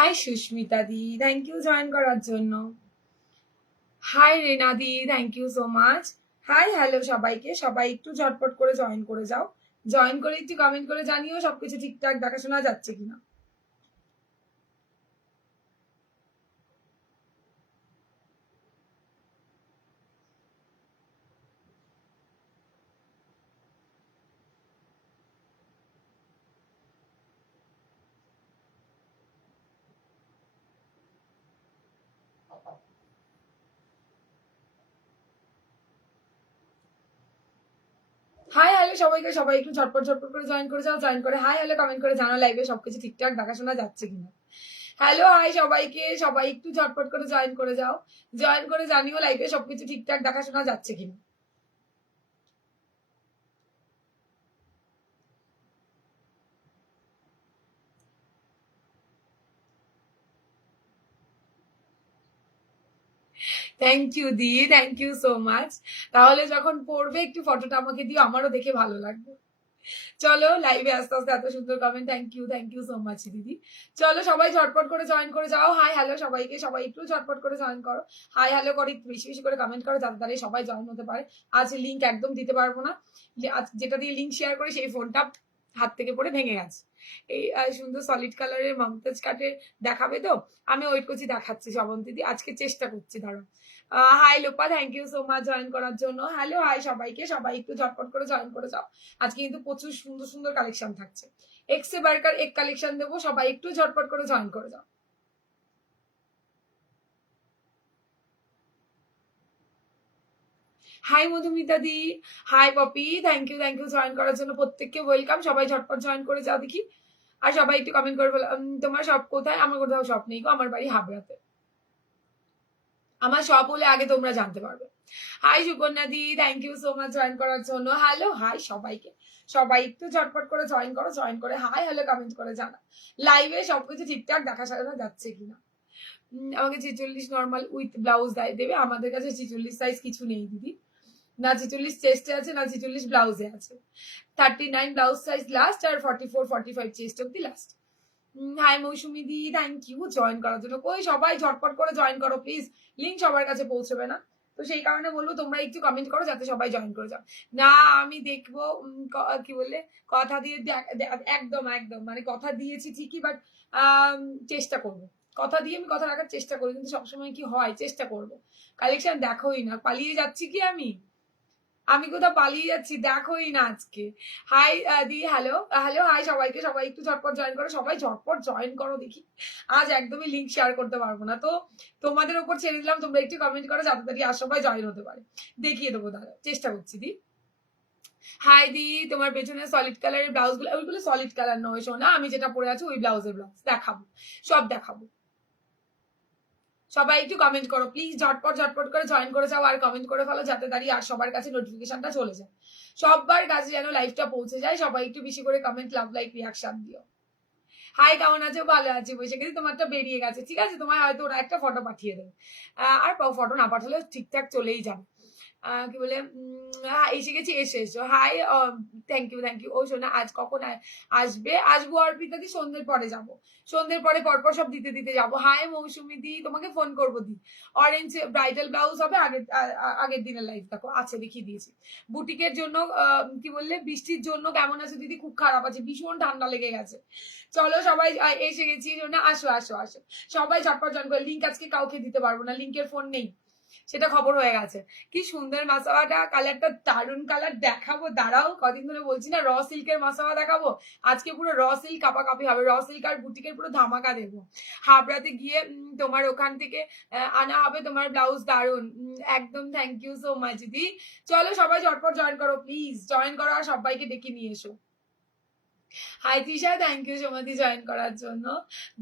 High Sushmita দি, thank you join করার জন্য। হাই রেনা দি, thank you so much. Hi hello সবাইকে, সবাই একটু ঝটপট করে জয়েন করে যাও। জয়েন করে একটু কমেন্ট করে জানিও সবকিছু ঠিকঠাক দেখাশোনা যাচ্ছে কিনা। হাই হ্যালো সবাইকে, সবাই একটু ঝটপট ঝটপট করে জয়েন করে যাও। জয়েন করে হাই হ্যালো কমেন্ট করে জানো লাইভে সবকিছু ঠিকঠাক দেখাশোনা যাচ্ছে কিনা। হ্যালো হাই সবাইকে, সবাই একটু ঝটপট করে জয়েন করে যাও। জয়েন করে জানিও লাইভে সবকিছু ঠিকঠাক দেখাশোনা যাচ্ছে কিনা। থ্যাংক ইউ দি, থ্যাংক ইউ সো মাচ। তাহলে যখন পড়বে একটু ফটোটা আমাকে দিও, আমারও দেখে ভালো লাগবে। চলো লাইভে আস্তে আস্তে এত সুন্দর comment, thank you so much দিদি। চলো সবাই ঝটপট করে জয়েন করে যাও। হাই হ্যালো সবাইকে, সবাই একটু ঝটপট করে জয়েন করো। হাই হ্যালো করে একটু বেশি বেশি করে কমেন্ট করো, যাতে তারা সবাই জয়েন হতে পারে। আজ লিঙ্ক একদম দিতে পারবো না, আজ যেটা দিয়ে লিঙ্ক শেয়ার করে সেই ফোনটা হাত থেকে পড়ে ভেঙে গেছে। এই সুন্দর সলিড কালারের মমতাজ কাটে দেখাবে তো, আমি ওয়েট করছি, দেখাচ্ছি শ্রাবন্তী আজকে চেষ্টা করছি। ধরো hi Lopa, thank you so much join করার জন্য। হ্যালো হাই সবাইকে, সবাই একটু ঝটপট করে জয়েন করে যাও। আজকে কিন্তু প্রচুর সুন্দর সুন্দর কালেকশন থাকছে। এক্সে বার্কার এক কালেকশন দেবো, সবাই একটু ঝটপট করে জয়েন করে যাও। হাই মধুমিতা দি, hi Poppy, thank you join করার জন্য। প্রত্যেককে ওয়েলকাম, সবাই ঝটপট জয়েন করে যাও দেখি। আর সবাই একটু কমেন্ট করে বলো তোমার শপ কোথায়। আমার কোথাও শপ নেই গো, আমার বাড়ি হাবড়াতে। আমার শপ হলে আগে তোমরা জানতে পারবে। হাই সুকন্যা দি, thank you so much join করার জন্য। হ্যালো হাই সবাইকে, সবাই একটু ঝটপট করে জয়েন করো। জয়েন করে হাই হ্যালো কমেন্ট করে জানা লাইভে সবকিছু ঠিকঠাক দেখা সাজানো যাচ্ছে কিনা। আমাকে 46 নর্মাল উইথ ব্লাউজ দেবে। আমাদের কাছে 46 সাইজ কিছু নেই দিদি, না 46 চেস্টে আছে, না 46 ব্লাউজে আছে। 39 ব্লাউজ সাইজ লাস্ট, আর 44-45 চেস্ট অব্দি লাস্ট। হাই মৌসুমি দি, থ্যাংক ইউ জয়েন করার জন্য। কই সবাই ঝটপট করে জয়েন করো প্লিজ, লিঙ্ক সবার কাছে পৌঁছবে না, তো সেই কারণে বলবো তোমরা একটু কমেন্ট করো যাতে সবাই জয়েন করে যাও। না আমি দেখবো, কি বললে, কথা দিয়ে একদম একদম মানে কথা দিয়েছি ঠিকই, বাট চেষ্টা করবো। কথা দিয়ে আমি কথা রাখার চেষ্টা করি, কিন্তু সবসময় কি হয়, চেষ্টা করবো। কালেকশন দেখোই না, পালিয়ে যাচ্ছি কি আমি, আমি কোথাও পালিয়ে যাচ্ছি দেখোই না আজকে। হাই দি, হ্যালো হ্যালো হাই সবাইকে, সবাই একটু ঝটপট জয়েন করো। সবাই ঝটপট জয়েন করো দেখি। আজ একদমই লিঙ্ক শেয়ার করতে পারবো না, তো তোমাদের উপর ছেড়ে দিলাম, তোমরা একটু কমেন্ট করো যাতে তাড়াতাড়ি আর সবাই জয়েন হতে পারে। দেখিয়ে দেবো, দাদা চেষ্টা করছি দি। হাই দি, তোমার পেছনে সলিড কালারের ব্লাউজ গুলো, ওইগুলো সলিড কালার নয় শোনা, আমি যেটা পরে আছি ওই ব্লাউজের ব্লাউজ দেখাবো, সব দেখাবো। সবাই একটু কমেন্ট করো প্লিজ, ঝটপট ঝটপট করে জয়েন করে যাও আর কমেন্ট করে ফেলো, যাতে দাঁড়িয়ে আর সবার কাছে নোটিফিকেশনটা চলে যায়, সবার কাছে যেন লাইভটা পৌঁছে যায়। সবাই একটু বেশি করে কমেন্ট, লাভ, লাইক, রিয়াকশন দিও। হাই কেমন আছো, ভালো আছি, বসে গেছি, তোমারটা বেরিয়ে গেছে, ঠিক আছে, তোমার হয়তো ওরা একটা ফটো পাঠিয়ে দেবে। আর ফটো না পাঠালে ঠিকঠাক চলেই যাবে। কি বলে, এসে গেছি, এসো। High, thank you. ও শোনা আজ কখন আসবে? আসবো অর্পিতা দি, সন্ধ্যের পরে যাব। সন্ধ্যের পরে পরপর সব দিতে দিতে যাবো। হাই মৌসুমি দি, তোমাকে ফোন করবো দি। অরেঞ্জ ব্রাইডাল ব্লাউজ হবে, আগের দিনের লাইভ দেখো আছে, দেখিয়ে দিয়েছি। বুটিকের জন্য কি বললে, বৃষ্টির জন্য কেমন আছে দিদি? খুব খারাপ আছে, ভীষণ ঠান্ডা লেগে গেছে। চলো সবাই এসে গেছি, আসো আসো আসো। সবাই ঝটপট জয়েন করে। লিঙ্ক আজকে কাউকে দিতে পারবো না, লিঙ্কের ফোন নেই, সেটা খবর হয়ে গেছে। কি সুন্দর মাসাওয়াটা, কালারটা দারুন কালার, দেখাবো দাঁড়াও। কদিন ধরে বলছি না র সিল্কের মাসাওয়া দেখাবো, আজকে পুরো র সিল্ক কাপাকাপি হবে। র সিল্ক আর বুটিকের পুরো ধামাকা দেবো। হাবড়াতে গিয়ে তোমার ওখান থেকে আনা হবে তোমার ব্লাউজ, দারুন একদম। থ্যাংক ইউ সো মাচ দিদি। চলো সবাই ঝটপট জয়েন করো প্লিজ, জয়েন করো আর সবাইকে ডেকে নিয়ে এসো। হাই তৃষা, থ্যাংক ইউ সোমাদি জয়েন করার জন্য।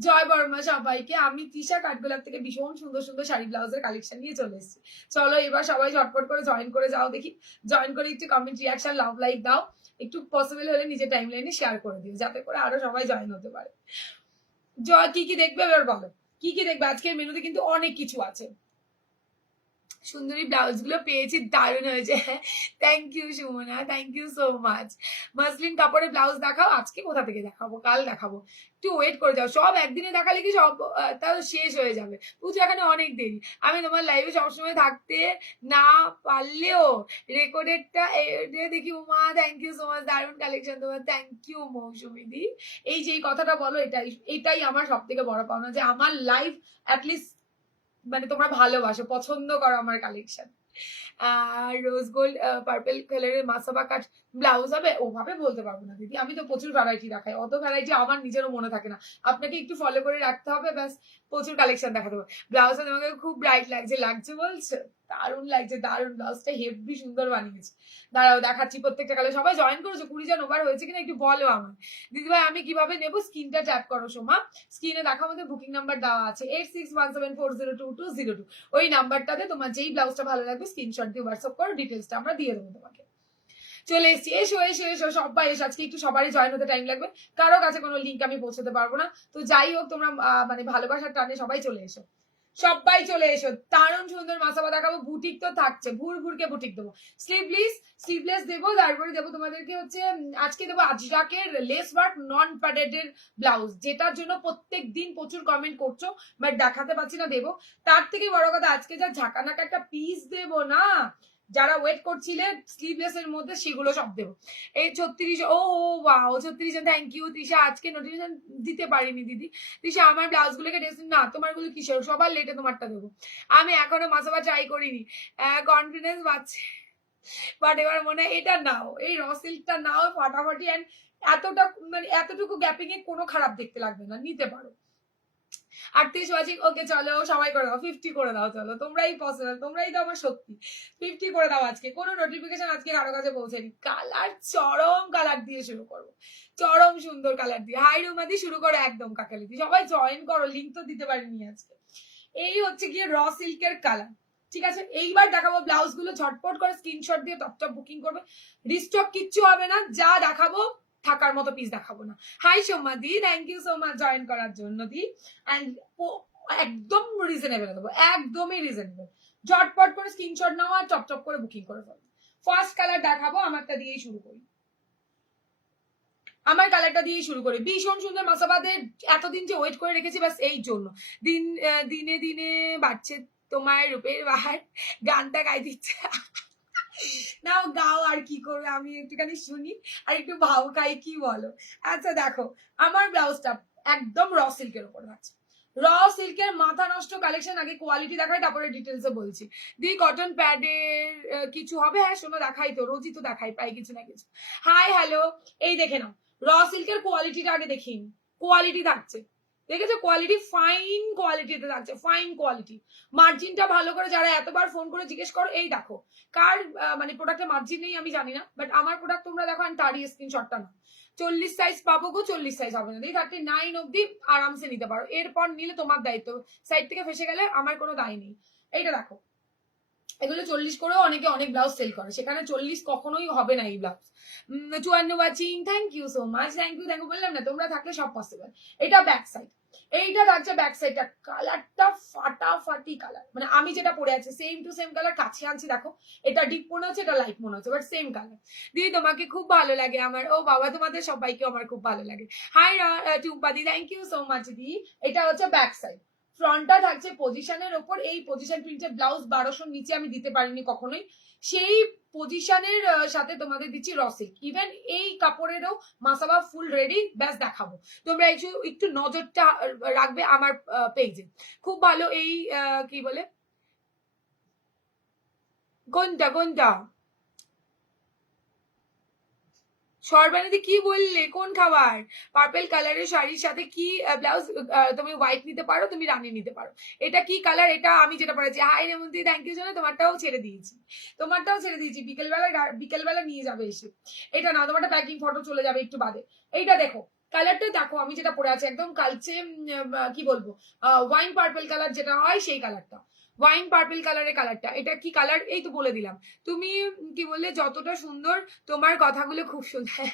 জয় বর্মা সবাইকে। আমি তৃষা কাঠগোলাপ থেকে ভীষণ সুন্দর সুন্দর শাড়ি ব্লাউজের কালেকশন নিয়ে চলে এসেছি। চলো এবার সবাই ঝটপট করে জয়েন করে যাও দেখি। জয়েন করে একটু কমেন্ট, রিয়াকশন, লাভ, লাইক দাও। একটু পসিবল হলে নিজের টাইম লাইনে শেয়ার করে দিও, যাতে করে আরো সবাই জয়েন হতে পারে। কি কি দেখবে এবার বলো, কি কি দেখবে? আজকের মেনুতে কিন্তু অনেক কিছু আছে। সুন্দরী ব্লাউজ গুলো পেয়েছি, দারুণ হয়েছে। Thank you Sumana, thank you so much. Muslin কাপড়ের ব্লাউজ দেখাও। আজকে কোথা থেকে দেখাবো, কাল দেখাবো, একটু ওয়েট করে যাও। সব একদিনে দেখালে কি সব তাও শেষ হয়ে যাবে, বুঝছো, এখানে অনেক দেরি। আমি তোমার লাইভে সবসময় থাকতে না পারলেও রেকর্ডেডটা দেখি। Uma thank you so much, দারুণ কালেকশন তোমার, থ্যাংক ইউ মৌসুমি দি। এই যে কথাটা বলো, এটাই আমার সব থেকে বড় পাওনা, যে আমার লাইভ অ্যাটলিস্ট মানে তোমরা ভালোবাসো, পছন্দ করো আমার কালেকশন। আর রোজ গোল্ড পার্পল কালারের মাসাবা কাট ব্লাউজ হবে, ওভাবে বলতে পারবো না দিদি, আমি তো প্রচুর ভ্যারাইটি দেখাই, অত ভ্যারাইটি আমার নিজেরও মনে থাকে না। আপনাকে একটু ফলো করে রাখতে হবে, ব্যাস প্রচুর কালেকশন দেখাতে হবে। ব্লাউজটা তোমাকে খুব ব্রাইট লাগছে, লাগছে বলছে, দারুণ লাগছে, দারুণ। ব্লাউজটা হেভি সুন্দর বানিয়েছে। দাঁড়াও দেখাচ্ছি প্রত্যেকটা কালার। সবাই জয়েন করেছো, 20 জন ওভার হয়েছে কিনা একটু বলো আমার। দিদিভাই আমি কিভাবে নেবো? স্ক্রিনটা ট্যাপ করো সোমা, স্ক্রিনে দেখা আমাদের বুকিং নাম্বার দেওয়া আছে 8617402202। ওই নাম্বারটাতে তোমার যেই ব্লাউজটা ভালো লাগবে স্ক্রিনশট দিয়ে হোয়াটসঅ্যাপ করো, ডিটেলসটা আমরা দিয়ে দেবো তোমাকে। চলে এসছি, এসো এসো এসো সবাই এসো। আজকে একটু সবারই জয়েন হতে টাইম লাগবে, কারো কাছে কোনো লিঙ্ক আমি পৌঁছতে পারবো না, তো যাই হোক তোমরা মানে ভালোবাসার টানে সবাই চলে এসো, সবাই চলে এসো। দারুণ সুন্দর মাসাবা দেখাবো, বুটিক তো থাকছে, ভুর ভুরকে বুটিক দেবো, স্লিভলেস দেবো, তারপরে দেবো তোমাদেরকে হচ্ছে আজকে দেবো আজরাকের লেস ওয়ার্ক নন প্যাডেডের ব্লাউজ, যেটার জন্য প্রত্যেক দিন প্রচুর কমেন্ট করছো, বাট দেখাতে পাচ্ছি না, দেবো। তার থেকে বড় কথা আজকে যা ঝাঁকানাকা একটা পিস দেবো না, যারা ওয়েট করছিলে স্লিভলেস এর মধ্যে, সেগুলো সব দেবো। এই 36, ও ওয়াও 36 জন, থ্যাংক ইউ তৃষা। আজকে নোটিফিকেশন দিতে পারিনি দিদি। তৃষা আমার ব্লাউজ গুলোকে ড্রেস না, তোমার গুলো কিসের, সবার লেটে তোমারটা দেবো। আমি এখনো মাসাবা ট্রাই করিনি, কনফিডেন্স পাচ্ছি, বাট এবার মনে হয় এটা নাও, এই র সিল্কটা নাও ফাটাফাটি। অ্যান্ড এতটা মানে এতটুকু গ্যাপিং এ কোনো খারাপ দেখতে লাগবে না, নিতে পারো। 38 ওয়াচিং, ওকে চলো সবাই করে দাও, 50 করে দাও, চলো তোমরাই পসিবল, তোমরাই তো আমার শক্তি। 50 করে দাও আজকে, কোনো নোটিফিকেশন আজকে কারো কাছে পৌঁছায়নি। কালার চরম কালার দিয়ে শুরু করবো, চরম সুন্দর কালার দিয়ে। হাই রুমাদি শুরু করো একদম কাকালিদি, সবাই জয়েন করো, লিঙ্ক তো দিতে পারিনি আজকে। এই হচ্ছে গিয়ে র সিল্কের কালার, ঠিক আছে। এইবার দেখাবো ব্লাউজ গুলো, ঝটপট করে স্ক্রিনশট দিয়ে টপ বুকিং করবে, রিস্টক কিচ্ছু হবে না, যা দেখাবো থাকার মতো পিস দেখাবো না। হাই সোমা দি, thank you so much join করার জন্য দি। অ্যান্ড একদম রিজনেবল দেবো, একদমই রিজনেবল। ঝটপট করে স্ক্রিনশট নাও আর চপ করে বুকিং করে ফেলো। ফার্স্ট কালার দেখাবো, আমারটা দিয়েই শুরু করি, আমার কালারটা দিয়েই শুরু করি। ভীষণ সুন্দর মাসাবাদের, এতদিন যে ওয়েট করে রেখেছি বাস এই জন্য। দিনে দিনে বাড়ছে তোমার রূপের বাহার, গানটা গাই দিচ্ছে। নাও গাও, আর কি করবে, আমি একটুখানি শুনি আর একটু ভাও খাই, কি বলো? আচ্ছা দেখো, আমার ব্লাউজটা একদম র সিল্কের উপর আছে, র সিল্কের মাথা নষ্ট কালেকশন। আগে কোয়ালিটি দেখাই, তারপরে ডিটেলসে বলছি। দি কটন প্যাডের কিছু হবে? হ্যাঁ শোনো দেখাই তো, রোজই তো দেখাই প্রায় কিছু না কিছু। হাই হ্যালো, এই দেখে নাও র সিল্কের কোয়ালিটিটা আগে দেখিনি, কোয়ালিটি থাকছে, দেখেছো কোয়ালিটি, ফাইন কোয়ালিটিতে থাকছে, ফাইন কোয়ালিটি। মার্জিনটা ভালো করে, যারা এতবার ফোন করে জিজ্ঞেস করো, এই দেখো কার মানে প্রোডাক্টের মার্জিন নেই আমি জানি না, বাট আমার প্রোডাক্ট তোমরা দেখো, আমি তারই স্ক্রিনশটটা না। 40 সাইজ পাবো গো, 40 সাইজ হবে না, 39 অব্দি আরামসে নিতে পারো, এরপর নিলে তোমার দায়িত্ব, সাইড থেকে ফেসে গেলে আমার কোনো দায় নেই। এইটা দেখো, এগুলো 40 করেও অনেকে অনেক ব্লাউজ সেল করে, সেখানে 40 কখনোই হবে না এই blouse. 54 watching, thank you so much, thank you বললাম না, তোমরা থাকলে সব পসিবল। এটা ব্যাক সাইড, এইটা থাকছে ব্যাক সাইডটা, কালারটা ফাটাফাটি কালার, মানে আমি যেটা পরে আছি সেম টু সেম কালার, কাছে আনছি দেখো, এটা ডিপ মনে হচ্ছে, এটা লাইট মনে হচ্ছে, বাট সেম কালার। দিদি তোমাকে খুব ভালো লাগে আমার, ও বাবা তোমাদের সবাইকে আমার খুব ভালো লাগে। হাই টুম্পাদি, থ্যাংক ইউ সো মাচ দি। এটা হচ্ছে ব্যাক সাইড, ফ্রন্টটা থাকছে পজিশনের ওপর, এই পজিশন প্রিন্টেড ব্লাউজ 1200 নিচে আমি দিতে পারিনি কখনোই, সেই পজিশনের সাথে তোমাদের দিচ্ছি র সিল্ক। ইভেন এই কাপড়েরও মাসাবা ফুল রেডি, ব্যাস দেখাবো, তোমরা একটু নজরটা রাখবে আমার পেজে, খুব ভালো। এই কি বলে, কোনটা সর্বানিদি কি বললে, কোন খাবার? পার্পল কালারের শাড়ির সাথে কি ব্লাউজ, তুমি হোয়াইট নিতে পারো, তুমি রানী নিতে পারো। এটা কি কালার? এটা আমি যেটা পরেছি। হাই রেমন্তি, থ্যাংক ইউ জানো, তোমারটাও ছেড়ে দিয়েছি, বিকেলবেলা নিয়ে যাবে এসে। এটা না, তোমারটা প্যাকিং ফটো চলে যাবে একটু বাদে। এইটা দেখো, কালারটা দেখো, আমি যেটা পরে আছি একদম কালচে কি বলবো, ওয়াইন পার্পল কালার যেটা হয়, সেই কালারটা, ওয়াইন পার্পল কালারের কালারটা। এটা কি কালার এই তো বলে দিলাম। তুমি কি বললে, যতটা সুন্দর, তোমার কথাগুলো খুব সুন্দর,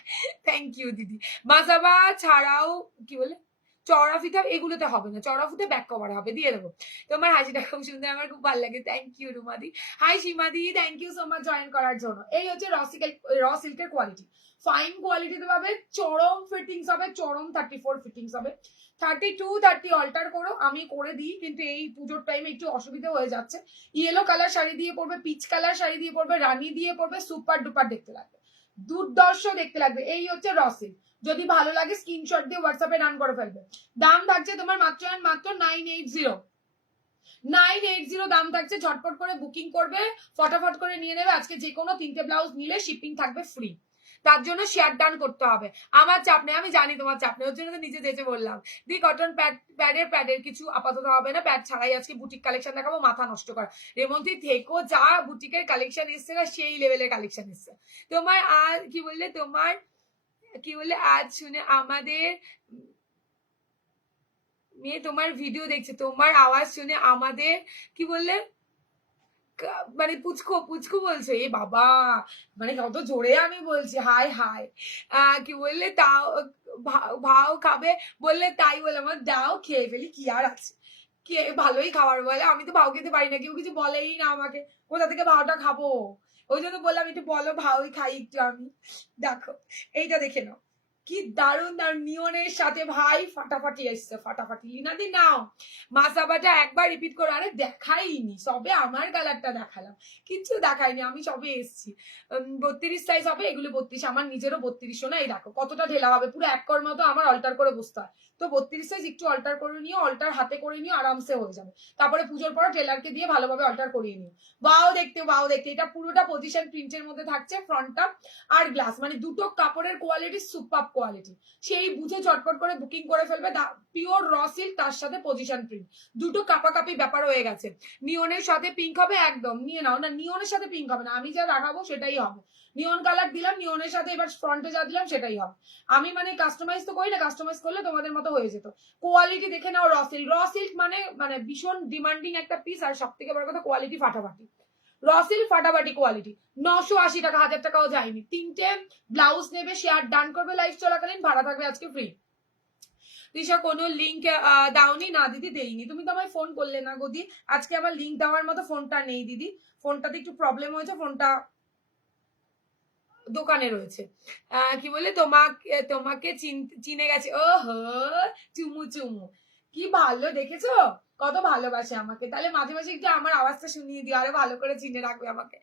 থ্যাংক ইউ দিদি। মাসাবা ছাড়াও কি বলে, চওড়া ফিতা এগুলোতে হবে না, চওড়া ফিতে ব্যাক কভার হবে, দিয়ে দেবো। তোমার হাসিটা খুব সুন্দর, আমার খুব ভালো লাগে, থ্যাংক ইউ রুমাদি। হাই সীমাদি, thank you so much join করার জন্য। এই হচ্ছে র সিল্কের কোয়ালিটি, ফাইন কোয়ালিটিতে পাবে, চরম ফিটিংস হবে, চরম 34 ফিটিংস হবে। 32 30 অল্টার করো, আমি করে দিই, কিন্তু এই পুজোর টাইমে একটু অসুবিধা হয়ে যাচ্ছে। ইয়েলো কালার শাড়ি দিয়ে পরবে, পিচ কালার শাড়ি দিয়ে পরবে, রানী দিয়ে পরবে, সুপার ডুপার দেখতে লাগবে, দুর্দর্শ দেখতে লাগবে। এই হচ্ছে র সিল্ক। যদি ভালো লাগে স্ক্রিনশট দিয়ে হোয়াটসঅ্যাপে রান করে ফেলবে। দাম থাকছে তোমার মাত্র 980 দাম থাকছে। ঝটপট করে বুকিং করবে, ফটাফট করে নিয়ে নেবে। আজকে যে কোনো 3টে ব্লাউজ নিলে শিপিং থাকবে ফ্রি, তার জন্য শেয়ার ডান করতে হবে। আমার চাপ নেই, আমি জানি তোমার চাপ নেই, ওর জন্য তো নিচে যেতে বললাম। দি কটন প্যাডের কিছু আপাতত হবে না, প্যাড ছাড়াই আজকে বুটিক কালেকশন দেখাবো, মাথা নষ্ট করা। রেমন্তি থেকো, যা বুটিকের কালেকশন এসছে না সেই লেভেলের কালেকশন এসছে। তোমার আর কি বললে, আজ শুনে আমাদের মেয়ে তোমার ভিডিও দেখছে, তোমার আওয়াজ শুনে আমাদের কি বললে, মানে পুচকু বলছে, এ বাবা, মানে কত জোরে আমি বলছি, হাই হাই। কি বললে, তাও ভাও খাবে বললে, তাই বলে আমার দাও খেয়ে ফেলি, কি আর আছে, কে ভালোই খাবার বলে, আমি তো ভাও খেতে পারি না, কেউ কিছু বলেই না আমাকে, কোথা থেকে ভাওটা খাবো। ওই জন্য বললাম একটু বলো, ভাওই খাই একটু আমি। দেখো এইটা দেখে নাও, কি দারুণ দারুণ নিয়নের সাথে ভাই, ফাটাফাটি এসছে, ফাটাফাটি। লিনাদি নাও মাসাবাটা একবার রিপিট করো। আরে দেখাইনি, সবে আমার কালারটা দেখালাম, কিচ্ছু দেখাইনি, আমি সবে এসছি। 32 সাইজ হবে, এগুলো 32, আমার নিজেরও 32 না। এই দেখো কতটা ঢেলা হবে, পুরো এক কর মতো আমার অল্টার করে বসতে হয়। তো 32 সাইজ একটু অল্টার করে নিও, অল্টার হাতে করে নিও, আরামসে হয়ে যাবে। তারপরে পুজোর পর টেলারকে দিয়ে ভালোভাবে অল্টার করিয়ে নিও। বাও দেখতে, বাও দেখতে। এটা পুরোটা পজিশন প্রিন্টের মধ্যে থাকছে, ফ্রন্টটা আর গ্লাস, মানে দুটো কাপড়ের কোয়ালিটি সুপার কোয়ালিটি। সেই বুঝে চটপট করে বুকিং করে ফেলবে। পিওর র সিল্ক, তার সাথে পজিশন প্রিন্ট, দুটো কাপাকাপি ব্যাপার হয়ে গেছে। নিয়নের সাথে পিঙ্ক হবে, একদম নিয়ে নাও না। নিয়নের সাথে পিঙ্ক হবে না, আমি যা দেখাবো সেটাই হবে। নিয়ন কালার দিলাম, নিয়নের সাথে এবার ফ্রন্টে যা দিলাম সেটাই হবে। আমি মানে কাস্টমাইজ তো করি না, কাস্টমাইজ করলে তোমাদের মতো হয়ে যেত। কোয়ালিটি দেখে নাও, র সিল্ক মানে ভীষণ ডিমান্ডিং একটা পিস, আর সব থেকে বড় কথা কোয়ালিটি ফাটাফাটি। র সিল্ক ফাটাফাটি কোয়ালিটি। 980 টাকা, 1000 টাকাও যায়নি। 3টে ব্লাউজ নেবে, শেয়ার ডান করবে, লাইভ চলাকালীন, ভাড়া থাকবে আজকে ফ্রি। দিশা কোনো লিঙ্ক দাওনি? না দিদি দেইনি, তুমি তো আমায় ফোন করলে না গদি, আজকে আমার লিঙ্ক দেওয়ার মতো ফোনটা নেই দিদি, ফোনটাতে একটু প্রবলেম হয়েছে, ফোনটা দোকানে রয়েছে। কি বলে, তোমাকে চিনে গেছে, ও হো, চুমু চুমু, কি ভালো দেখেছো, কত ভালোবাসে আমাকে। তাহলে মাঝে মাঝে একটু আমার আওয়াজটা শুনিয়ে দিও, আরো ভালো করে চিনে রাখবে আমাকে।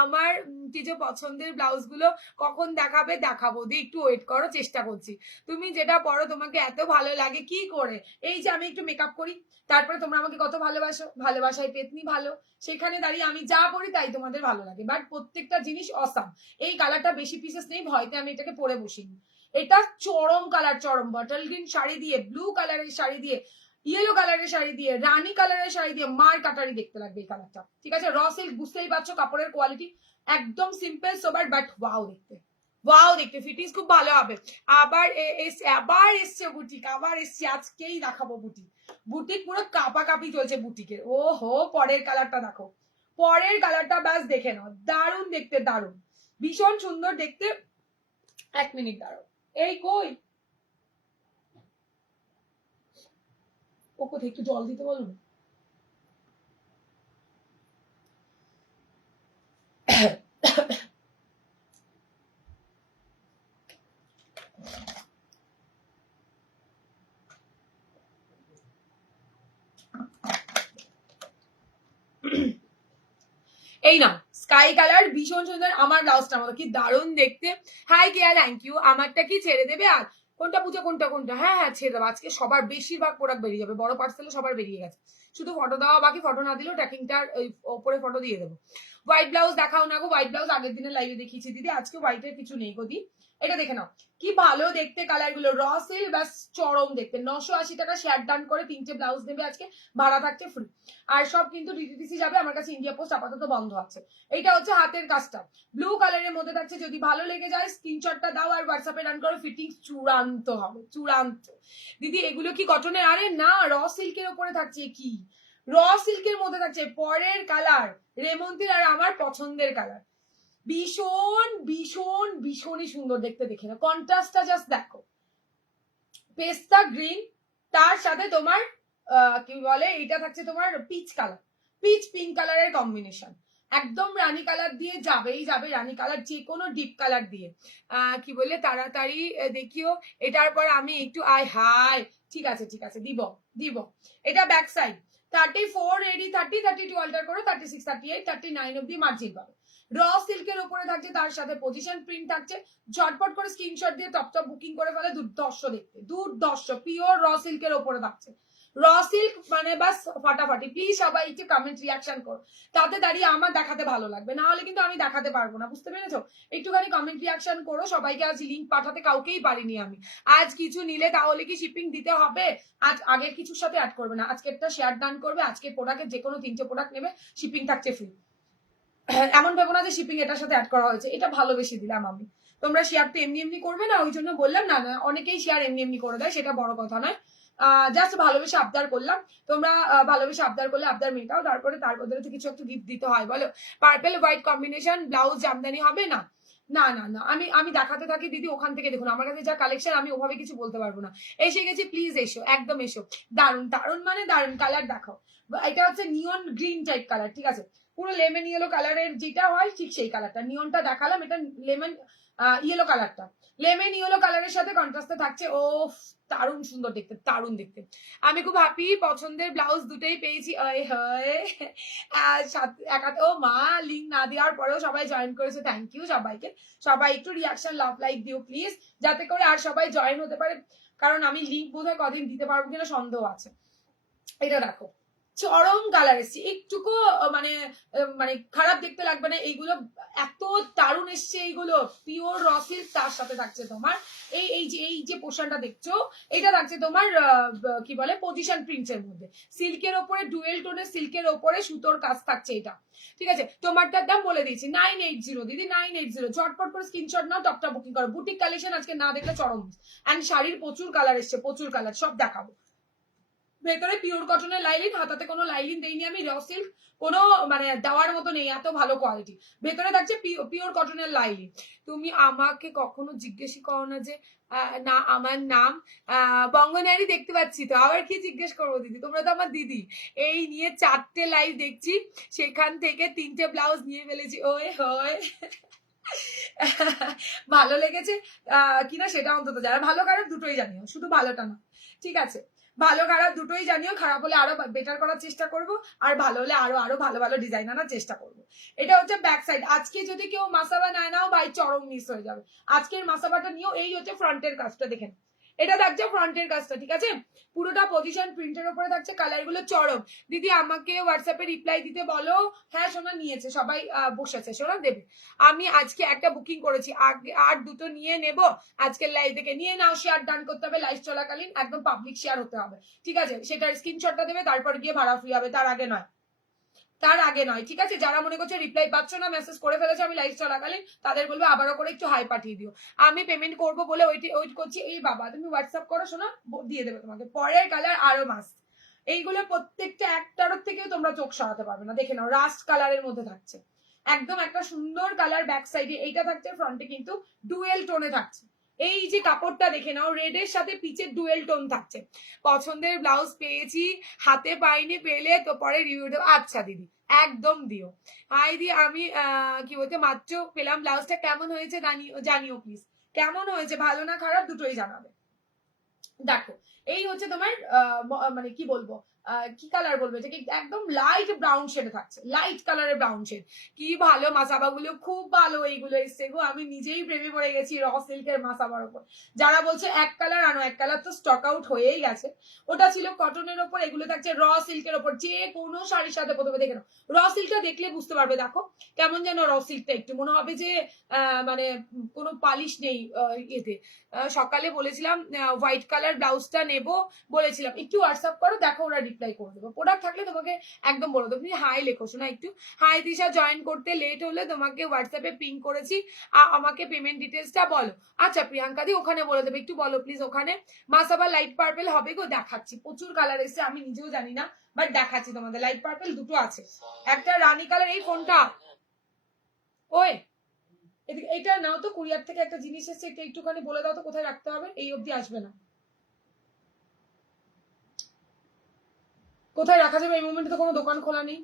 আমার কিছু পছন্দের ব্লাউজ গুলো কখন দেখাবো দিয়ে একটু ওয়েট করো, চেষ্টা করছি। তুমি যেটা পরো তোমাকে এত ভালো লাগে কি করে, এই যে আমি একটু মেকআপ করি, তারপরে তোমরা আমাকে কত ভালোবাসো, ভালোবাসায় পেতনি ভালো, সেখানে দাঁড়িয়ে আমি যা পরি তাই তোমাদের ভালো লাগে, বাট প্রত্যেকটা জিনিস অসাম। এই কালারটা বেশি পিসেস নেই, ভয়তে আমি এটাকে পরে বসিনি। এটা চরম কালার, চরম বটল গ্রিন শাড়ি দিয়ে, ব্লু কালারের শাড়ি দিয়ে, ইয়েলো কালারের শাড়ি দিয়ে, রানী কালারের শাড়ি দিয়ে, মার কাটারি দেখতে লাগবে এই কালারটা। ঠিক আছে, র সিল্ক বুঝতেই পারছো, কাপড়ের কোয়ালিটি একদম সিম্পল সোবার, বাট ওয়াও দেখতে ফিটিংস খুব ভালো হবে। আবার এসছে বুটিক, আবার এসছে, আজকেই দেখাবো বুটিক পুরো কাপাকাপি চলছে বুটিকের। ও হো, পরের কালারটা দেখো, পরের কালারটা ব্যাস দেখে নাও, দারুণ দেখতে, দারুণ, ভীষণ সুন্দর দেখতে। 1 মিনিট দাঁড়াও, এই কই, ও কোথায়, একটু জল দিতে বলুন। এই না স্কাই কালার, ভীষণ সুন্দর, আমার ব্লাউজটার মতো, কি দারুণ দেখতে। Hi Keya, thank you. আমারটা কি ছেড়ে দেবে আর? কোনটা পুজো, কোনটা? হ্যাঁ ছেড়ে দেবো, আজকে সবার বেশিরভাগ প্রোডাক্ট বেরিয়ে যাবে, বড় পার্সেলে সবার বেরিয়ে গেছে, শুধু ফটো দেওয়া বাকি, ফটো না দিলেও ট্র্যাকিংটার ওপরে ফটো দিয়ে দেবো। হোয়াইট ব্লাউজ দেখাও না গো, হোয়াইট ব্লাউজ আগের দিনে লাইভে দেখিয়েছি দিদি, আজকে হোয়াইটের কিছু নেই গো দি। এটা দেখে নাও, কি ভালো দেখতে কালার গুলো, র সিল্ক, ব্যাস চরম দেখতে। 980 টাকা শেয়ার ডান করে 3টে ব্লাউজ নেবে আজকে, ভাড়া থাকছে ফ্রি। আর সব কিন্তু ডিটিডিসি যাবে, আমার কাছে ইন্ডিয়া পোস্ট আপাতত বন্ধ আছে। এইটা হচ্ছে হাতের কাজটা, ব্লু কালারের মধ্যে থাকছে, যদি ভালো লেগে যায় স্ক্রিনশটটা দাও আর হোয়াটসঅ্যাপে রান করো, ফিটিংস চূড়ান্ত হবে, চূড়ান্ত। দিদি এগুলো কি কটনের? আরে না, র সিল্কের ওপরে থাকছে, কি র সিল্কের মধ্যে থাকছে। পরের কালার রেমন্তির আর আমার পছন্দের কালার, ভীষণই সুন্দর দেখতে, দেখে না কন্ট্রাস্টটা জাস্ট দেখো, পেস্তা গ্রিন, তার সাথে তোমার কি বলে এটা থাকছে তোমার পিচ কালার, পিচ পিঙ্ক কালারের কম্বিনেশন, একদম রানী কালার দিয়ে যাবেই যাবে, রানী কালার যে কোনো ডিপ কালার দিয়ে। কি বলে তাড়াতাড়ি দেখিও। এটার পর আমি একটু আয় হাই, ঠিক আছে ঠিক আছে দিব দিব। এটা ব্যাক সাইড 34 রেডি, 30 32 অল্টার করো, 36 38 39 অব্দি মার্জিন পাবে। র সিল্কের উপরে থাকছে, তার সাথে পজিশন প্রিন্ট থাকছে। ঝটপট করে স্ক্রিনশট দিয়ে টপ টপ বুকিং করে ফেলে, দুর্দর্শ দেখতে, দুর্দর্শ পিওর র সিল্কের উপরে থাকছে। র সিল্ক মানে বাস ফাটাফাটি। প্লিজ সবাই একটু কমেন্ট রিয়াকশন করো, তাতে দাঁড়িয়ে আমার দেখাতে ভালো লাগবে, না হলে কিন্তু আমি দেখাতে পারবো না, বুঝতে পেরেছো? একটুখানি কমেন্ট রিয়াকশন করো সবাইকে। আজ লিঙ্ক পাঠাতে কাউকেই পারিনি আমি। আজ কিছু নিলে তাহলে কি শিপিং দিতে হবে? আজ আগের কিছুর সাথে অ্যাড করবে না, আজকেরটা শেয়ার ডান করবে, আজকের প্রোডাক্টের যে কোনো 3টে প্রোডাক্ট নেবে, শিপিং থাকছে ফ্রি। এমন ভেবো না যে শিপিং এটার সাথে অ্যাড করা হয়েছে, এটা ভালোবেসে দিলাম আমি। তোমরা শেয়ার তো এমনি এমনি করবে না, ওই জন্য বললাম। না না, অনেকেই শেয়ার এমনি এমনি করে দেয়, সেটা বড় কথা নয়। জাস্ট ভালোবেসে আবদার করলাম। তোমরা ভালোবেসে আবদার করলে আবদার মেটাও, তারপরে তার বদলে তো কিছু একটা গিফট দিতে হয় বলো। Purple white combination blouse Jamdani হবে না? না না না, আমি আমি দেখাতে থাকি দিদি, ওখান থেকে দেখুন আমার কাছে যা কালেকশন, আমি ওভাবে কিছু বলতে পারবো না। এসে গেছি, প্লিজ এসো, একদম এসো। দারুন দারুন মানে দারুন কালার দেখাও। এটা হচ্ছে নিয়ন গ্রিন টাইপ কালার, ঠিক আছে? পুরো লেমন ইয়েলো কালারের যেটা হয় ঠিক সেই কালারটা। নিয়নটা দেখালাম, এটা লেমন ইয়েলো কালারটা। লেমন ইয়েলো কালারের সাথে কন্ট্রাস্টে থাকছে। ও দারুণ সুন্দর দেখতে, দারুণ দেখতে। আমি খুব হ্যাপি, পছন্দের ব্লাউজ দুটোই পেয়েছি। ও মা, লিঙ্ক না দেওয়ার পরেও সবাই জয়েন করেছে, থ্যাংক ইউ সবাইকে। সবাই একটু রিয়াকশন লাভ লাইক দিও প্লিজ, যাতে করে আর সবাই জয়েন হতে পারে, কারণ আমি লিঙ্ক বোধহয় কদিন দিতে পারবো কিনা সন্দেহ আছে। এটা দেখো, চরম কালার এসছে, একটুকু মানে মানে খারাপ দেখতে লাগবে না। এইগুলো এত দারুণ এসছে, এইগুলো পিওর র সিল্ক, তার সাথে থাকছে তোমার এই যে পোর্শনটা দেখছো, এটা থাকছে তোমার কি বলে পজিশন প্রিন্টস এর মধ্যে, সিল্কের ওপরে ডুয়েল টোনের সিল্কের ওপরে সুতোর কাজ থাকছে এটা, ঠিক আছে? তোমারটার দাম বলে দিয়েছি 980 দিদি, 980। ঝটপট করে স্ক্রিনশট নাও, টপটা বুকিং করো। বুটিক কালেকশন আজকে না দেখলে চরম মিস। এন্ড শাড়ির প্রচুর কালার এসছে, প্রচুর কালার, সব দেখাবো। ভেতরে পিওর কটনের লাইলিন, হাতাতে কোনো লাইলিন দেইনি আমি, র সিল্ক কোনো মানে দেওয়ার মতো নেই, এত ভালো কোয়ালিটি। ভেতরে থাকছে পিওর কটনের লাইলিন। তুমি আমাকে কখনো জিজ্ঞেসই করো না যে না আমার নাম বঙ্গনারী, দেখতে পাচ্ছি তো, আবার কি জিজ্ঞেস করবো দিদি, তোমরা তো আমার দিদি। এই নিয়ে 4টে লাইভ দেখছি, সেখান থেকে 3টে ব্লাউজ নিয়ে ফেলেছি। ওই হয় ভালো লেগেছে কিনা সেটা অন্তত যারা ভালো খারাপ দুটোই জানিও, শুধু ভালোটা না, ঠিক আছে? ভালো খারাপ দুটোই জানিও, খারাপ হলে আরো বেটার করার চেষ্টা করব, আর ভালো হলে আরো আরো ভালো ভালো ডিজাইন আনার চেষ্টা করব। এটা হচ্ছে ব্যাক সাইড। আজকে যদি কেউ মাসাবা না নাও ভাই, চরম মিস হয়ে যাবে। আজকের মাসাবাটা নিও। এই হচ্ছে ফ্রন্টের কাজটা, দেখেন এটা থাকছে ফ্রন্টের কাজটা, ঠিক আছে? পুরোটা পজিশন প্রিন্টের উপরে থাকছে, কালার গুলো চরম। দিদি আমাকে হোয়াটসঅ্যাপে রিপ্লাই দিতে বলো। হ্যাঁ সোনা নিয়েছে, সবাই বসেছে, সোনা দেবে। আমি আজকে একটা বুকিং করেছি, আর দুটো নিয়ে নেব আজকের লাইভ থেকে। নিয়ে নাও, শেয়ার ডান করতে হবে, লাইভ চলাকালীন একদম পাবলিক শেয়ার হতে হবে, ঠিক আছে? সেটার স্ক্রিনশটটা দেবে, তারপর গিয়ে ভাড়া ফ্রি হবে, তার আগে নয়, তার আগে নয়, ঠিক আছে? যারা মনে করছে রিপ্লাই পাচ্ছ না, মেসেজ করে ফেলেছে আমি লাইভ চলাকালীন, তাদের বলবো আবারও করে একটু হাই পাঠিয়ে দিও। আমি পেমেন্ট করবো বলে ওয়েট করছি। এই বাবা, তুমি হোয়াটসঅ্যাপ করো শোনা, দিয়ে দেবে তোমাকে। পরের কালার আরো মাস্ট, এইগুলো প্রত্যেকটা একটার থেকেও তোমরা চোখ সরাতে পারবে না। দেখে নাও, রাস্ট কালারের মধ্যে থাকছে, একদম একটা সুন্দর কালার। ব্যাক সাইডে এইটা থাকছে, ফ্রন্টে কিন্তু ডুয়েল টোনে থাকছে। এই যে কাপড়টা দেখে নাও, রেডের সাথে পিচের ডুয়েল টোন থাকছে। পছন্দের ব্লাউজ পেয়েছি, হাতে পাইনি, পেলে তো পরে রিভিউ দেবো। আচ্ছা দিদি, একদম দিও। হাই দি, আমি কি বলতে মাত্র পেলাম, ব্লাউজটা কেমন হয়েছে জানিও প্লিজ। কেমন হয়েছে, ভালো না খারাপ দুটোই জানাবে। দেখো, এই হচ্ছে তোমার মানে কি বলবো, কি কালার বলবো এটাকে, একদম লাইট ব্রাউন শেডে থাকছে, লাইট কালারের ব্রাউন শেড। কি ভালো মাসাবা গুলো, খুব ভালো এইগুলো এসছে গো। আমি নিজেই প্রেমে পড়ে গেছি র সিল্কের মাসাবার উপর। যারা বলছে এক কালার আনো, এক কালার তো স্টক আউট হয়েই গেছে। ওটা ছিল কটনের ওপর, এগুলো থাকছে র সিল্কের ওপর। যে কোনো শাড়ির সাথে প্রথমে দেখে নাও, র সিল্কটা দেখলে বুঝতে পারবে। দেখো কেমন যেন র সিল্কটা, একটু মনে হবে যে মানে কোনো পালিশ নেই এতে। সকালে বলেছিলাম হোয়াইট কালার ব্লাউজটা নেবো, বলেছিলাম একটু হোয়াটসঅ্যাপ করো, দেখো ওরা রিপ্লাই করে দেবো। প্রোডাক্ট থাকলে তোমাকে একদম বলে দেবো। তুমি হাই লেখো শোনা একটু। হাই দিশা, জয়েন করতে লেট হলে তোমাকে হোয়াটসঅ্যাপে পিং করেছি, আমাকে পেমেন্ট ডিটেলসটা বলো। আচ্ছা প্রিয়াঙ্কা দি, ওখানে বলে দেবে, একটু বলো প্লিজ ওখানে। মাসাবা লাইট পার্পেল হবে গো, দেখাচ্ছি। প্রচুর কালার এসছে, আমি নিজেও জানি না, বাট দেখাচ্ছি তোমাদের। লাইট পার্পেল দুটো আছে, একটা রানী কালার। এই ফোনটা ওই এটা নাও তো, কুরিয়ার থেকে একটা জিনিস এসছে, একটুখানি বলে দাও তো কোথায় রাখতে হবে, এই অবধি আসবে না। কোথায় রাখা যাবে এই মোমেন্টে? তো কোনো দোকান খোলা নেই।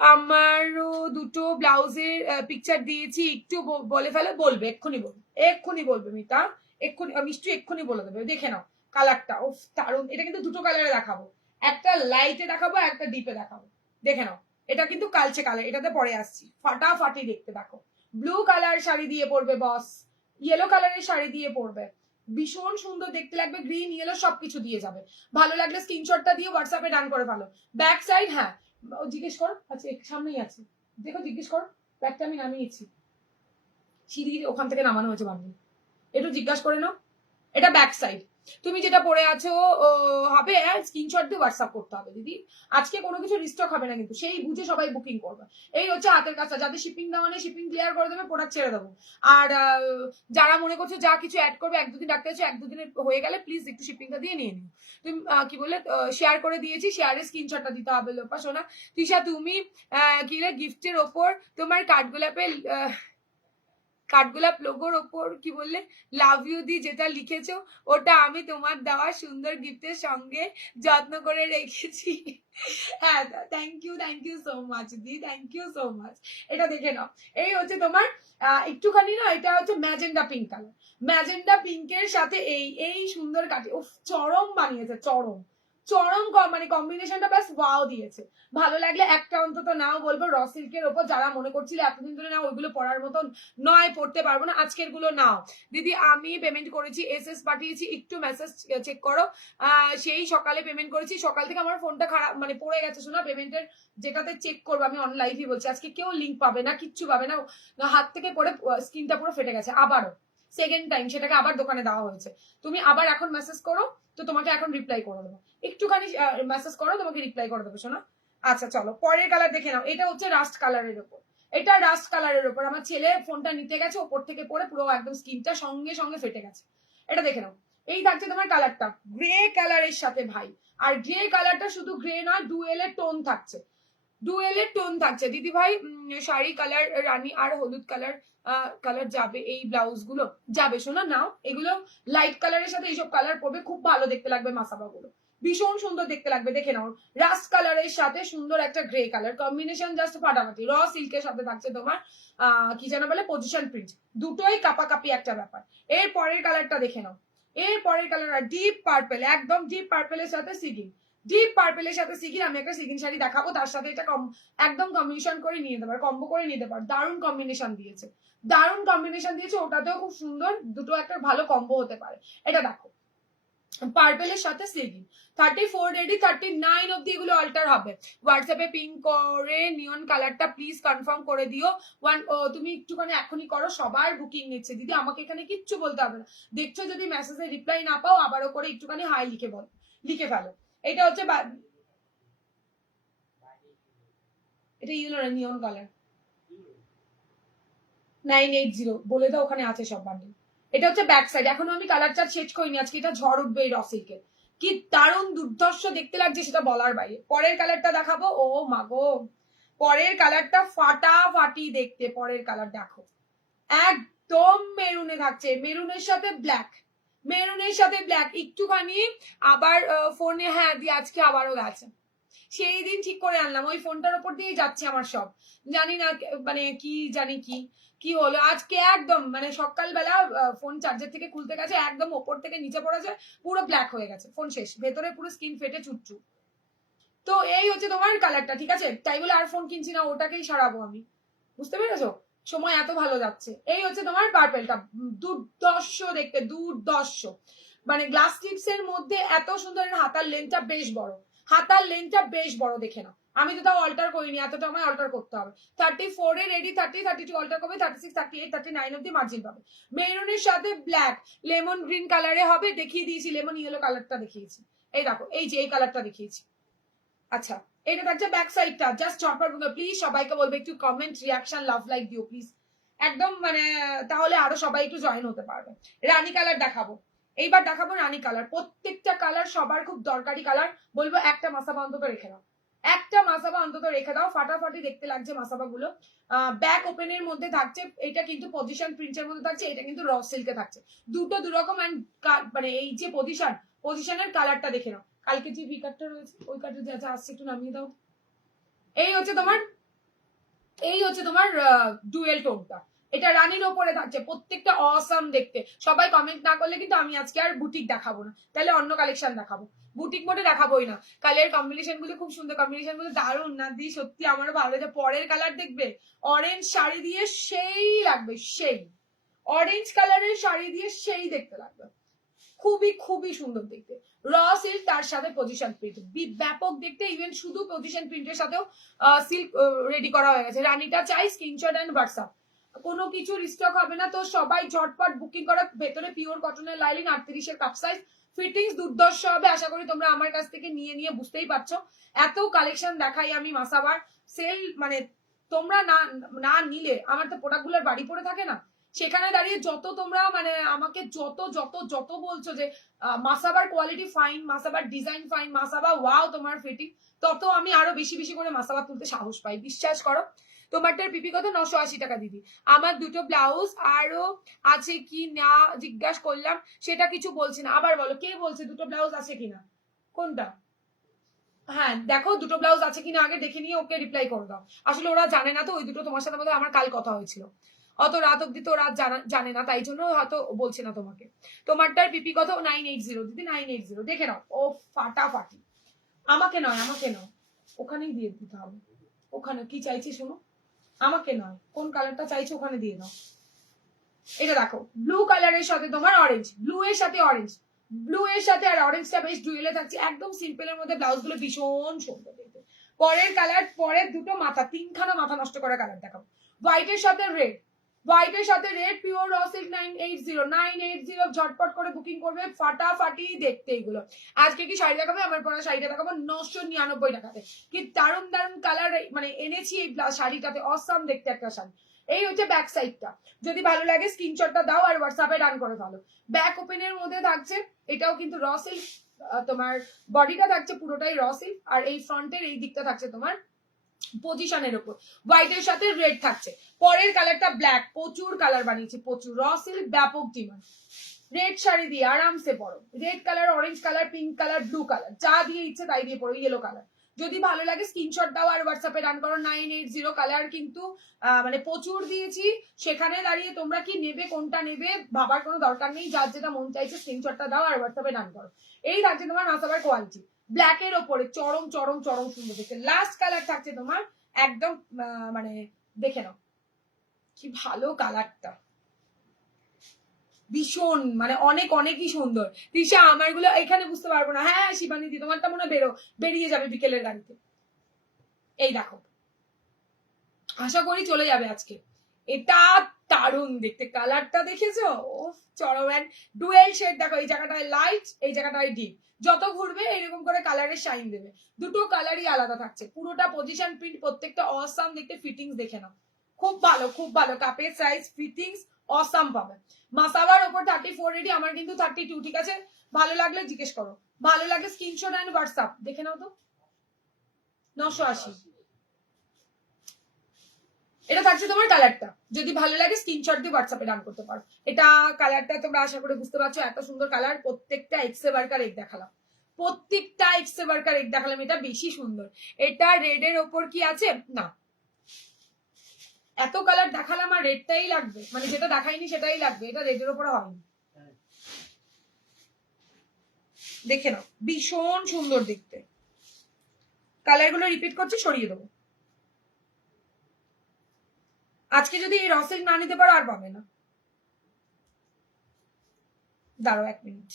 আমারও দুটো ব্লাউজের পিকচার দিয়েছি, একটু বলে ফেলে। বলবে, এক্ষুনি বলবে মিতা, এক্ষুনি মিষ্টি এক্ষুনি বলে দেবে। দেখে নাও কালারটা, ও দারুণ। এটা কিন্তু দুটো কালারে দেখাবো, একটা লাইটে দেখাবো, একটা ডিপে দেখাবো। দেখে নাও, এটা কিন্তু কালচে কালার, এটাতে পরে আসছি। ফাটাফাটি দেখতে, দেখো ব্লু কালার শাড়ি দিয়ে পরবে বস, ইয়েলো কালারের শাড়ি দিয়ে পরবে, ভীষণ সুন্দর দেখতে লাগবে। গ্রিন ইয়েলো সবকিছু দিয়ে যাবে। ভালো লাগলে স্ক্রিনশটটা দিয়ে হোয়াটসঅ্যাপে ডান করে ভালো। ব্যাক সাইড, হ্যাঁ জিজ্ঞেস করো, আচ্ছা সামনেই আছে, দেখো জিজ্ঞেস করো। ব্যাগটা আমি নামিয়েছি, সিঁড়ির ওখান থেকে নামানো হয়েছে বান্ধবী, একটু জিজ্ঞাসা করে নাও। এটা ব্যাক সাইড। তুমি যেটা পরে আছো হবে, স্ক্রিনশট দিয়ে হোয়াটসঅ্যাপ করতে হবে দিদি। আজকে কোনো কিছু রিস্টক হবে না কিন্তু, সেই বুঝে সবাই বুকিং করবে। এই হচ্ছে হাতের কাজটা। যাদের শিপিং দেওয়া নেই শিপিং ক্লিয়ার করে দেবে, প্রোডাক্ট ছেড়ে দেবো। আর যারা মনে করছো যা কিছু অ্যাড করবে, এক দুদিন রাখতে হচ্ছে, এক দুদিনের হয়ে গেলে প্লিজ একটু শিপিংটা দিয়ে নিয়ে নিও। তুমি কি বললে, শেয়ার করে দিয়েছি, শেয়ারের স্ক্রিনশটটা দিতে হবে। লোপা শোনা তৃষা, তুমি কি রে গিফটের ওপর তোমার কাঠগোলাপ লোগোর ওপর কি বললে, লাভ ইউ দি যেটা লিখেছো, ওটা আমি তোমার দেওয়া সুন্দর গিফটের সঙ্গে যত্ন করে রেখেছি। হ্যাঁ, থ্যাংক ইউ সো মাচ দি, থ্যাংক ইউ সো মাচ। এটা দেখে নাও, এই হচ্ছে তোমার একটুখানি না, এটা হচ্ছে ম্যাজেন্ডা পিঙ্ক কালার। ম্যাজেন্ডা পিঙ্কের সাথে এই সুন্দর কাটি, উফ চরম বানিয়েছে, চরম মানে কম্বিনেশনটা ব্যাস ওয়াও দিয়েছে। ভালো লাগলে একটা অন্তত নাও, বলবো র সিল্কের ওপর। যারা মনে করছিলে এতদিন ধরে নাও ওইগুলো পরার মতন নয়, পড়তে পারবো না, আজকের গুলো নাও। দিদি আমি পেমেন্ট করেছি, এসএস পাঠিয়েছি, একটু মেসেজ চেক করো। সেই সকালে পেমেন্ট করেছি, সকাল থেকে আমার ফোনটা খারাপ মানে পড়ে গেছে শোনা। পেমেন্টের যেটাতে চেক করবো আমি অন লাইভই বলছি, আজকে কেউ লিঙ্ক পাবে না, কিচ্ছু পাবে না। হাত থেকে পড়ে স্ক্রিনটা পুরো ফেটে গেছে। আবারও সেকেন্ড টাইম সেটাকে আবার দোকানে দেওয়া হয়েছে। তুমি আবার এখন মেসেজ করো, তো তোমাকে এখন রিপ্লাই করে দেবো। একটুখানি মেসেজ করো, তোমাকে রিপ্লাই করে দেবো শোনা। আচ্ছা চলো পরের কালার দেখে নাও। এটা হচ্ছে রাস্ট কালারের ওপর, এটা রাস্ট কালারের ওপর। আমার ছেলে ফোনটা নিতে গেছে, ওপর থেকে পড়ে পুরো একদম স্কিনটা সঙ্গে সঙ্গে ফেটে গেছে। এটা দেখে নাও। এই থাকছে তোমার কালারটা গ্রে কালারের সাথে ভাই। আর গ্রে কালারটা শুধু গ্রে নয়, ডুয়েলের টোন থাকছে, দিদি ভাই। শাড়ি কালার রানী আর হলুদ কালার যাবে, এই ব্লাউজ গুলো যাবে শোনা। নাও এগুলো লাইট কালারের সাথে এইসব কালার পরবে, খুব ভালো দেখতে লাগবে। মাসাবা গুলো ভীষণ সুন্দর দেখতে লাগবে, দেখে নাও। রাস্ট কালারের সাথে সুন্দর একটা গ্রে কালার কম্বিনেশন, জাস্ট ফাটাফাটি। র সিল্কের সাথে থাকছে তোমার কি যেন বলে, পজিশন প্রিন্ট। দুটোই কাপাকাপি একটা ব্যাপার। এর পরের কালারটা দেখে নাও। এর পরের কালার ডিপ পার্পেল, একদম ডিপ পার্পেলের সাথে সিগিন। ডিপ পার্পেলের সাথে সিগিন। আমি একটা সিগিন শাড়ি দেখাবো, তার সাথে এটা একদম কম্বিনেশন করে নিয়ে যেতে পারো, কম্বো করে নিতে পারো। দারুণ কম্বিনেশন দিয়েছে, ওটাতেও খুব সুন্দর। দুটো একটা ভালো কম্বো হতে পারে। এটা দেখো পার্পেলের সাথে সিগিন। 34 রেডি, 39 অব্দি এগুলো অল্টার হবে। হোয়াটসঅ্যাপে পিং করে নিয়ন কালারটা প্লিজ কনফার্ম করে দিও। তুমি একটুখানি এখনই করো, সবার বুকিং নিচ্ছে দিদি, আমাকে এখানে কিচ্ছু বলতে হবে না। দেখছো যদি মেসেজে রিপ্লাই না পাও, আবারও করে একটুখানি হাই লিখে ফেলো। এটা হচ্ছে এটা ইয়েলো না, নিয়ন কালার 980 বলে দাও, ওখানে আছে সব বান্ডিল। এটা হচ্ছে ব্যাক সাইড। এখনো আমি কালার চার্ট শেষ করিনি, আজকে এটা ঝড় উঠবে এই রসিলকে। কি দারুণ দুর্ধর্ষ দেখতে লাগছে সেটা বলার বাইরে। পরের কালারটা দেখাবো, ও মাগো পরের কালারটা ফাটাফাটি দেখতে। পরের কালার দেখো, একদম মেরুনে থাকছে, মেরুনের সাথে ব্ল্যাক একটুখানি। আবার ফোনে, হ্যাঁ দিয়ে আজকে আবারও গেছে। সেই দিন ঠিক করে আনলাম, ওই ফোনটার উপর দিয়ে যাচ্ছে আমার সব। জানি না মানে কি হলো আজকে, একদম মানে সকালবেলা ফোন চার্জার থেকে খুলতে গেছে, একদম ওপর থেকে নিচে পড়েছে, পুরো ব্ল্যাক হয়ে গেছে ফোন, শেষ। ভেতরে পুরো স্কিন ফেটে চুটচু। তো এই হচ্ছে তোমার কালারটা, ঠিক আছে? তাই বলে আর ফোন কিনছি না, ওটাকেই সারাবো আমি, বুঝতে পেরেছো? সময় এত ভালো যাচ্ছে। এই হচ্ছে তোমার পার্পেলটা, দুর্দর্শ দেখতে, দুর্দর্শ। মানে গ্লাস টিপস এর মধ্যে এত সুন্দর। হাতার লেন্থটা বেশ বড়, দেখে নাও। আমি তো তাও অল্টার করিনি, এতটা আমায় অল্টার করতে হবে। 34 এ রেডি, 30, 32 অল্টার করবে, 36, 38, 39 অব্দি মার্জিন পাবে। মেরুনের সাথে ব্ল্যাক, লেমন গ্রিন কালারে হবে। দেখিয়ে দিয়েছি লেমন ইয়েলো কালারটা, দেখিয়েছি। এই দেখো, এই যে এই কালারটা দেখিয়েছি। আচ্ছা, এটা থাকছে ব্যাক সাইডটা। জাস্ট চটপট প্লিজ সবাইকে বলবে একটু কমেন্ট, রিয়াকশন, লাভ লাইক দিও প্লিজ, একদম মানে তাহলে আরো সবাই একটু জয়েন হতে পারবে। রানী কালার দেখাবো, এইবার দেখাবো রানী কালার। প্রত্যেকটা কালার সবার খুব দরকারি কালার, বলবো একটা মাসা বন্ধ করে রেখে দাও। একটা মাসাবা অন্তত রেখে দাও, ফাটাফাটি দেখতে লাগছে মাসাবা গুলো। ব্যাক ওপেনের মধ্যে থাকছে, এটা কিন্তু পজিশন প্রিন্টের মধ্যে থাকছে, এটা কিন্তু র সিল্কে থাকছে, দুটো দুরকম। অ্যান্ড মানে এই যে পজিশনের কালারটা দেখে নাও। কালকে যে ভি কাটটা রয়েছে ওই কাটটা যা যা আসছে একটু নামিয়ে দাও। এই হচ্ছে তোমার ডুয়েল টোনটা, এটা রানীর ওপরে থাকছে, প্রত্যেকটা অসাম দেখতে। সবাই কমেন্ট না করলে কিন্তু আমি আজকে আর বুটিক দেখাবো না, তাহলে অন্য কালেকশন দেখাবো, বুটিক মোডে দেখাবোই না। কালের কম্বিনেশন গুলো খুব সুন্দর, কম্বিনেশন গুলো দারুণ না দি, সত্যি আমারও ভালো লাগে। পরের কালার দেখবে, অরেঞ্জ শাড়ি দিয়ে সেই লাগবে, সেই অরেঞ্জ কালারের শাড়ি দিয়ে সেই দেখতে লাগবে, খুবই খুবই সুন্দর দেখতে। র সিল্ক তার সাথে পজিশন প্রিন্ট, ব্যাপক দেখতে। ইভেন শুধু পজিশন প্রিন্টের সাথেও সিল্ক রেডি করা হয়ে গেছে। রানীটা চাই স্ক্রিনশট এন্ড হোয়াটসঅ্যাপ, কোনো কিছু রিস্টক হবে না, তো সবাই ঝটপট বুকিং করো। ভেতরে পিওর কটনের লাইলিন, 38-এর কাপ সাইজ, ফিটিংস দুর্দর্শ হবে। আশা করি তোমরা আমার কাছ থেকে নিয়ে নিয়ে বুঝতেই পারছো, এত কালেকশন দেখাই আমি মাসাবার। সেল মানে তোমরা না না নিলে আমার তো প্রোডাক্টগুলোর বাড়ি পড়ে থাকে না, সেখানে দাঁড়িয়ে যত তোমরা মানে আমাকে যত যত যত বলছো যে মাসাবার কোয়ালিটি ফাইন, মাসাবার ডিজাইন ফাইন, মাসাবা ওয়াও তোমার ফিটিং, তত আমি আরো বেশি বেশি করে মাসাবা তুলতে সাহস পাই, বিশ্বাস করো। তোমারটার পিপি কত? 980 টাকা দিদি। আমার দুটো ব্লাউজ আরো আছে কি না জিজ্ঞাসা করলাম, সেটা কিছু বলছি না। আবার বলো, কে বলছে দুটো ব্লাউজ আছে কিনা? কোনটা? হ্যাঁ দেখো, দুটো ব্লাউজ আছে কিনা আগে দেখে নিয়ে ওকে রিপ্লাই করে দাও। আসলে ওরা জানে না তো, ওই দুটো তোমার সাথে মধ্যে আমার কাল কথা হয়েছিল, অত রাত অব্দি তো রাত জানে না, তাই জন্য হয়তো বলছে না তোমাকে। তোমারটার পিপি কত? 980 দিদি, 980 দেখে নাও। ও ফাটাফাটি, আমাকে নয়, আমাকে নয়, ওখানেই দিয়ে দিতে হবে। ওখানে কি চাইছি শোনো, আমাকে নয়, কোন কালারটা চাইছো ওখানে দিয়ে দাও। এটা দেখো, ব্লু কালারের সাথে তোমার অরেঞ্জ, ব্লু এর সাথে অরেঞ্জ, ব্লু এর সাথে আর অরেঞ্জটা বেশ ডুয়েলে থাকছে, একদম সিম্পলের মধ্যে। ব্লাউজ গুলো ভীষণ সুন্দর দেখতে। পরের কালার, পরের দুটো মাথা, তিনখানা মাথা নষ্ট করা কালার দেখাবো। হোয়াইটের সাথে রেড, হোয়াইটের সাথে রেড, পিওর র সিল্ক, 980 ঝটপট করে বুকিং করবে, ফাটাফাটি দেখতে এগুলো। আজকে কি শাড়ি দেখাবে? আমার পরা শাড়িটা দেখাবো 999 টাকাতে। কি দারুণ দারুণ কালার মানে এনেছি এই শাড়িটাতে, অসাম দেখতে একটা শাড়ি। এই হচ্ছে ব্যাক সাইডটা, যদি ভালো লাগে স্ক্রিনশটটা দাও আর হোয়াটসঅ্যাপে ডান করে ফেলো। ব্যাক ওপেনের মধ্যে থাকছে, এটাও কিন্তু র সিল্ক, তোমার বডিটা থাকছে পুরোটাই র সিল্ক, আর এই ফ্রন্টের এই দিকটা থাকছে তোমার পজিশনের উপর, হোয়াইটের সাথে রেড থাকছে। পরের কালারটা ব্ল্যাক, প্রচুর কালার বানিয়েছি, প্রচুর র সিল্ক, ব্যাপক ডিমান্ড। রেড শাড়ি দিয়ে আরামসে পরো, red colour, orange colour, pink colour, blue colour, যা দিয়ে ইচ্ছে তাই দিয়ে পরো, ইয়েলো কালার। যদি ভালো লাগে স্ক্রিনশট দাও আর হোয়াটসঅ্যাপে রান করো। 980 কালার কিন্তু মানে প্রচুর দিয়েছি, সেখানে দাঁড়িয়ে তোমরা কি নেবে, কোনটা নেবে ভাবার কোনো দরকার নেই, যার যেটা মন চাইছে স্ক্রিনশটটা দাও আর হোয়াটসঅ্যাপে রান করো। এই থাকছে তোমার মাসাবার কোয়ালিটি, ব্ল্যাক এর ওপরে চরম চরম চরম সুন্দর দেখতে। লাস্ট কালার থাকছে তোমার একদম মানে দেখে নাও কি ভালো কালারটা, ভীষণ মানে অনেক অনেকই সুন্দর। তৃষা আমার গুলো এখানে বুঝতে পারবো না। হ্যাঁ শিবানী দি, তোমারটা মনে বেরিয়ে যাবে বিকেলের গাড়িতে। এই দেখো, আশা করি চলে যাবে আজকে। এটা দারুণ দেখতে, কালারটা দেখেছো? ও চরম। ডুয়েল শেড দেখো, এই জায়গাটায় লাইট, এই জায়গাটায় ডিপ, যত ঘুরবে এরকম করে কালারের শাইন দেবে। দুটো কালারই আলাদা থাকছে, পুরোটা পজিশন প্রিন্ট, প্রত্যেকটা অসাম দেখতে। ফিটিংস দেখে নাও, খুব ভালো খুব ভালো, কাপের সাইজ, ফিটিংস অসাম পাবে। মাসাবার ওপর 34 রেডি, আমার কিন্তু 32। ঠিক আছে, ভালো লাগলে জিজ্ঞেস করো, ভালো লাগে স্ক্রিনশট এন্ড হোয়াটসঅ্যাপ দেখে নাও তো। 980 এটা থাকছে তোমার কালারটা, যদি ভালো লাগে স্ক্রিনশট দিয়ে হোয়াটসঅ্যাপে ডান করতে পারো। এটা কালারটা তোমরা আশা করে বুঝতে পারছো, এত সুন্দর কালার। প্রত্যেকটা এক্সে বার্কার এক দেখালাম, প্রত্যেকটা এক্সে বার্কার এক দেখালাম, এটা বেশি সুন্দর। এটা রেড এর ওপর কি আছে না, এত কালার দেখালাম আর রেডটাই লাগবে, মানে যেটা দেখাইনি সেটাই লাগবে, এটা রেড এর ওপরে হয়নি। দেখে নাও, ভীষণ সুন্দর দেখতে। কালার গুলো রিপিট করছি, সরিয়ে দেবো। আজকে যদি এই রসিক না নিতে পারো আর পাবে না। দাঁড়াও 1 মিনিট,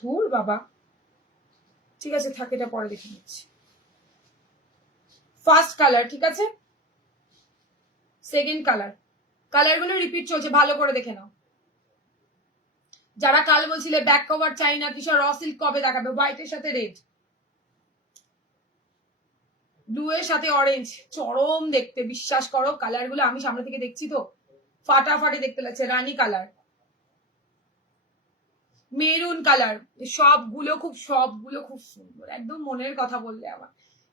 ধুর বাবা, ঠিক আছে থাকে, এটা পরে দেখে নিচ্ছি। ফার্স্ট কালার, ঠিক আছে, সেকেন্ড কালার, কালার গুলো রিপিট চলছে, ভালো করে দেখে নাও। যারা কাল বলছিলে ব্যাক কভার চাই না কিশোর, র সিল্ক কবে দেখাবে? হোয়াইটের সাথে রেড, ব্লু এর সাথে অরেঞ্জ, চরম দেখতে, বিশ্বাস করো। কালার গুলো আমি সামনে থেকে দেখছি তো, ফাটাফাটি দেখতে লাগছে। রানী কালার, মেরুন কালার, সবগুলো খুব সুন্দর। একদম মনের কথা বললে আমার,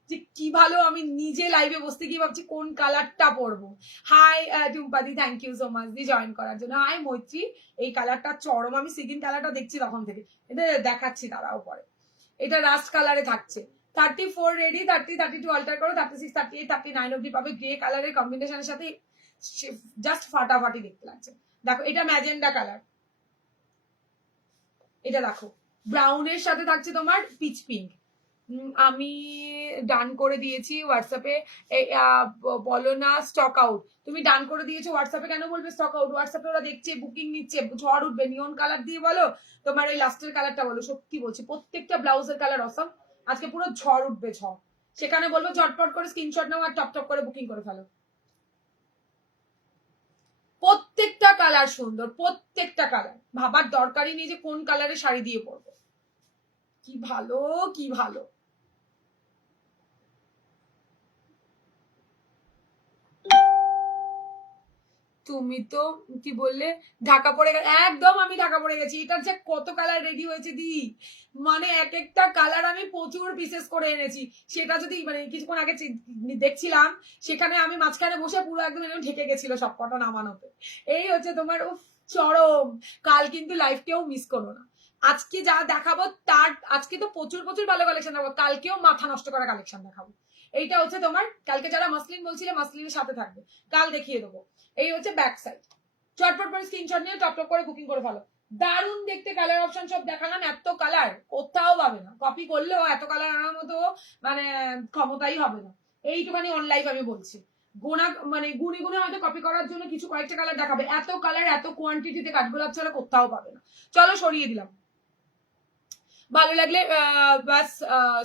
যে কি ভালো, আমি নিজে লাইভে বসতে গিয়ে ভাবছি কোন কালারটা পরবো। হাই টুম্পাদি, থ্যাংক ইউ সো মাচ দি জয়েন করার জন্য। হাই মৈত্রী, এই কালারটা চরম, আমি সিগিন কালারটা দেখছি তখন থেকে, এটা দেখাচ্ছি দাঁড়াও পরে। এটা রাস্ট কালারে থাকছে। 34 রেডি, 30 32 অল্টার করো, 36 38 39 অব্দি পাবে। গ্রে কালারের কম্বিনেশনের সাথে জাস্ট ফাটাফাটি দেখতে লাগছে। দেখো এটা ম্যাজেন্ডা কালার, এটা দেখো ব্রাউনের সাথে থাকছে তোমার পিচ পিঙ্ক। আমি ডান করে দিয়েছি হোয়াটসঅ্যাপে, বলো না স্টক আউট। তুমি ডান করে দিয়েছো হোয়াটসঅ্যাপে, কেন বলবে স্টক আউট? হোয়াটসঅ্যাপে ওরা দেখছে, বুকিং নিচ্ছে, ঝড় উঠবে। নিয়ন কালার দিয়ে বলো, তোমার এই লাস্টের কালারটা বলো। সত্যি বলছি প্রত্যেকটা ব্লাউজের কালার অসম, আজকে পুরো ঝড় উঠবে, ঝড়। সেখানে বলবো ঝটপট করে স্ক্রিনশট নাও আর টপ টপ করে বুকিং করে ফেলো। প্রত্যেকটা কালার সুন্দর, প্রত্যেকটা কালার ভাবার দরকারই নেই যে কোন কালারে শাড়ি দিয়ে পরবো। কি ভালো, কি ভালো। তুমি তো কি বললে ঢাকা পড়ে গেছে, একদম আমি ঢাকা পড়ে গেছি। এটার যে কত কালার রেডি হয়েছে দি, মানে এক একটা কালার আমি প্রচুর পিসেস করে এনেছি। সেটা যদি মানে কিছুক্ষণ আগে দেখছিলাম, সেখানে আমি মাঝখানে বসে পুরো একদম ঢেকে গেছিল সব কটা নামানোতে। এই হচ্ছে তোমার চরম। কাল কিন্তু লাইভ কেউ মিস করো না। আজকে যা দেখাবো তার, আজকে তো প্রচুর প্রচুর ভালো কালেকশন দেখাবো, কালকেও মাথা নষ্ট করা কালেকশন দেখাবো। এইটা হচ্ছে তোমার, কালকে যারা মাসলিন বলছিলে মাসলিনের সাথে থাকবে, কাল দেখিয়ে দেবো। এই হচ্ছে ব্যাক সাইড। চটপট করে স্ক্রিনশট নিয়ে টপ টপ করে বুকিং করে ফেলো। দারুণ দেখতে কালার অপশন সব দেখালাম, এত কালার কোথাও পাবে না। কপি করলেও এত কালার আনার মতো মানে ক্ষমতাই হবে না। এইটুখানি অনলাইভ আমি বলছি। গোনা মানে গুনে গুনে হয়তো কপি করার জন্য কিছু কয়েকটা কালার দেখাবে, এত কালার এত কোয়ান্টিটিতে কাঠগোলাপ ছাড়া কোথাও পাবে না। চলো সরিয়ে দিলাম। ভালো লাগলে বাস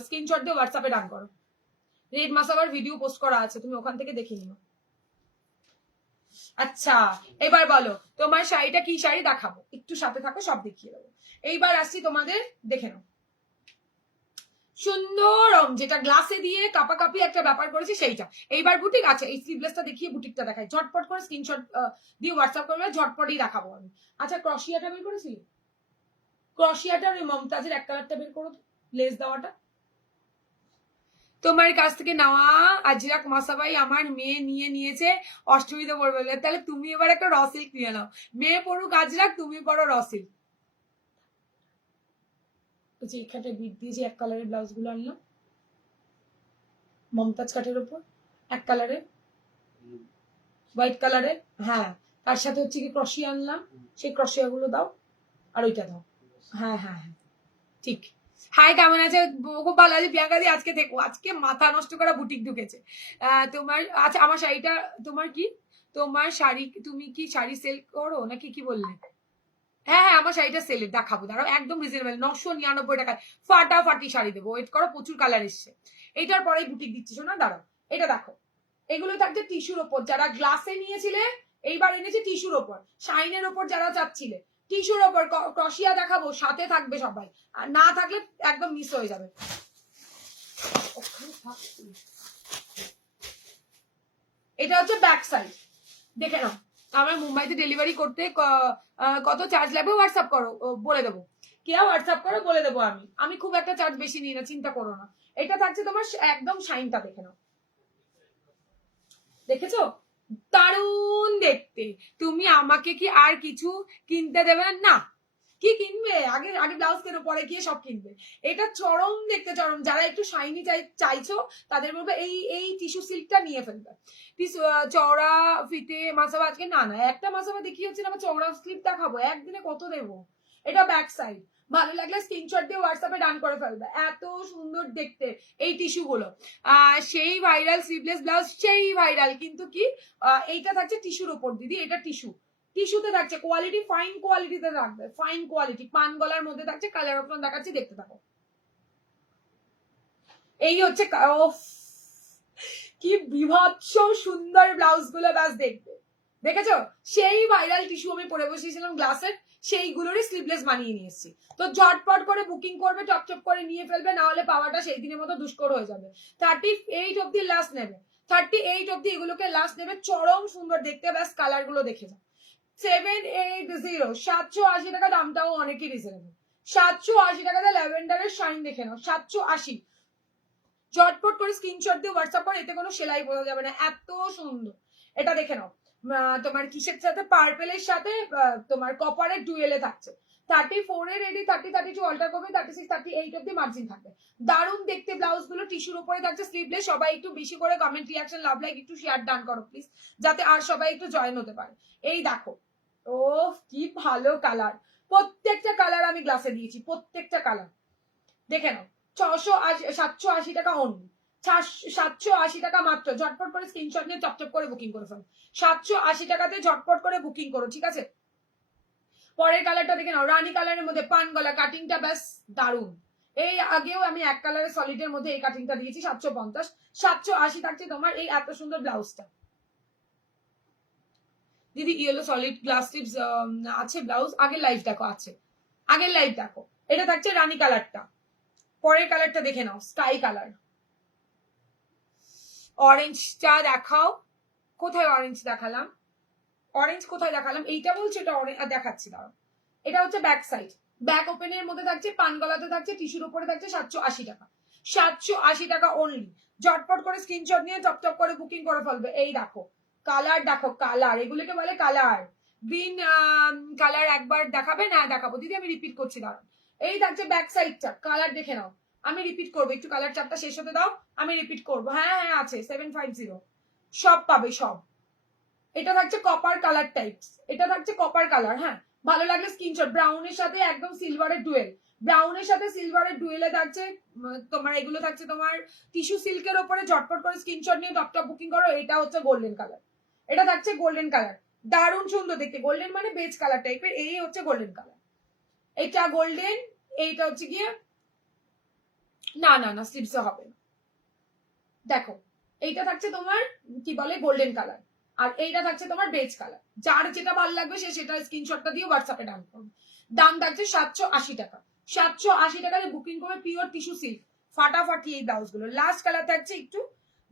স্ক্রিনশট দিয়ে হোয়াটসঅ্যাপে ডান করো। রেড মাসাবার ভিডিও পোস্ট করা আছে, তুমি ওখান থেকে দেখে নিও। আচ্ছা এবার বলো তোমার শাড়িটা কি শাড়ি দেখাবো, একটু সাথে থাকো, সব দেখিয়ে দেবো। এইবার আসছি তোমাদের, দেখে নাও। সুন্দর যেটা গ্লাসে দিয়ে কাপাকাপি একটা ব্যাপার করেছি সেইটা। এইবার বুটিক আছে, এই স্লিভলেসটা দেখিয়ে বুটিকটা দেখাই। ঝটপট করে স্ক্রিনশট দিয়ে হোয়াটসঅ্যাপ করবে, ঝটপটই দেখাবো আমি। আচ্ছা ক্রশিয়াটা বের করেছিলি? ক্রশিয়াটা ওই মমতাজের এক কালারটা বের করো, লেস দেওয়াটা। তোমার কাছ থেকে নেওয়া আজরাক মাসাবাই আমার মেয়ে নিয়ে নিয়েছে, অষ্টমীতে পড়বে। তাহলে তুমি এবার একটা র সিল্ক নিয়ে নাও। মেয়ে পড়ুক আজরাক, তুমি পড়ো র সিল্ক। এখানে বিট দিয়ে যে এক কালারের ব্লাউজ গুলো আনলাম মমতাজ কাটের উপর, এক কালারের হোয়াইট কালারের, হ্যাঁ তার সাথে হচ্ছে কি ক্রশিয়া আনলাম, সেই ক্রশিয়া গুলো দাও আর ওইটা দাও। হ্যাঁ হ্যাঁ হ্যাঁ ঠিক। হাই কেমন আছে? খুব ভালো আছে প্রিয়াঙ্কা দি। আজকে দেখো, আজকে মাথা নষ্ট করা বুটিক ঢুকেছে তোমার। আচ্ছা আমার শাড়িটা তোমার কি, তোমার শাড়ি, তুমি কি শাড়ি সেল করো নাকি কি বললে? হ্যাঁ হ্যাঁ আমার শাড়িটা সেলের দেখাবো, দাঁড়াও। একদম রিজনেবল 999 টাকায় ফাটাফাটি শাড়ি দেবো। ওয়েট করো, প্রচুর কালার এসছে। এইটার পরেই বুটিক দিচ্ছি শোনা, দাঁড়াও। এটা দেখো, এগুলো থাকছে টিস্যুর ওপর। যারা গ্লাসে নিয়েছিলে এইবার এনেছে টিস্যুর ওপর। শাইনের ওপর যারা চাচ্ছিলে টিস্যুর ওপর ক্রশিয়া দেখাবো, সাথে থাকবে সবাই, আর না থাকলে একদম মিস হয়ে যাবে। এটা হচ্ছে ব্যাক সাইড, দেখে নাও। আমার মুম্বাইতে ডেলিভারি করতে কত চার্জ লাগবে হোয়াটসঅ্যাপ করো, বলে দেবো। কে হোয়াটসঅ্যাপ করো বলে দেবো। আমি খুব একটা চার্জ বেশি নিই না, চিন্তা করো না। এটা থাকছে তোমার একদম শাইনটা, দেখে নাও। দেখেছো দারুণ দেখতে। তুমি আমাকে কি আর কিছু কিনতে দেবে না? কি কিনবে? আগে আগে ব্লাউজ কেন, পরে গিয়ে সব কিনবে। এটা চরম দেখতে, চরম। যারা একটু শাইনি চাইছো তাদের বলবো এই এই টিস্যু সিল্কটা নিয়ে ফেলবে। চওড়া ফিতে মাসাবা আজকে না না একটা মাসাবা দেখিয়ে হচ্ছে না, চওড়া স্লিপ দেখাবো, একদিনে কত দেবো। এটা ব্যাক সাইড। ভালো লাগলে স্ক্রিনশট দিয়ে হোয়াটসঅ্যাপে ডান করে ফেলবে। এত সুন্দর দেখতে এই টিস্যু গুলো। সেই ভাইরাল স্লিভলেস ব্লাউজ, সেই ভাইরাল, কিন্তু কি এইটা থাকছে টিস্যুর ওপর দিদি। এটা টিস্যু, টিস্যুতে থাকছে কোয়ালিটি, ফাইন কোয়ালিটিতে থাকবে, ফাইন কোয়ালিটি। পান গলার মধ্যে থাকছে, কালার অপশন দেখাচ্ছি, দেখতে থাকো। এই হচ্ছে কি বিভৎস সুন্দর ব্লাউজ গুলো, ব্যাস দেখবে। দেখেছো সেই ভাইরাল টিস্যু আমি পরে বসেছিলাম গ্লাসের, সেইগুলোরই স্লিভলেস বানিয়ে নিয়ে এসেছি। তো ঝটপট করে বুকিং করবে, টপটপ করে নিয়ে ফেলবে, না হলে পাওয়াটা সেই দিনের মতো দুষ্কর হয়ে যাবে। 38 অব্দি লাস্ট নেবে, 38 অব্দি এগুলোকে লাস্ট নেবে। চরম সুন্দর দেখতে, ব্যাস কালার গুলো দেখে যাও। 780 780 টাকা, দামটাও অনেকই রিজনেবল। 780 টাকাতে ল্যাভেন্ডারের শাইন দেখে নাও, 780। ঝটপট করে স্ক্রিনশট দিয়ে হোয়াটসঅ্যাপ করে, এতে কোনো সেলাই বোঝা যাবে না, এত সুন্দর। এটা দেখে নাও, তোমার কিসের সাথে, পার্পেলের সাথে তোমার কপারের ডুয়েলে থাকছে। 34 এর রেডি, 30 32 অল্টার করবে, 36 38 অব্দি মার্জিন থাকবে। দারুণ দেখতে ব্লাউজ গুলো, টিস্যুর উপরে থাকছে, স্লিভলেস। সবাই একটু বেশি করে কমেন্ট, রিয়াকশন, লাভ, লাইক, একটু শেয়ার ডান করো প্লিজ, যাতে আর সবাই একটু জয়েন হতে পারে। এই দেখো, ও কি ভালো কালার, প্রত্যেকটা কালার আমি গ্লাসে দিয়েছি, প্রত্যেকটা কালার দেখে নাও। 780 টাকা অনলি, 780 টাকা মাত্র। ঝটপট করে স্ক্রিনশট নিয়ে চপচপ করে বুকিং করে ফেলো। 780 টাকাতে ঝটপট করে বুকিং করো, ঠিক আছে। পরের কালারটা দেখে নাও, রানী কালারের মধ্যে পান গলা, কাটিংটা ব্যাস দারুন। এই আগেও আমি এক কালারের সলিডের মধ্যে এই কাটিংটা দিয়েছি 750। 780 থাকছে তোমার এই এত সুন্দর ব্লাউজটা। দিদি ইয়েলো সলিড গ্লাস টিপস আছে ব্লাউজ? আগের লাইভ দেখো, আছে, আগের লাইভ দেখো। এটা থাকছে রানী কালারটা। পরের কালারটা দেখে নাও, স্কাই কালার। অরেঞ্জটা দেখাও, কোথায় অরেঞ্জ দেখালাম, অরেঞ্জ কোথায় দেখালাম, এইটা বলছে, এটা দেখাচ্ছি দাঁড়াও। এটা হচ্ছে ব্যাক সাইড, ব্যাক ওপেনের মধ্যে থাকছে, পান গলাতে থাকছে, টিস্যুর উপরে থাকছে 780 টাকা। 780 টাকা অনলি। ঝটপট করে স্ক্রিনশট নিয়ে চপচপ করে বুকিং করে ফেলবে। এই দেখো কালার, দেখো কালার, এগুলোকে বলে কালার। গ্রিন কালার একবার দেখাবে না? দেখাবো দিদি, আমি রিপিট করছি দাঁড়ান। এই থাকছে ব্যাক সাইডটা, কালার দেখে নাও। আমি রিপিট করবো, একটু কালার চাপটা শেষ হতে দাও, আমি রিপিট করবো। হ্যাঁ হ্যাঁ আছে, 750 সব পাবে সব। এটা থাকছে কপার কালার টাইপস, এটা থাকছে কপার কালার। হ্যাঁ, ভালো লাগলে স্ক্রিনশট। ব্রাউনের সাথে একদম সিলভারের ডুয়েল, ব্রাউনের সাথে সিলভারের ডুয়েলে থাকছে তোমার, এগুলো থাকছে তোমার টিস্যু সিল্কের ওপরে। ঝটপট করে স্ক্রিনশট নিয়ে টপ বুকিং করো। এটা হচ্ছে গোল্ডেন কালার, এটা থাকছে গোল্ডেন কালার, দারুণ সুন্দর দেখতে। গোল্ডেন মানে বেজ কালার টাইপের, এই হচ্ছে গোল্ডেন কালার। এটা গোল্ডেন, এইটা হচ্ছে গিয়ে না না না স্লিপসে হবে না। দেখো এইটা থাকছে তোমার কি বলে গোল্ডেন কালার, আর এইটা থাকছে তোমার বেজ কালার। যার যেটা ভালো লাগবে সে সেটা স্ক্রিনশটটা দিয়ে হোয়াটসঅ্যাপে ডান করবে। দাম থাকছে 780 টাকা। 780 টাকায় বুকিং করে পিওর টিস্যু সিল্ক, ফাটাফাটি এই ব্লাউজ গুলো। লাস্ট কালার থাকছে একটু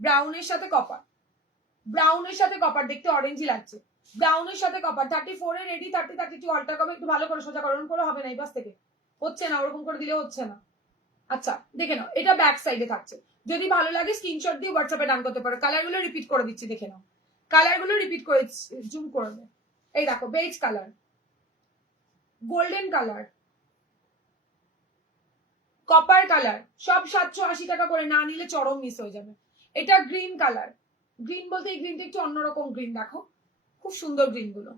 ব্রাউনের সাথে কপার, ব্রাউনের সাথে কপার, দেখতে অরেঞ্জই লাগছে। ব্রাউনের সাথে কপার, 34 এ রেডি, 30 32 অল্টার করবে। একটু ভালো করে সোজা করুন, করে হবে না এই পাশ থেকে, হচ্ছে না, ওরকম করে দিলে হচ্ছে না। আচ্ছা দেখে নাও, এটা ব্যাক সাইডে থাকছে। যদি ভালো লাগে স্ক্রিনশট দিয়ে হোয়াটসঅ্যাপে ডান করতে পারো। কালারগুলো রিপিট করে দিচ্ছি, দেখে নাও। কালারগুলো রিপিট করে জুম করে নাও। এই দেখো beige colour, golden colour, copper colour, সব 780 টাকা করে, না নিলে চরম মিস হয়ে যাবে। এটা গ্রিন কালার, গ্রিন বলতে এই গ্রিনটা একটু অন্যরকম গ্রিন, দেখো খুব সুন্দর গ্রিন গুলো।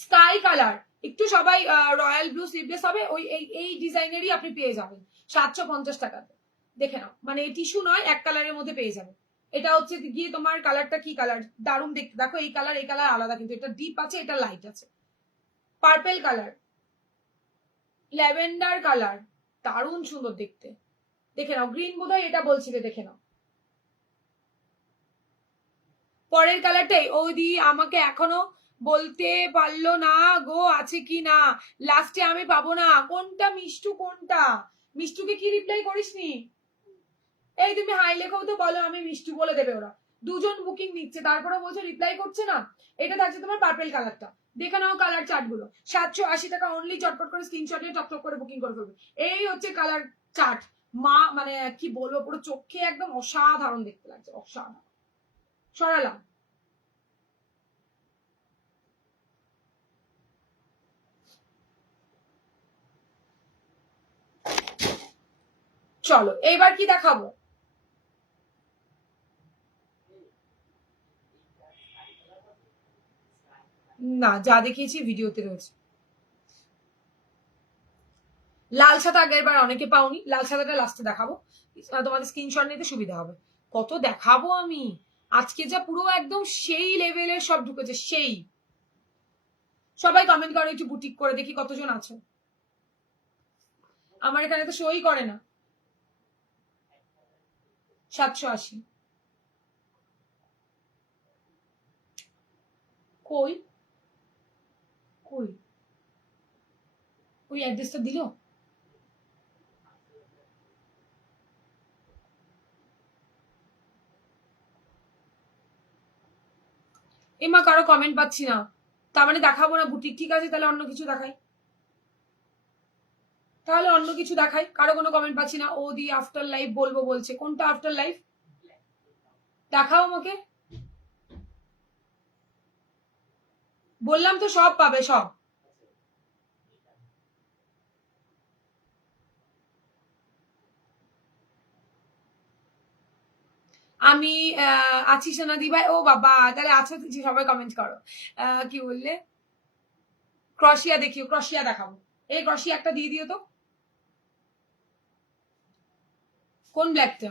স্কাই কালার, একটু সবাই রয়্যাল ব্লু স্লিভলেস হবে, ওই এই ডিজাইনেরই আপনি পেয়ে যাবেন 750 টাকাতে। দেখে নাও, মানে টিস্যু নয়, এক কালারের মধ্যে পেয়ে যাবে। এটা হচ্ছে গিয়ে তোমার কালারটা কি কালার, দারুণ দেখতে। দেখো এই কালার আলাদা, কিন্তু এটা ডিপ আছে, এটা লাইট আছে। পার্পেল কালার, ল্যাভেন্ডার কালার, দারুণ সুন্দর দেখতে। দেখে নাও, গ্রিন বোধহয় এটা বলছিলে, দেখে নাও। পরের কালারটাই ওই দি আমাকে এখনো বলতে পারলো না গো আছে কি না, লাস্টে আমি পাবো না। কোনটা মিষ্টু, কোনটা মিষ্টুকে কি রিপ্লাই করিসনি? এই তুমি হাই লেখাও তো বলো, আমি মিষ্টু বলে দেবে ওরা। দুজন বুকিং নিচ্ছে, তারপরে বলছে রিপ্লাই করছে না। এটা থাকছে তোমার পার্পেল কালারটা, দেখে নাও কালার চার্ট গুলো। 780 টাকা অনলি। চটপট করে স্ক্রিনশট নিয়ে টপ করে বুকিং করে ফেলবে। এই হচ্ছে কালার চার্ট, মা মানে কি বলবো, পুরো চোখে একদম অসাধারণ দেখতে লাগছে, অসাধারণ। সরালাম। চলো এইবার কি দেখাবো? না, যা দেখিয়েছি ভিডিওতে রয়েছে। লাল সাদা আগের বার অনেকে পাওনি, লাল সাদাটা লাস্টে দেখাবো, তোমাদের স্ক্রিনশট নিতে সুবিধা হবে। কত দেখাবো আমি আজকে, যা পুরো একদম সেই লেভেলের সব ঢুকেছে, সেই। সবাই কমেন্ট করো একটু, বুটিক করে দেখি কতজন আছো। আমার এখানে তো শোই করে না। 780 কই, কই ওই অ্যাড্রেসটা দিল? এমা কারো কমেন্ট পাচ্ছি না, তার মানে দেখাবো না বুটিক। ঠিক আছে, তাহলে অন্য কিছু দেখাই, তাহলে অন্য কিছু দেখাই। কারো কোনো কমেন্ট পাচ্ছি না। ও দি আফটার লাইফ বলবো বলছে, কোনটা আফটার লাইফ দেখাও আমাকে। বললাম তো সব পাবে, সব। আমি আছি সোনাদি ভাই। ও বাবা, তাহলে আছো সবাই কমেন্ট করো। কি বললে? ক্রশিয়া দেখিও, ক্রশিয়া দেখাবো। এই ক্রশিয়া একটা দিয়ে দিও তো। কোন ব্ল্যাকটা?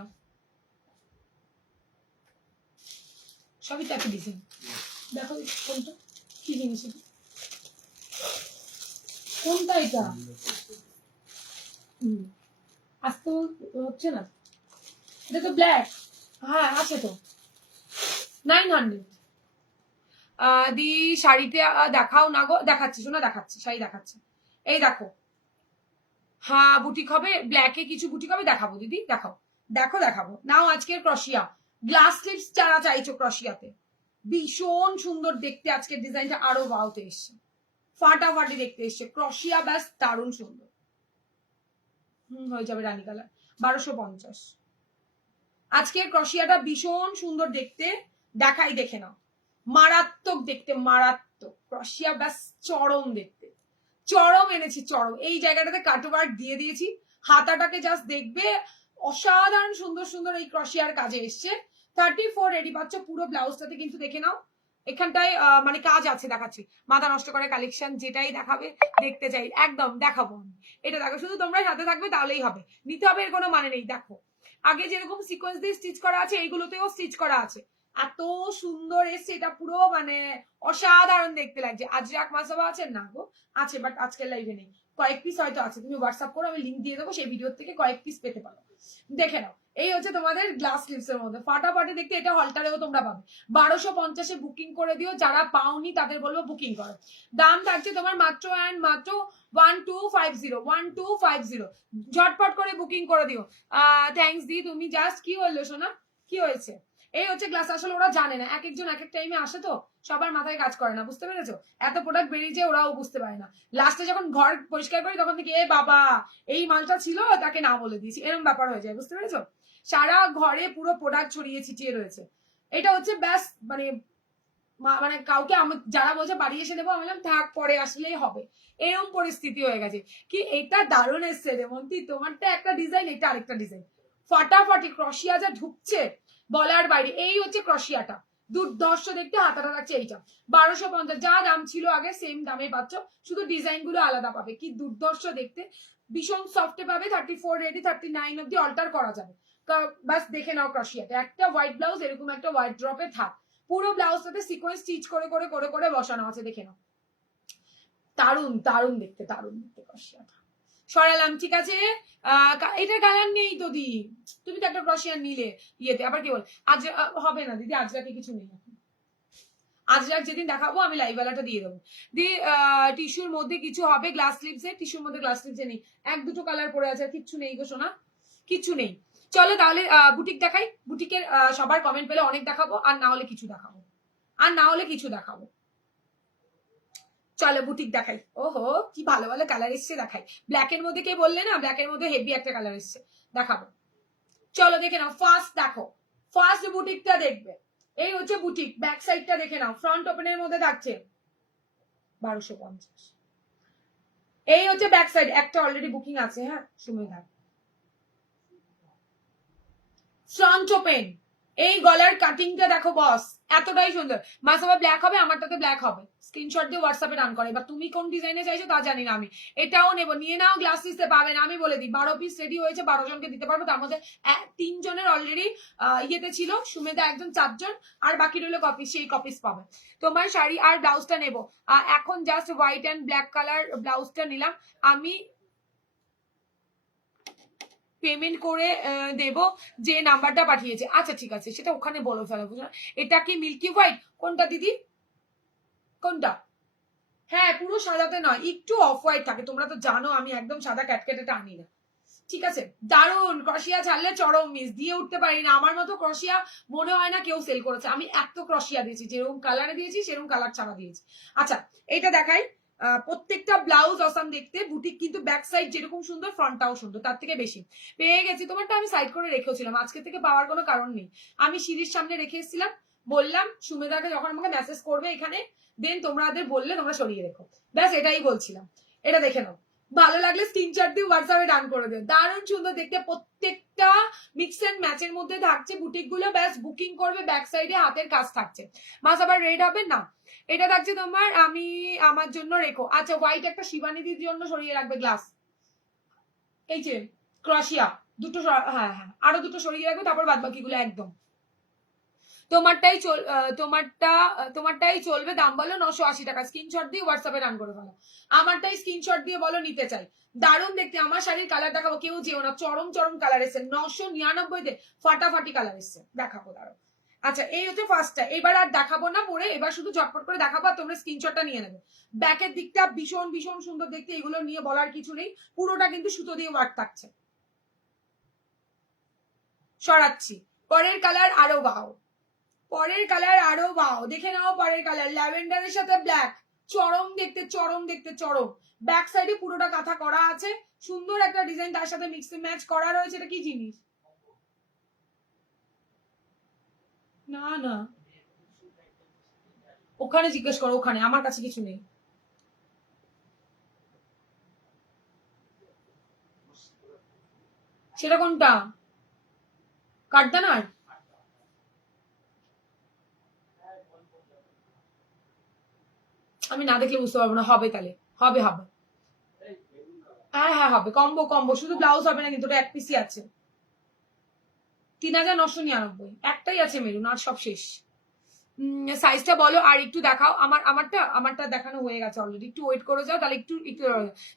সবই তো একটা ডিজাইন। দেখো কোনটা কি জিনিস, কোনটা এটা? আসতে হচ্ছে না, এটা তো ব্ল্যাক। হ্যাঁ আছে তো, 900। দি শাড়িতে দেখাও না গো। দেখাচ্ছি শোনা, দেখাচ্ছি, শাড়ি দেখাচ্ছি। এই দেখো, হ্যাঁ বুটিক হবে, ব্ল্যাকে কিছু বুটিক হবে, দেখাবো দিদি, দেখাও। দেখো দেখাবো নাও। আজকের ক্রশিয়া গ্লাস স্লিপস যারা চাইছো ক্রশিয়াতে, ভীষণ সুন্দর দেখতে। আজকের ডিজাইনটা আরো বাউতে এসছে, ফাটাফাটি দেখতে এসছে। ক্রশিয়া ব্যাস দারুণ সুন্দর। হয়ে যাবে রানী কালার, 1250। আজকের ক্রশিয়াটা ভীষণ সুন্দর দেখতে, দেখাই, দেখে নাও। মারাত্মক দেখতে, মারাত্মক ক্রশিয়া ব্যাস চরম দেখতে, চরম এনেছি চরম। এই জায়গাটাতে কাটওয়ার্ক দিয়ে দিয়েছি, হাতাটাকে জাস্ট দেখবে, অসাধারণ সুন্দর সুন্দর এই ক্রশিয়ার কাজে এসছে। 34 রেডি পাচ্ছ পুরো ব্লাউজটাতে, কিন্তু দেখে নাও এখানটায় মানে কাজ আছে, দেখাচ্ছি। মাথা নষ্ট করে কালেকশন, যেটাই দেখাবে দেখতে চাই একদম দেখাবো আমি। এটা দেখো, শুধু তোমরা সাথে থাকবে তাহলেই হবে, নিতে হবে এর কোনো মানে নেই। দেখো আগে যেরকম সিকোয়েন্স দিয়ে স্টিচ করা আছে, এইগুলোতেও স্টিচ করা আছে, এত সুন্দর এসছে। এটা পুরো মানে অসাধারণ দেখতে লাগছে। আজরাক মাসাবা আছে না গো? আছে, বাট আজকের লাইভে নেই। কয়েক পিস হয়তো আছে, তুমি হোয়াটসঅ্যাপ করো, আমি লিঙ্ক দিয়ে দেবো, সেই ভিডিওর থেকে কয়েক পিস পেতে পারো, দেখে নাও। এই হচ্ছে তোমাদের গ্লাস স্লিভস এর মধ্যে ফাটাফাটি দেখতে। এটা হলটারেও তোমরা পাবে। 1250-এ বুকিং করে দিও, যারা পাওনি তাদের বলবো বুকিং করো। দাম থাকছে তোমার মাত্র অ্যান্ড মাত্র 1250, 1250। ঝটপট করে বুকিং করে দিও। থ্যাংকস দি, তুমি জাস্ট কি বললো শোনা, কি হয়েছে? এই হচ্ছে গ্লাস। আসলে ওরা জানে না, এক একজন এক এক টাইমে আসে তো, সবার মাথায় কাজ করে না, বুঝতে পেরেছো? এত প্রোডাক্ট বেরিয়ে যায়, ওরাও বুঝতে পারে না। লাস্টে যখন ঘর পরিষ্কার করি তখন থেকে এ বাবা এই মালটা ছিল, তাকে না বলে দিয়েছি, এরকম ব্যাপার হয়ে যায়, বুঝতে পেরেছো? সারা ঘরে পুরো প্রোডাক্ট ছড়িয়ে ছিটিয়ে রয়েছে। এটা হচ্ছে ব্যাস মানে মানে কাউকে যারা বলছে বাড়ি এসে দেবো, আমি বললাম থাক পরে আসলেই হবে, এরকম পরিস্থিতি হয়ে গেছে। কি এটা দারুণ এসছে রেমন্তি, তোমারটা একটা ডিজাইন, এটা আরেকটা ডিজাইন, ফাটাফাটি। ক্রশিয়া যা ঢুকছে বলার বাইরে। এই হচ্ছে ক্রশিয়াটা, দুর্ধর্ষ দেখতে। হাতাটা রাখছে এইটা 1250, যা দাম ছিল আগে সেম দামে পাচ্ছ, শুধু ডিজাইন গুলো আলাদা পাবে। কি দুর্ধর্ষ দেখতে, ভীষণ সফটে পাবে। 34 রেডি, 39 অব্দি অল্টার করা যাবে। বাস দেখে নাও ক্রশিয়াটা। একটা হোয়াইট ব্লাউজ, এরকম একটা হোয়াইট ড্রপে থাক, পুরো ব্লাউজটাতে সিকোয়েন্স স্টিচ করে করে করে করে বসানো আছে, দেখে নাও। দারুণ দারুণ দেখতে, দারুণ দেখতে ক্রশিয়াটা। সরালাম, ঠিক আছে। এটার কালার নেই তো দি, তুমি তো একটা ক্রশিয়া নিলে ইয়েতে, আবার কি বল আজ হবে না দিদি, আজরাকে কিছু নেই এখন। আজরাক যেদিন দেখাবো আমি লাইভ বেলাটা দিয়ে দেবো। দিয়ে টিস্যুর মধ্যে কিছু হবে গ্লাস স্লিভসে, টিস্যুর মধ্যে গ্লাস স্লিভসে নেই, এক দুটো কালার পরে আছে, কিচ্ছু নেই গো সোনা, কিচ্ছু নেই। চলো তাহলে বুটিক দেখাই। বুটিকের সবার কমেন্ট পেলে অনেক দেখাবো, আর না হলে কিছু দেখাবো, আর না হলে কিছু দেখাবো। চলো বুটিক দেখাই। ওহো কি ভালো ভালো কালার এসছে, দেখাই। ব্ল্যাকের মধ্যে কে বললে না, ব্ল্যাকের মধ্যে হেভি একটা কালার এসছে, দেখাবো। চলো দেখে নাও, ফার্স্ট দেখো, ফার্স্ট বুটিকটা দেখবে। এই হচ্ছে বুটিক, ব্যাক সাইডটা দেখে নাও, ফ্রন্ট ওপেনের মধ্যে থাকছে 1250। এই হচ্ছে ব্যাক সাইড, একটা অলরেডি বুকিং আছে, হ্যাঁ সুমেধা। ফ্রন্ট ওপেন, এই গলার কাটিংটা দেখো বস, এতটাই সুন্দর। মাসাবা ব্ল্যাক হবে, আমারটাতে ব্ল্যাক হবে, স্ক্রিনশট দিয়ে হোয়াটসঅ্যাপে রান করে। এবার তুমি কোন ডিজাইনে চাইছো তা জানি না আমি, এটাও নেবো, নিয়ে নাও। গ্লাস পিসে পাবেন, আমি বলে দিই 12 পিস রেডি হয়েছে, 12 জনকে দিতে পারবো। তার মধ্যে 3 জনের অলরেডি ইয়েতে ছিল, সুমেধা একজন, 4 জন, আর বাকি রইলো কপিস, সেই কপিস পাবে। তোমার শাড়ি আর ব্লাউজটা নেবো। এখন just white and black colour ব্লাউজটা নিলাম আমি, পেমেন্ট করে দেব যে নাম্বারটা পাঠিয়েছে। আচ্ছা ঠিক আছে, সেটা ওখানে বলে ফেলা, বুঝলো। এটা কি মিল্কি হোয়াইট? কোনটা দিদি, কোনটা? হ্যাঁ পুরো সাদাতে নয়, একটু অফ হোয়াইট থাকে, তোমরা তো জানো আমি একদম সাদা ক্যাটকেটেটা আনি না, ঠিক আছে, দারুণ। ক্রশিয়া ছাড়লে চরম মিস, দিয়ে উঠতে পারি না। আমার মতো ক্রশিয়া মনে হয় না কেউ সেল করেছে। আমি এত ক্রশিয়া দিয়েছি, যেরকম কালারে দিয়েছি সেরকম কালার ছাড়া দিয়েছি। আচ্ছা, এটা দেখাই। প্রত্যেকটা ব্লাউজ অসাম দেখতে, বুটিক কিন্তু ব্যাক সাইড যেরকম সুন্দর ফ্রন্টটাও সুন্দর, তার থেকে বেশি। পেয়ে গেছি, তোমারটা আমি সাইড করে রেখেছিলাম, আজকে থেকে পাওয়ার কোনো কারণ নেই। আমি সিঁড়ির সামনে রেখে এসেছিলাম, বললাম সুমেদাকে যখন আমাকে মেসেজ করবে এখানে, দেন তোমাদের বললে তোমরা সরিয়ে রেখো, ব্যাস এটাই বলছিলাম। এটা দেখে নাও, ভালো লাগলে স্ক্রিনশট দিয়ে হোয়াটসঅ্যাপে ডান করে দিও। দারুণ সুন্দর দেখতে, প্রত্যেকটা মিক্স এন্ড ম্যাচের মধ্যে থাকছে বুটিক গুলো, ব্যাস বুকিং করবে, ব্যাক সাইডে হাতের কাজ থাকছে, মাস আবার রেড হবে না। এটা থাকছে তোমার, আমি আমার জন্য রেখো। আচ্ছা, হোয়াইট একটা শিবানিদির জন্য সরিয়ে রাখবে গ্লাস, এই যে ক্রশিয়া দুটো, হ্যাঁ হ্যাঁ আরো দুটো সরিয়ে রাখবে, তারপর বাদ বাকিগুলো একদম তোমারটাই চলবে। দাম বলো 980 টাকা, স্ক্রিনশট দিয়ে হোয়াটসঅ্যাপে রান করে ফেলো। আমারটাই স্ক্রিনশট দিয়ে বলো নিতে চাই। দারুণ দেখতে, আমার শাড়ির কালার দেখাবো, কেউ যেও না, চরম চরম কালার এসছে 999-তে, ফাটাফাটি কালার এসছে, দেখাবো দাঁড়ো। আচ্ছা, এই হচ্ছে ফার্স্টটা, এবার আর দেখাবো না পরে, এবার শুধু ঝটপট করে দেখাবো, আর তোমরা স্ক্রিনশটটা নিয়ে নেবে। ব্যাকের দিকটা ভীষণ ভীষণ সুন্দর দেখতে, এগুলো নিয়ে বলার কিছু নেই, পুরোটা কিন্তু সুতো দিয়ে ওয়ার্ক থাকছে। সরাচ্ছি, পরের কালার আরো বাও, পরের কালার আরো বাও, দেখে নাও পরের কালার, ল্যাভেন্ডারের সাথে ব্ল্যাক, চরম দেখতে চরম দেখতে চরম। ব্যাক সাইডে পুরোটা কাঁথা করা আছে, সুন্দর একটা ডিজাইন, তার সাথে মিক্স ম্যাচ করা রয়েছে। এটা কি জিনিস? না না, ওখানে জিজ্ঞেস করো, ওখানে, আমার কাছে কিছু নেই। সেটা কোনটা? কাঠদানার? আমি না দেখলে বুঝতে পারবো না, হবে তাহলে, হবে হবে, হ্যাঁ হ্যাঁ হবে, কম্বো কম্বো, শুধু ব্লাউজ হবে না কিন্তু, ওটা এক পিসি আছে। 3999, একটাই আছে মেরুন, আর সব শেষ। সাইজটা বলো আর একটু দেখাও। আমারটা দেখানো হয়ে গেছে অলরেডি, একটু ওয়েট করে যাও তাহলে, একটু একটু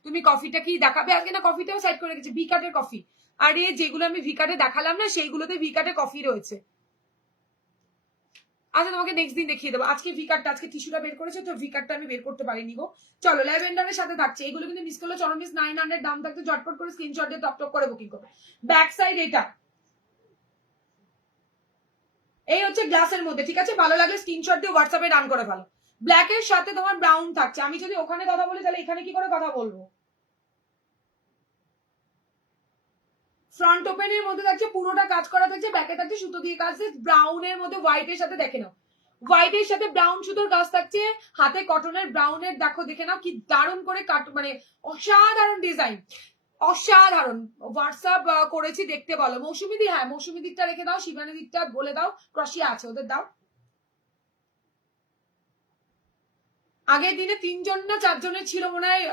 তুমি কফিটা কি দেখাবে আজকে? না, কফিটাও সাইড করে রেখেছি, ভি কাটের কফি। আরে যেগুলো আমি ভি কাটে দেখালাম না, সেইগুলোতে ভি কাটে কফি রয়েছে। আচ্ছা, তোমাকে নেক্সট দিন দেখিয়ে দেবো। আজকে ভি কাটটা, আজকে টিস্যুটা বের করেছে তো, ভি কাটটা আমি বের করতে পারিনি গো। চলো, ল্যাভেন্ডারের সাথে থাকছে, এগুলো কিন্তু মিস করলে চরম মিস। 900 দাম থাকতে ঝটপট করে স্ক্রিনশট দিয়ে টপ টপ করে বুকিং করবে। ব্যাক সাইড এটা, এই হচ্ছে গ্লাসের মধ্যে, ঠিক আছে? ভালো লাগলে স্ক্রিনশট দিয়ে হোয়াটসঅ্যাপে ডান করে ফেলো। ব্ল্যাক এর সাথে তোমার ব্রাউন থাকছে, আমি যদি ওখানে কথা বলি তাহলে এখানে কি করে কথা বলবো? ফ্রন্ট ওপেনের মধ্যে থাকছে, পুরোটা কাজ করা থাকছে, ব্যাকে থাকছে সুতো দিয়ে কাজ, ব্রাউনের মধ্যে হোয়াইটের সাথে দেখে নাও, হোয়াইটের সাথে ব্রাউন সুতোর কাজ থাকছে, হাতে কটনের ব্রাউনের, দেখো দেখে নাও কি দারুণ করে কাট, মানে অসাধারণ ডিজাইন, অসাধারণ। হোয়াটসঅ্যাপ করেছি, দেখতে বলো। মৌসুমি দি, হ্যাঁ মৌসুমি দিকটা রেখে দাও, শিবানী দিকটা বলে দাও, ক্রশিয়া আছে ওদের দাও। আগের দিনে 3জন না 4জনের ছিল মনে হয়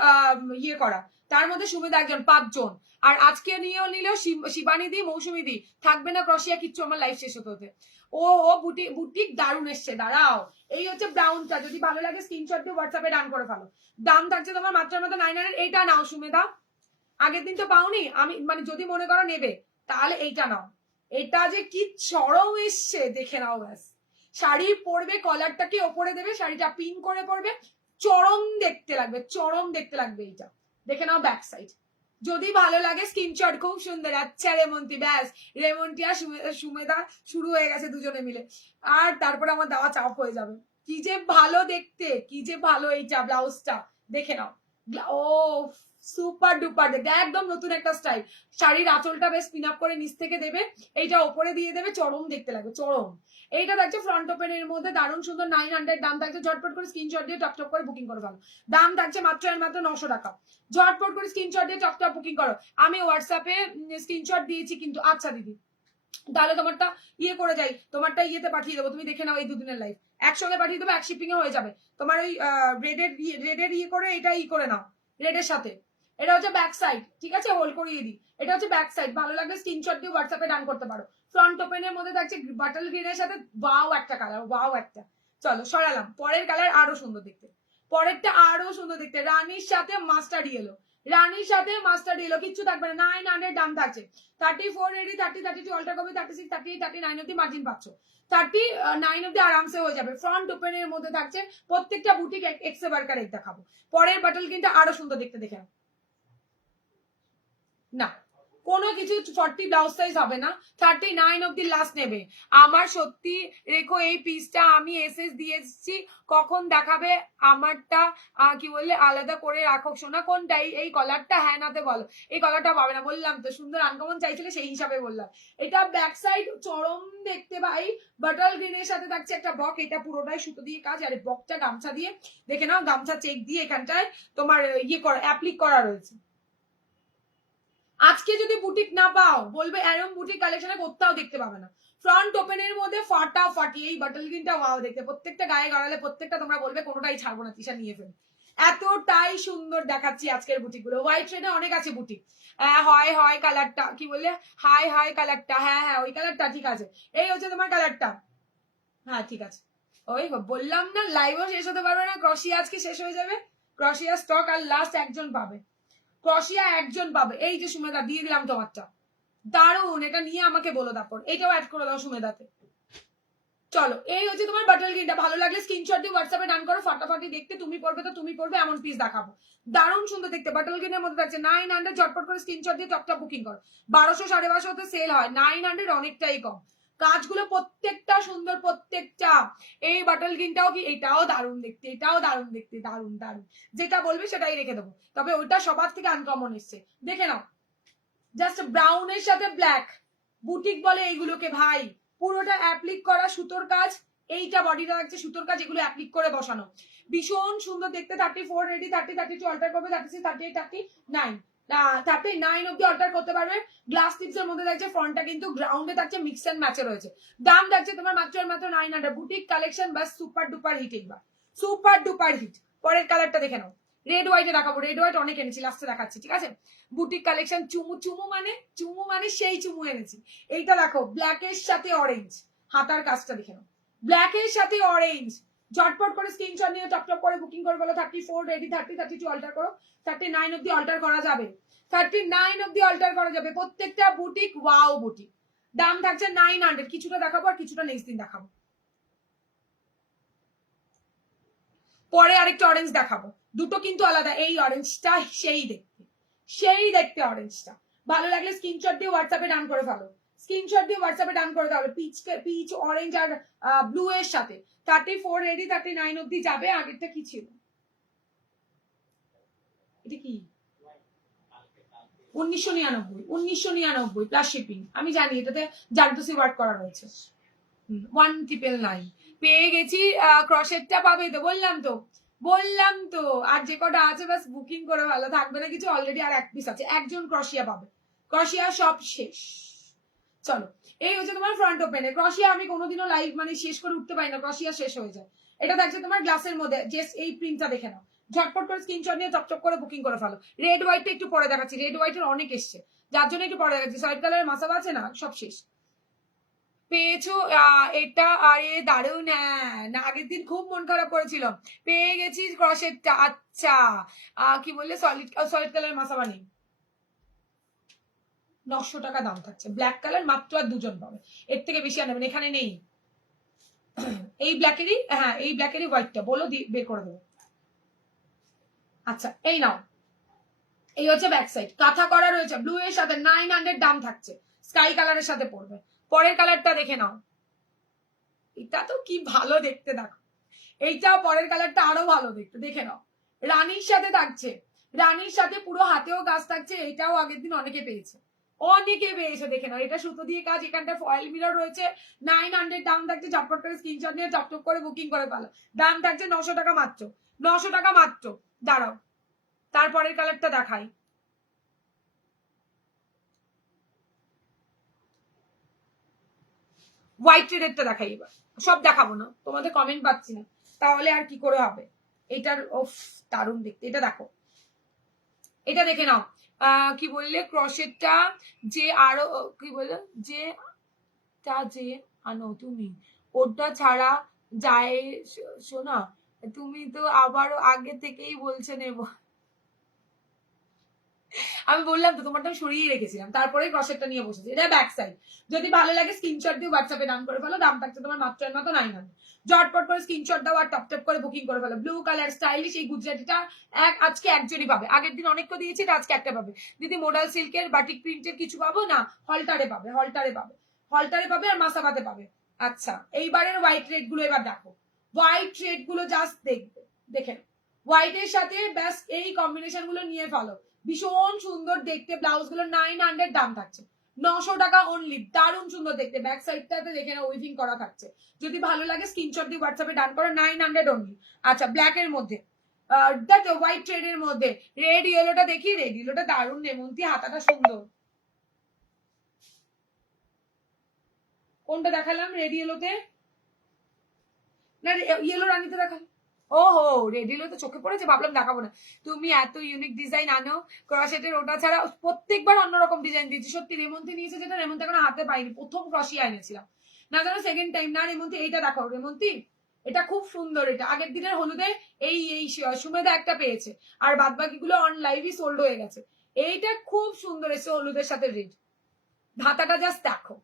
ইয়ে করা, তার মধ্যে সুমেধা একজন, 5জন। আর আজকে নিয়েও নিলেও শিবানী দি, মৌসুমি দি থাকবে না, ক্রশিয়া কিচ্ছু, আমার লাইফ শেষ হতে হতে। ও ও বুটিক বুটিক দারুণ এসছে, দাঁড়াও। এই হচ্ছে ব্রাউনটা, যদি ভালো লাগে স্ক্রিনশট দিয়ে হোয়াটসঅ্যাপে ডান করে ফেলো। দাম থাকছে তোমার মাত্র মাত্র 900। এইটা নাও সুমেধা, আগের দিন তো পাওনি, আমি মানে যদি মনে করো নেবে তাহলে এইটা নাও। এটা যে কি চরম এসছে, দেখে নাও ব্যাস। শাড়ি পরবে, কলারটাকে ওপরে দেবে, শাড়িটা পিন করে পরবে, চরম দেখতে লাগবে, চরম দেখতে লাগবে। এইটা দেখে নাও ব্যাক সাইড, যদি ভালো লাগে স্ক্রিনশট। খুব সুন্দর। আচ্ছা রেমন্তি, ব্যাস রেমন্তি আর সুমেধা শুরু হয়ে গেছে দুজনে মিলে, আর তারপরে আমার দেওয়া চাপ হয়ে যাবে। কি যে ভালো দেখতে, কি যে ভালো এইটা ব্লাউজটা, দেখে নাও। ও সুপার ডুপার দেখতে, একদম নতুন একটা স্টাইল। শাড়ির আঁচলটা বেশ পিন আপ করে নিচ থেকে দেবে, এইটা ওপরে দিয়ে দেবে, চরম দেখতে লাগবে, চরম। এইটা থাকছে ফ্রন্ট ওপেনের মধ্যে, দারুণ সুন্দর, 900 দাম থাকছে। ঝটপট করে স্ক্রিনশট দিয়ে টপ টপ করে বুকিং করে ফেলো। দাম থাকছে মাত্র আর মাত্র 900 টাকা। ঝটপট করে স্ক্রিনশট দিয়ে টপ টপ বুকিং করো। আমি হোয়াটসঅ্যাপে স্ক্রিনশট দিয়েছি কিন্তু। আচ্ছা দিদি, তাহলে তোমারটা ইয়ে করে যাই, তোমারটা ইয়েতে পাঠিয়ে দেবো, তুমি দেখে নাও এই দুদিনের লাইফ একসঙ্গে পাঠিয়ে দেবো, এক শিপিং এ হয়ে যাবে। তোমার ওই রেডের ইয়ে করে এটা ই করে নাও, রেডের সাথে। এটা হচ্ছে ব্যাক সাইড, ঠিক আছে? হোল্ড করিয়ে দিই, এটা হচ্ছে ব্যাক সাইড। ভালো লাগবে স্ক্রিনশট দিয়ে হোয়াটসঅ্যাপে ডান করতে পারো। ফ্রন্ট ওপেনের মধ্যে থাকছে বাটল গ্রিনের সাথে, ওয়াও একটা কালার, ওয়াও একটা। চলো সরালাম, পরের কালার আরো সুন্দর দেখতে, পরেরটা আরো সুন্দর দেখতে, রানীর সাথে মাস্টার্ড ইয়েলো, রানীর সাথে মাস্টার্ড ইয়েলো, কিচ্ছু থাকবে না। 900 দাম থাকছে। 34 রেডি, 30, 32 অল্টার কপি, 36, 38, 39 অব্দি মার্জিন পাচ্ছ, 39 অব্দি আরামসে হয়ে যাবে। ফ্রন্ট ওপেনের মধ্যে থাকছে, প্রত্যেকটা বুটিক এক্সে বার্কার এক দেখাবো। পরের বাটল কিন্তু আরো সুন্দর দেখতে, দেখে না কোনো কিছু 40 ব্লাউজ সাইজ হবে না, 39 অব্দি লাস্ট নেবে। আমার সত্যি রেখো এই পিসটা আমি এসএস দিয়ে এসেছি, কখন দেখাবে আমারটা কি বললে আলাদা করে রাখো সোনা। কোনটা? এই কলারটা? হ্যাঁ নাতে বলো। এই কলারটা পাবে না, বললাম তো সুন্দর আনকমন চাইছিলে সেই হিসাবে বললাম। এটা ব্যাক সাইড চরম দেখতে ভাই, বাটল গ্রিনের সাথে থাকছে একটা বক, এটা পুরোটাই সুতো দিয়ে কাজ, আর বকটা গামছা দিয়ে দেখে নাও, গামছা চেক দিয়ে এখানটায় তোমার ইয়ে করা অ্যাপ্লিক করা রয়েছে। আজকে যদি বুটিক না পাও বলবে এরম বুটিক কালেকশনে কোথাও দেখতে পাবে না। ফ্রন্ট ওপেনের মধ্যে ফাটাফাটি এই বাটল গ্রিনটা ওয়াও দেখতে, প্রত্যেকটা গায়ে গড়ালে প্রত্যেকটা তোমরা বলবে কোনোটাই ছাড়বো না তিশা নিয়ে ফেলবে, এতটাই সুন্দর দেখাচ্ছি আজকের বুটিক গুলো। হোয়াইট ট্রেনে অনেক আছে বুটিক। হয় কালারটা কি বললে, হাই কালারটা, হ্যাঁ ওই কালারটা ঠিক আছে, এই হচ্ছে তোমার কালারটা, হ্যাঁ ঠিক আছে। ওই বললাম না লাইভও শেষ হতে পারবে না, ক্রসিয়া আজকে শেষ হয়ে যাবে, ক্রসিয়া স্টক আর লাস্ট একজন পাবে, ক্রসিয়া একজন পাবে। এই যে সুমেদা দিয়ে দিলাম তোমারটা, দারুন, এটা নিয়ে আমাকে বলো তারপর, এটাও অ্যাড করে দাও সুমেদাতে। চলো এই হচ্ছে তোমার বাটল গ্রিনটা, ভালো লাগলে স্ক্রিনশট দিয়ে হোয়াটসঅ্যাপে ডান করো, ফাটাফাটি দেখতে, তুমি পড়বে তো তুমি পড়বে এমন পিস দেখাবো, দারুণ সুন্দর দেখতে। বাটল গ্রিনের মধ্যে থাকছে 900, ঝটপট করে স্ক্রিনশট দিয়ে টপটা বুকিং করো। 1200 1250 সেল হয়, 900 অনেকটাই কম, কাজগুলো প্রত্যেকটা সুন্দর প্রত্যেকটা। এই বাটল গ্রিনটাও কি, এটাও দারুণ দেখতে, এটাও দারুণ দেখতে, দারুণ দারুণ, যেটা বলবে সেটাই রেখে দেবো, তবে ওটা সবার থেকে আনকমন এসছে, দেখে নাও। জাস্ট ব্রাউনের সাথে ব্ল্যাক, বুটিক বলে এইগুলোকে ভাই, পুরোটা অ্যাপ্লিক করা সুতোর কাজ, এইটা বডিটা লাগছে সুতোর কাজ, এগুলো অ্যাপ্লিক করে বসানো, ভীষণ সুন্দর দেখতে। 34 রেডি, 30 32 অল্টার করবে, 36 38 39 39 অব্দি অল্টার করতে পারবে। গ্লাস টিপস এর মধ্যে থাকছে, ফ্রন্টটা কিন্তু গ্রাউন্ডে থাকছে, মিক্স এন্ড ম্যাচে রয়েছে। দাম থাকছে তোমার মাত্র 900। বুটিক কালেকশন বাস সুপার ডুপার হিট, একবার সুপার ডুপার হিট। পরের কালারটা দেখে নাও, রেড হোয়াইটে দেখাবো, রেড হোয়াইট অনেক এনেছি, লাস্টে দেখাচ্ছি ঠিক আছে। বুটিক কালেকশন চুমু মানে সেই চুমু এনেছি। এইটা দেখো ব্ল্যাকের সাথে অরেঞ্জ, হাতার কাজটা দেখে নাও, ব্ল্যাকের সাথে অরেঞ্জ, ঝটপট করে স্ক্রিনশট নিয়ে টপ করে বুকিং করে বলো। 34 রেডি, 30 32 অল্টার করো, 39 অব্দি অল্টার করা যাবে, 39 অব্দি অল্টার করা যাবে, প্রত্যেকটা বুটিক ওয়াও বুটিক। দাম থাকছে 900, কিছুটা দেখাবো আর কিছুটা নেক্সট দিন দেখাবো। পরে আরেকটা অরেঞ্জ দেখাবো, দুটো কিন্তু আলাদা, এই অরেঞ্জটা সেই দেখতে অরেঞ্জটা, ভালো লাগলে স্ক্রিনশট দিয়ে হোয়াটসঅ্যাপে ডান করে ফেলো, স্ক্রিনশট দিয়ে হোয়াটসঅ্যাপে ডান করে দেওয়া, পিচ অরেঞ্জ আর ব্লু এর সাথে। 34 রেডি, 39 অব্দি যাবে। আগেরটা কি ছিল, এটা কি 1999 প্লাস শিপিং, আমি জানি এটাতে জারদোসি ওয়ার্ক করা রয়েছে। 1999 পেয়ে গেছি, ক্রসেটটা পাবে তো, বললাম তো আর যে কটা আছে বাস বুকিং করে ভালো, থাকবে না কিছু, অলরেডি আর এক পিস আছে, একজন ক্রসিয়া পাবে, ক্রসিয়া সব শেষ। চলো এই হচ্ছে তোমার ফ্রন্ট ওপেনে ক্রসিয়া, আমি কোনোদিনও লাইভ মানে শেষ করে উঠতে পারি না, ক্রসিয়া শেষ হয়ে যায়। এটা থাকছে তোমার গ্লাসের মধ্যে, জাস্ট এই প্রিন্টটা দেখে নাও, ঝটপট করে স্ক্রিনশট নিয়ে চপচপ করে বুকিং করে ফেলো। রেড হোয়াইটটা একটু পরে দেখাচ্ছি, রেড হোয়াইটের অনেক এসছে, যার জন্য একটু পরে দেখাচ্ছি, হোয়াইট কালারের মাসালা আছে না, সব শেষ। পেয়েছো এটা, আরে দারুন, না আগের দিন খুব মন খারাপ করেছিল, পেয়ে গেছি ক্রসেটটা। আচ্ছা কি বললে, সলিড কালার মাসাবা নেই, 900 টাকা দাম থাকছে, ব্ল্যাক কালার মাত্র আর দুজন পাবে, এর থেকে বেশি আর নেবেন, এখানে নেই। এই ব্ল্যাকেরই, হ্যাঁ এই ব্ল্যাকেরই হোয়াইটটা বলো বের করে দেবো। আচ্ছা এই নাও, এই হচ্ছে ব্যাক সাইড, কাঁথা করা রয়েছে, ব্লু এর সাথে 900 দাম থাকছে, স্কাই কালারের সাথে পড়বে। পরের কালারটা দেখে নাও, এটা তো কি ভালো দেখতে, দেখো এইটা পরের কালারটা আরো ভালো দেখতে, দেখে নাও, রানীর সাথে থাকছে, রানীর সাথে পুরো হাতেও কাজ থাকছে, এটাও আগের দিন অনেকে পেয়েছে, দেখে নাও, এটা সুতো দিয়ে কাজ, এখানটা ফয়েল মিরর রয়েছে, 900 দাম থাকছে, ঝটপট করে স্ক্রিনশট নিয়ে টপ করে বুকিং করে ফেলো, দাম থাকছে 900 টাকা মাত্র, 900 টাকা মাত্র। দাঁড়াও তারপরের কালারটা দেখাই, হোয়াইট রেডটা দেখাই, এবার সব দেখাবো না, তোমাদের কমেন্ট পাচ্ছি না, তাহলে আর কি করে হবে। এটার ওফ দারুণ দেখতে, এটা দেখো, এটা দেখে নাও, কি বললে ক্রসেটটা, যে আরো কি বললে, যে আনো তুমি, ওটা ছাড়া যায় শোনা, তুমি তো আবারও আগে থেকেই বলছে নেব, আমি বললাম তো তোমারটা আমি সরিয়ে রেখেছিলাম, তারপরে ক্রসেটটা নিয়ে বসেছি। এটা ব্যাক সাইড। যদি ভালো লাগে স্ক্রিনশট দিয়ে হোয়াটসঅ্যাপে ডান করে ফেলো। দাম থাকছে তোমার মাত্র 900। জটপট করে স্ক্রিনশট দাও আর টপ টপ করে বুকিং করে ফেলো। ব্লু কালার স্টাইলিশ এই গুজরাটিটা আজকে একজনই পাবে। আগের দিন অনেককে দিয়েছি, এটা আজকে একটা পাবে। দিদি মোডাল সিল্কের বাটিক প্রিন্টের কিছু পাবো না? হলটারে পাবে, হলটারে পাবে, হলটারে পাবে আর মাসাবাতে পাবে। আচ্ছা, এইবারের হোয়াইট রেড গুলো এবার দেখো। হোয়াইট রেড গুলো জাস্ট দেখবে, দেখেন হোয়াইটের সাথে ব্যাস এই কম্বিনেশন গুলো নিয়ে ফেলো। ভীষণ সুন্দর দেখতে। ব্লাউজ গুলো 900 দাম থাকছে, 900 টাকা অনলি। দারুণ সুন্দর দেখতে। ব্যাক সাইডটাতে দেখে না উইভিং করা থাকছে। যদি ভালো লাগে স্ক্রিনশট দিয়ে হোয়াটসঅ্যাপে ডান করো। 900 অনলি। আচ্ছা, ব্ল্যাক এর মধ্যে দেখো, হোয়াইট ট্রেড এর মধ্যে রেড ইয়েলোটা দেখি। রেড ইয়েলোটা দারুণ রেমন্তি, হাতাটা সুন্দর। কোনটা দেখালাম রেড ইয়েলোতে? না, ইয়েলো রানিতে দেখালাম। ওহো, রেড ইয়েলো তো চোখে পড়েছে, ভাবলাম দেখাবো না। তুমি এত ইউনিক ডিজাইন আনো ক্রসেটের, ওটা ছাড়া প্রত্যেকবার অন্যরকম ডিজাইন দিয়েছি। সত্যি রেমন্তি নিয়েছে যেটা, রেমন্তি এখন হাতে পাইনি। প্রথম ক্রসিয়া এনেছিলাম না, জানো সেকেন্ড টাইম না। রেমন্তি এইটা দেখাও। রেমন্তি এটা খুব সুন্দর। এটা আগের দিনের হলুদে এই এই সুমেদা একটা পেয়েছে, আর বাদ বাকিগুলো অন লাইভই সোল্ড হয়ে গেছে। এইটা খুব সুন্দর এসে হলুদের সাথে রেড। ধাতাটা জাস্ট দেখো,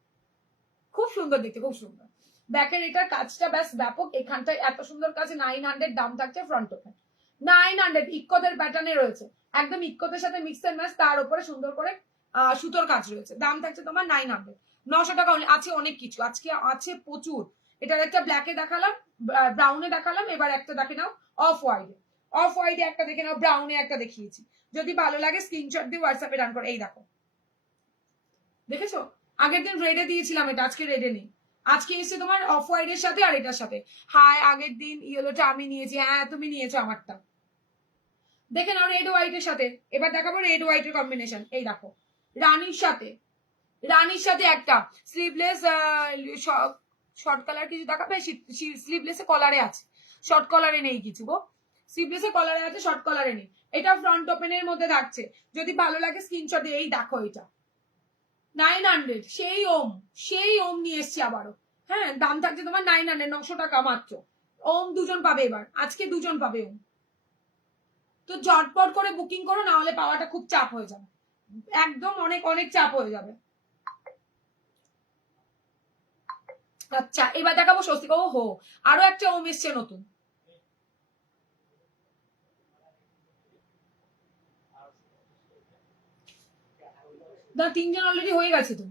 খুব সুন্দর দেখতে, খুব সুন্দর। ব্যাকের এটার কাজটা ব্যাস ব্যাপক। এখানটায় এত সুন্দর কাজ। 900 দাম থাকছে ফ্রন্ট ওপেন। 900 ইক্কতের প্যাটার্নে রয়েছে, একদম ইক্কতের সাথে মিক্স এন্ড ম্যাচ। তার উপরে সুন্দর করে সুতোর কাজ রয়েছে। দাম থাকছে তোমার 900। 900 টাকা আছে। অনেক কিছু আজকে আছে, প্রচুর। এটার একটা ব্ল্যাকে দেখালাম, ব্রাউনে দেখালাম, এবার একটা দেখে নাও অফ হোয়াইটে। অফ হোয়াইটে একটা দেখে নাও, ব্রাউনে একটা দেখিয়েছি। যদি ভালো লাগে স্ক্রিনশট দিয়ে হোয়াটসঅ্যাপে রান করো। এই দেখো, দেখেছো? আগের দিন রেডে দিয়েছিলাম এটা, আজকে রেডে নেই। আজকে এসে তোমার অফ হোয়াইট এর সাথে আর এটার সাথে। হাই, আগের দিন ইয়েলোটা আমি নিয়েছি। হ্যাঁ, তুমি নিয়েছো আমারটা। দেখে নাও রেড হোয়াইট এর সাথে। এবার দেখাবো রেড হোয়াইট এর কম্বিনেশন। এই দেখো, রানীর সাথে, রানীর সাথে একটা স্লিভলেস শর্ট কালার কিছু দেখাবে। স্লিভলেসে কলারে আছে, শর্ট কলারে নেই কিছু গো। স্লিভলেসে কলারে আছে, শর্ট কলারে নেই। এটা ফ্রন্ট ওপেনের মধ্যে থাকছে। যদি ভালো লাগে স্ক্রিনশট দিয়ে। এই দেখো, এটা 900। সেই ওম নিয়ে এসছি আবারও। হ্যাঁ, দাম থাকছে তোমার 900, 900 টাকা মাত্র। ওম দুজন পাবে এবার, আজকে দুজন পাবে ওম। তো ঝটপট করে বুকিং করো, না হলে পাওয়াটা খুব চাপ হয়ে যাবে। একদম অনেক অনেক চাপ হয়ে যাবে। আচ্ছা, এবার দেখাবো স্বস্তিক। ও হো, আরো একটা ওম এসছে নতুন। না, 3জন অলরেডি হয়ে গেছে তো।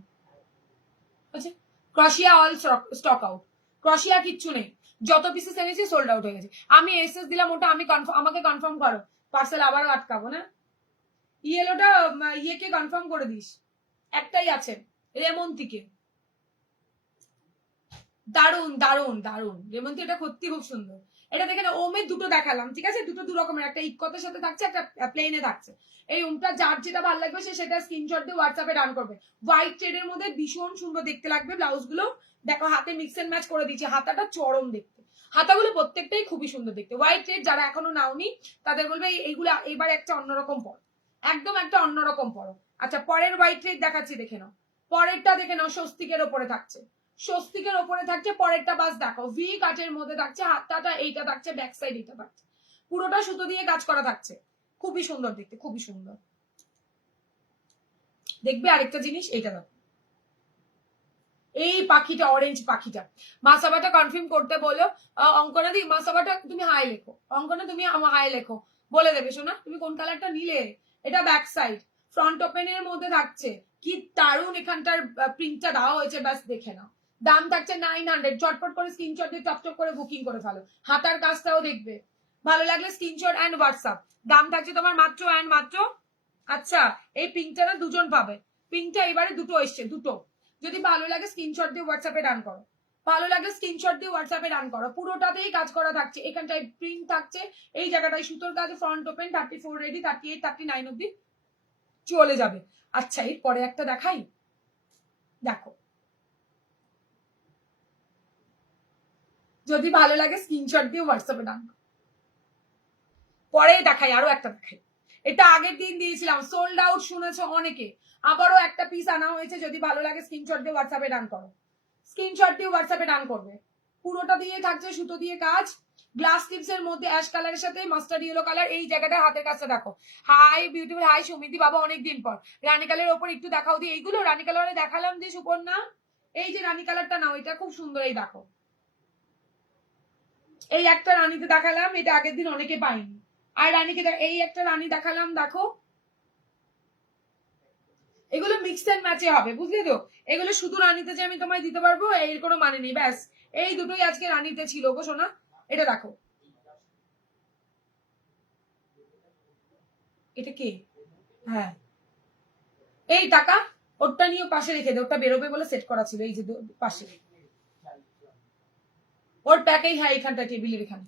আচ্ছা, ক্রশিয়া অল স্টক আউট। ক্রশিয়া কিচ্ছু নেই। যত পিসেস এনেছি সোল্ড আউট হয়ে গেছে। আমি এসএস দিলাম, ওটা আমি আমাকে কনফার্ম করো। পার্সেল আবার আটকাবো না। ইয়েলোটা ইয়েকে কনফার্ম করে দিস। একটাই আছে, রেমন্তিকে। দারুন দারুন দারুন রেমন্তি, এটা সত্যি খুব সুন্দর। এটা দেখে না, ওমের দুটো দেখালাম, ঠিক আছে? দুটো দু রকমের, একটা ইকতের সাথে থাকছে, একটা প্লেনে থাকছে। এই ওমটা যার যেটা ভালো লাগবে সে সেটা স্ক্রিনশট দিয়ে হোয়াটসঅ্যাপে রান করবে। হোয়াইট ট্রেডের মধ্যে ভীষণ সুন্দর দেখতে লাগবে ব্লাউজ গুলো। দেখো, হাতে মিক্স এন্ড ম্যাচ করে দিচ্ছি। হাতাটা চরম দেখতে, হাতাগুলো প্রত্যেকটাই খুবই সুন্দর দেখতে। হোয়াইট ট্রেড যারা এখনো নাওনি তাদের বলবে এইগুলো এবার একটা অন্যরকম পড়ো, একদম একটা অন্যরকম পড়ো। আচ্ছা, পরের হোয়াইট ট্রেড দেখাচ্ছি, দেখে নাও। পরেরটা দেখে নাও, স্বস্তিকের ওপরে থাকছে। স্বস্তিকের ওপরে থাকছে পরেরটা। বাস দেখো, ভি কাটের মধ্যে থাকছে। হাতটা এইটা থাকছে, ব্যাক সাইড এটা থাকছে। পুরোটা সুতো দিয়ে কাজ করা থাকছে। খুবই সুন্দর দেখতে, খুবই সুন্দর দেখবে। আরেকটা জিনিস, এইটা দেখো, এই পাখিটা, অরেঞ্জ পাখিটা। মাসাবাটা কনফার্ম করতে বলো। অঙ্কনা দি, মাসাবাটা তুমি হাই লেখো। অঙ্কনা তুমি হাই লেখো, বলে দেবে শোনা তুমি কোন কালারটা নিলে। এটা ব্যাক সাইড, ফ্রন্ট ওপেনের মধ্যে থাকছে। কি দারুন এখানটার প্রিন্টটা দেওয়া হয়েছে, ব্যাস দেখে নাও। দাম থাকছে 900। চটপট করে স্ক্রিনশট দিয়ে টপ করে বুকিং করে ফেলো। হাতার কাজটাও দেখবে, ভালো লাগলে স্ক্রিনশট অ্যান্ড হোয়াটসঅ্যাপ। দাম থাকছে তোমার মাত্র অ্যান্ড মাত্র। আচ্ছা, এই পিঙ্কটা না দুজন পাবে। পিঙ্কটা এবারে দুটো এসছে, দুটো। যদি ভালো লাগে স্ক্রিনশট দিয়ে হোয়াটসঅ্যাপে রান করো। ভালো লাগে স্ক্রিনশট দিয়ে হোয়াটসঅ্যাপে রান করো। পুরোটাতেই কাজ করা থাকছে। এখানটায় প্রিন্ট থাকছে, এই জায়গাটায় সুতোর কাজ। ফ্রন্ট ওপেন 34 রেডি, 38 39 অব্দি চলে যাবে। আচ্ছা, এর পরে একটা দেখাই, দেখো। যদি ভালো লাগে স্ক্রিনশট দিয়ে হোয়াটসঅ্যাপে রান করো। পরে দেখাই, আরো একটা দেখাই। এটা আগের দিন দিয়েছিলাম, সোল্ড আউট শুনেছো অনেকে। আবারও একটা পিস আনা হয়েছে। যদি ভালো লাগে স্ক্রিনশট দিয়ে হোয়াটসঅ্যাপে রান করো। স্ক্রিনশট দিয়ে হোয়াটসঅ্যাপে রান করবে। পুরোটা দিয়ে থাকছে সুতো দিয়ে কাজ। গ্লাস টিপস এর মধ্যে অ্যাশ কালারের সাথে মাস্টার্ড ইয়েলো কালার। এই জায়গাটা হাতের কাছে দেখো। হাই বিউটিফুল, হাই সুমিতি বাবা, অনেকদিন পর। রানী কালারের ওপর একটু দেখাও দি, এইগুলো রানী কালারে দেখালাম যে সুপর্ণা, এই যে রানী কালারটা নাও, এটা খুব সুন্দর। এই দেখো, এই একটা রানীতে দেখালাম, এটা আগের দিন অনেকে পাইনি। আর রানীকে এই একটা রানী দেখালাম, দেখো এগুলো মিক্স এন্ড ম্যাচে হবে, বুঝলে তো? এগুলো শুধু রানীতে যে আমি তোমায় দিতে পারবো এর কোনো মানে নেই। ব্যাস এই দুটোই আজকে রানীতে ছিল গো সোনা। এটা দেখো, এটা কে? হ্যাঁ, এই টাকা ওরটা নিয়ে পাশে রেখে দে, ওটা বেরোবে বলে সেট করা ছিল, এই যে পাশে ওর প্যাকেই। হ্যাঁ, এখানটা টেবিলের এখানে।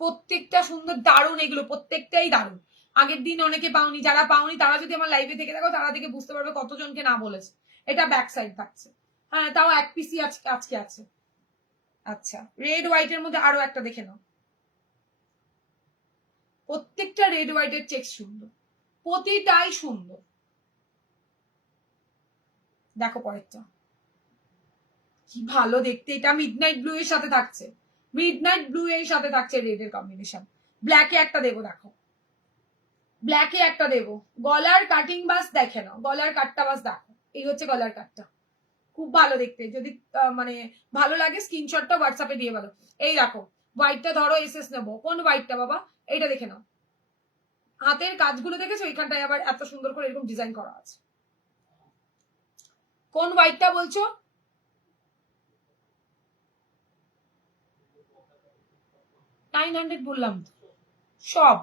প্রত্যেকটা সুন্দর, দারুণ, এগুলো প্রত্যেকটাই দারুণ। আগের দিন অনেকে পাওনি, যারা পাওনি তারা যদি আমার লাইভে থেকে দেখো তারা থেকে বুঝতে পারবে কতজনকে না বলেছে। এটা ব্যাক সাইড থাকছে। হ্যাঁ, তাও এক পিসি আজকে আছে। আচ্ছা, রেড হোয়াইটের মধ্যে আরো একটা দেখে নাও। প্রত্যেকটা রেড হোয়াইটের চেক সুন্দর, প্রতিটাই সুন্দর। দেখো পরেরটা কি ভালো দেখতে, এটা মিডনাইট ব্লু এর সাথে থাকছে। মিডনাইট ব্লু এর সাথে থাকছে রেড এর কম্বিনেশন। ব্ল্যাকে একটা দেবো, দেখো ব্ল্যাকে একটা দেবো। গলার কাটিং বাস দেখে নাও, গলার কাটটা বাস দেখো। এই হচ্ছে গলার কাটটা, খুব ভালো দেখতে। যদি মানে ভালো লাগে স্ক্রিনশটটা হোয়াটসঅ্যাপে দিয়ে বলো। এই দেখো হোয়াইটটা ধরো, এসএস নেবো। কোন হোয়াইটটা বাবা? এইটা দেখে নাও। হাতের কাজগুলো দেখেছো? এখানটায় আবার এত সুন্দর করে এরকম ডিজাইন করা আছে। কোন হোয়াইটটা বলছো? $900 বললাম তো। সব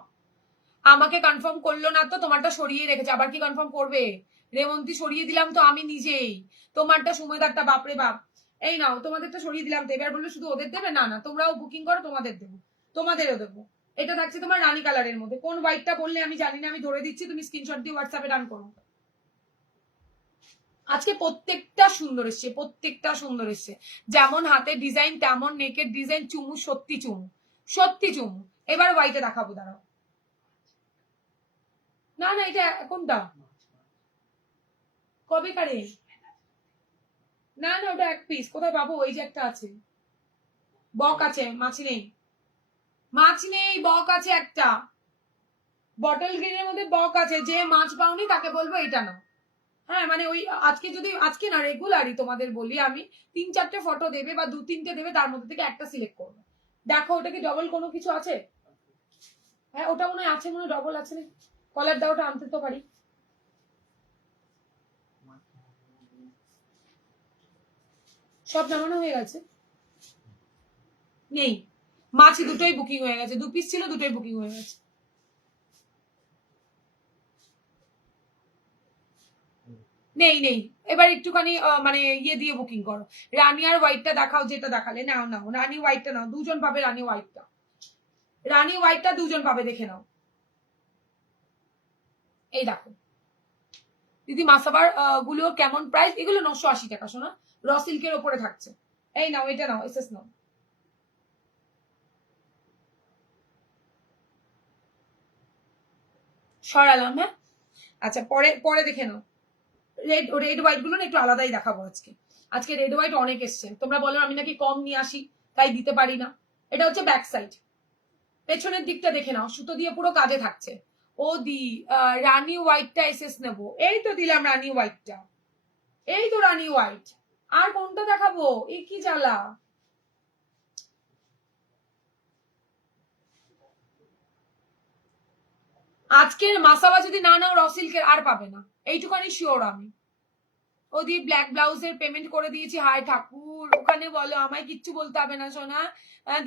আমাকে কনফার্ম করলো না তো, তোমারটা সরিয়ে রেখেছে। আবার কি কনফার্ম করবে? রেমন্তি সরিয়ে দিলাম তো আমি নিজেই। তোমারটা সুমেদারটা, বাপরে বাপ। এই নাও, তোমাদেরটা সরিয়ে দিলাম তো। এবার বললো শুধু ওদের দেবে? না না, তোমরাও বুকিং করো, তোমাদের দেবো, তোমাদেরও দেবো। এটা থাকছে তোমার রানী কালারের মধ্যে। কোন হোয়াইটটা বললে আমি জানি না, আমি ধরে দিচ্ছি, তুমি স্ক্রিনশট দিয়ে হোয়াটসঅ্যাপে ডান করো। আজকে প্রত্যেকটা সুন্দর এসছে, প্রত্যেকটা সুন্দর এসছে। যেমন হাতের ডিজাইন তেমন নেকের ডিজাইন, চুমু সত্যি চুমু, সত্যি চুমু। এবার হোয়াইটে দেখাবো, দাঁড়াও। না না, এটা কোনটা? কবে কারে? না না, ওটা এক পিস। কোথায় পাবো? ওই যে একটা আছে, বক আছে, মাছ নেই। মাছ নেই, বক আছে একটা। বটল গ্রিনের মধ্যে বক আছে। যে মাছ পাওনি তাকে বলবো এটা না। হ্যাঁ, মানে ওই আজকে যদি, আজকে না রেগুলারই তোমাদের বলি আমি, 3-4টে ফটো দেবে বা 2-3টে দেবে, তার মধ্যে থেকে একটা সিলেক্ট করবে। দেখো ওটা কি ডবল কোনো কিছু আছে? হ্যাঁ, ওটা মনে হয় আছে, মনে হয় ডবল আছে। কলার দাও, ওটা আনতে তো পারি। সব নামানো হয়ে গেছে? নেই, মাছ দুটোই বুকিং হয়ে গেছে। 2 পিস ছিল, দুটোই বুকিং হয়ে গেছে। নেই নেই, এবার একটুখানি মানে ইয়ে দিয়ে বুকিং করো। রানী আর হোয়াইটটা দেখাও, যেটা দেখালে। নাও নাও, রানী হোয়াইটটা নাও, দুজন পাবে রানী হোয়াইটটা। রানী হোয়াইটটা দুজন পাবে, দেখে নাও। এই দেখো দিদি, মাসাবার গুলো কেমন প্রাইস? এগুলো 980 টাকা শোনা, র সিল্কের ওপরে থাকছে। এই নাও, এটা নাও, এসএস নাও। সরালাম, হ্যাঁ। আচ্ছা, পরে পরে দেখে নাও। রেড রেড হোয়াইট গুলো না একটু আলাদাই দেখাবো আজকে। আজকে রেড হোয়াইট অনেক এসছে। তোমরা বলো আমি নাকি কম নিয়ে আসি, তাই দিতে পারি না। এটা হচ্ছে ব্যাক সাইড। পেছনের দিকটা দেখে নাও, সুতো দিয়ে পুরো কাজে থাকছে। ও দি, রানী হোয়াইটটা এসএস নেবো। এই তো দিলাম রানী হোয়াইটটা, এই তো রানী হোয়াইট। আর কোনটা দেখাবো? এই কি জ্বালা। আজকের মাসাবা যদি না নাও, র সিল্কের আর পাবে না, এইটুখানি শিওর আমি। ওদি ব্ল্যাক ব্লাউজের পেমেন্ট করে দিয়েছি। হায় ঠাকুর, ওখানে বলো, আমায় কিচ্ছু বলতে হবে না সোনা।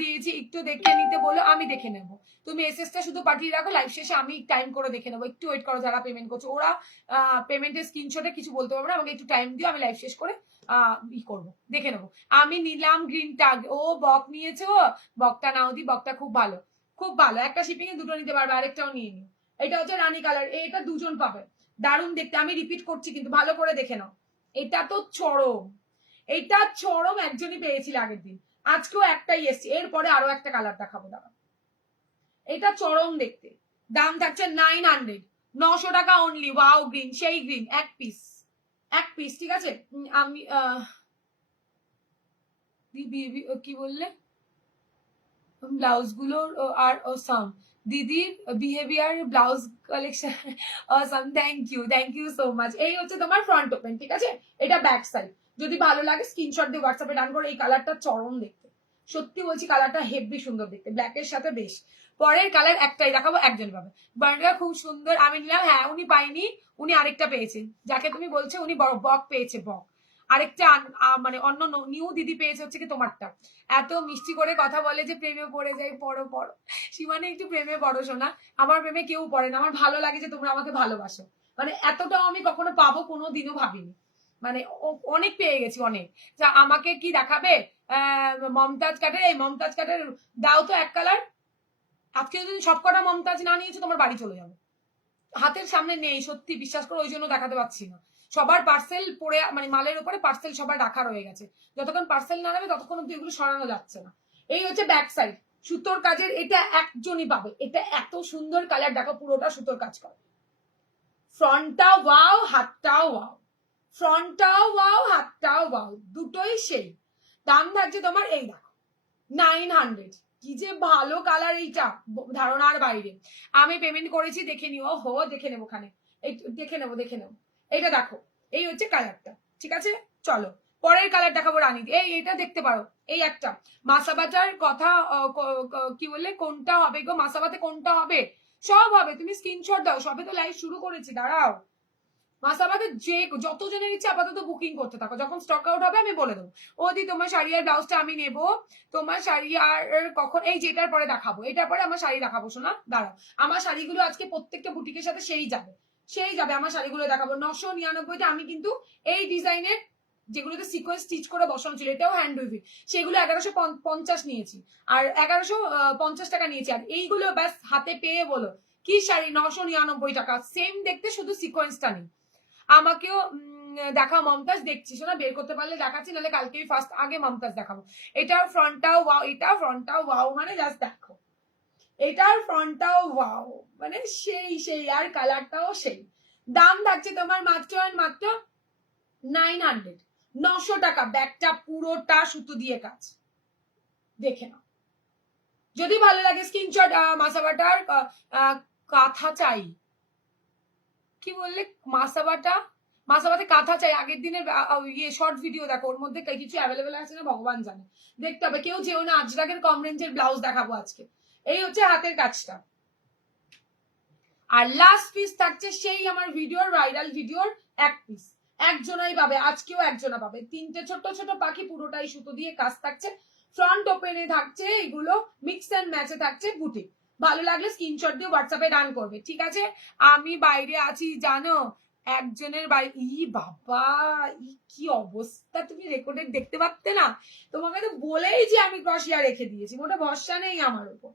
দিয়েছি, একটু দেখে নিতে বলো, আমি দেখে নেব। তুমি এসএসটা শুধু পাঠিয়ে রাখো, লাইভ শেষে আমি টাইম করে দেখে নেবো। একটু ওয়েট করো, যারা পেমেন্ট করছো ওরা পেমেন্টের স্ক্রিনশটে কিছু বলতে পারবে না, আমাকে একটু টাইম দিও, আমি লাইভ শেষ করে ই করবো, দেখে নেবো। আমি নিলাম গ্রিন টাগ। ও বক নিয়েছো? বকটা নাও দি, বকটা খুব ভালো, খুব ভালো। একটা শিপিং এ দুটো নিতে পারবে, আরেকটাও নিয়ে নিও। এটা হচ্ছে রানী কালার, এটা দুজন পাবে। দারুণ দেখতে। আমি রিপিট করছি কিন্তু, ভালো করে দেখে নাও। এটা তো চরম, এটা চরম। একজনই পেয়েছিল আগের দিন, আজকেও একটাই এসছে। এরপরে আরো একটা কালার দেখাবো, দাঁড়া। এটা চরম দেখতে। দাম থাকছে 900, 900 টাকা অনলি। ওয়াও গ্রিন, সেই গ্রিন, এক পিস, এক পিস। ঠিক আছে, আমি কি বললে? ব্লাউজ গুলো আর অসাম, দিদির behaviour blouse collection awesome, thank you so much. এই হচ্ছে তোমার ফ্রন্ট ওপেন, ঠিক আছে? এটা ব্যাক সাইড। যদি ভালো লাগে স্ক্রিনশট দিয়ে হোয়াটসঅ্যাপে ডান করো। এই কালারটা চরম দেখতে, সত্যি বলছি কালারটা হেভি সুন্দর দেখতে, ব্ল্যাকের সাথে বেশ। পরের কালার একটাই দেখাবো, একজন পাবে। বার্গার খুব সুন্দর, আমি নিলাম। হ্যাঁ, উনি পাইনি, উনি আরেকটা পেয়েছেন, যাকে তুমি বলছো উনি বড় বক পেয়েছে, বক। আরেকটা মানে অন্য নিউ দিদি পেয়েছে হচ্ছে কি তোমারটা। এত মিষ্টি করে কথা বলে যে প্রেমে পড়ে যাই, পড়ো পড়ো সীমানে, একটু প্রেমে পড়ো শোনা। আমার প্রেমে কেউ পড়ে না, আমার ভালো লাগে যে তোমরা আমাকে ভালোবাসো। মানে এতটাও আমি কখনো পাবো কোনো দিনও ভাবিনি। মানে অনেক পেয়ে গেছি, অনেক। যা আমাকে কি দেখাবে, মমতাজ কাটের, এই মমতাজ কাটের দাও তো এক কালার। আজকে যদি সবকটা মমতাজ না নিয়েছো তোমার বাড়ি চলে যাবে। হাতের সামনে নেই, সত্যি বিশ্বাস করো, ওই জন্য দেখাতে পাচ্ছি না। সবার পার্সেল পড়ে, মানে মালের উপরে পার্সেল সবার রাখা রয়ে গেছে। যতক্ষণ পার্সেল না নেবে ততক্ষণ অব্দি এগুলো সরানো যাচ্ছে না। এই হচ্ছে ব্যাক সাইড, সুতোর কাজের। এটা একজনই পাবে, এটা এত সুন্দর কালার, দেখো পুরোটা সুতোর কাজ করে। ফ্রন্টটা ওয়াও, হাতটাও ওয়াও, ফ্রন্টটাও ওয়াও, হাতটাও ওয়াও, দুটোই সেই। দাম থাকছে তোমার এই দেখো 900। কি যে ভালো কালার, এইটা ধারণার বাইরে। আমি পেমেন্ট করেছি, দেখে নিও। হো, দেখে নেবো খানে, এই দেখে নেবো, দেখে নেবো। এইটা দেখো, এই হচ্ছে কালারটা, ঠিক আছে? চলো পরের কালার দেখাবো রানী। এই এটা দেখতে পারো, এই একটা মাসাবাটার কথা কি বললে, কোনটা হবে গো মাসাবাতে, কোনটা হবে? সব হবে, তুমি স্ক্রিনশট দাও। সবে তো লাইভ শুরু করেছি, দাঁড়াও। মাসাবাতে যে যতজনের ইচ্ছে আপাতত বুকিং করতে থাকো, যখন স্টক আউট হবে আমি বলে দেবো। ওদি তোমার শাড়ি আর ব্লাউজটা আমি নেবো। তোমার শাড়ি আর কখন, এই যেটার পরে দেখাবো, এটার পরে আমার শাড়ি দেখাবো শোনা, দাঁড়াও। আমার শাড়িগুলো আজকে প্রত্যেকটা বুটিকের সাথে সেই যাবে, সেই যাবে। আমার শাড়িগুলো দেখাবো 999তে। আমি কিন্তু এই ডিজাইনের যেগুলোতে সিকোয়েন্স স্টিচ করে বসানো ছিল, এটাও হ্যান্ড উইভিং, সেগুলো 1150 নিয়েছি, আর 1150 টাকা নিয়েছি। আর এইগুলো ব্যাস হাতে পেয়ে বলো কি শাড়ি, 999 টাকা, সেম দেখতে, শুধু সিকোয়েন্সটা নেই। আমাকেও দেখা মমতাজ, দেখছি শোনা, বের করতে পারলে দেখাচ্ছি, নাহলে কালকেই ফার্স্ট আগে মমতাজ দেখাবো। এটার ফ্রন্টটাও ওয়াও, এটা ফ্রন্টটাও ওয়াও, মানে জাস্ট দেখো, এটার ফ্রন্টটাও ওয়াও, মানে সেই সেই, আর কালারটাও সেই। দাম থাকছে তোমার মাত্র আর মাত্র 900, 900 টাকা। ব্যাগটা পুরোটা সুতো দিয়ে কাজ, দেখে নাও। যদি ভালো লাগে স্ক্রিনশট। মাসাবাটার কাঁথা চাই, কি বললে? মাসাবাতে কাঁথা চাই, আগের দিনের ইয়ে শর্ট ভিডিও দেখো, ওর মধ্যে কিছু অ্যাভেলেবেল আছে না ভগবান জানে, দেখতে হবে। কেউ যেও না, আজরাকের কম রেঞ্জের ব্লাউজ দেখাবো আজকে। এই হচ্ছে হাতের কাজটা। আর লাস্ট পিস থাকছে সেই আমার ভিডিওর, ভাইরাল ভিডিওর এক পিস, একজনাই পাবে, আজকেও একজনা পাবে। 3টে ছোট ছোট পাখি, পুরোটাই সুতো দিয়ে কাজ থাকছে। ফ্রন্ট ওপেনে থাকছে, এইগুলো মিক্স এন্ড ম্যাচে থাকছে বুটিক। ভালো লাগলে স্ক্রিনশট দিয়ে হোয়াটসঅ্যাপে ডান করবে, ঠিক আছে? আমি বাইরে আছি জানো, একজনের বাড়ি, বাবা কি অবস্থা, তুমি রেকর্ডেড দেখতে পাচ্তে না। তোমাকে তো বলেই যে আমি ক্রসিয়া রেখে দিয়েছি, মোটা ভরসা নেই আমার উপর।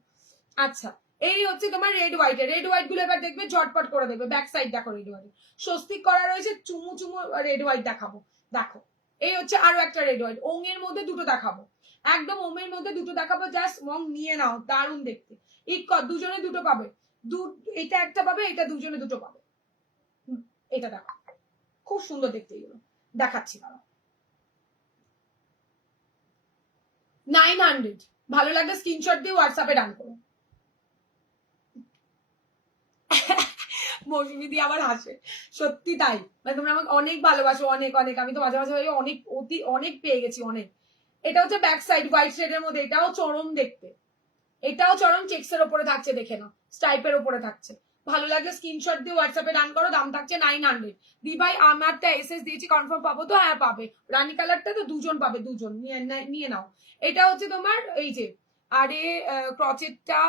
আচ্ছা, এই হচ্ছে তোমার রেড হোয়াইট। রেড হোয়াইট গুলো এবার দেখবে ঝটপট করে দেখবে। ব্যাক সাইড দেখো, রেড হোয়াইট স্বস্তিক করা রয়েছে, চুমু চুমু রেড হোয়াইট দেখাবো, দেখো। এই হচ্ছে আরো একটা রেড হোয়াইট, ওঙের মধ্যে দুটো দেখাবো, একদম ওমের মধ্যে দুটো দেখাবো, জাস্ট ওং নিয়ে নাও, দারুণ দেখতে। দুজনে দুটো পাবে, এটা একটা পাবে, এটা দুজনে দুটো পাবে। এটা দেখো, খুব সুন্দর দেখতে, এগুলো দেখাচ্ছি দাঁড়াও। 900, ভালো লাগলে স্ক্রিনশট দিয়ে হোয়াটসঅ্যাপে ডান করো। মৌসুমি দিয়ে আবার হাসে, সত্যি তাই। মানে তোমরা আমাকে অনেক ভালোবাসো, অনেক অনেক। আমি তো মাঝে মাঝে অনেক অনেক পেয়ে গেছি, অনেক। এটা হচ্ছে ব্যাক সাইড, হোয়াইট শেডের মধ্যে, এটাও চরম দেখতে, এটাও চরম চেক্সের ওপরে থাকছে, দেখে নাও, স্টাইপের ওপরে থাকছে। ভালো লাগলে স্ক্রিনশট দিয়ে হোয়াটসঅ্যাপে ডান করো। দাম থাকছে 900। দি ভাই আমারটা এসএস দিয়েছি, কনফার্ম পাবো তো? হ্যাঁ পাবে। রানী কালারটা তো দুজন পাবে, দুজন নিয়ে নাও। এটা হচ্ছে তোমার এই যে, আরে ক্রচেটটা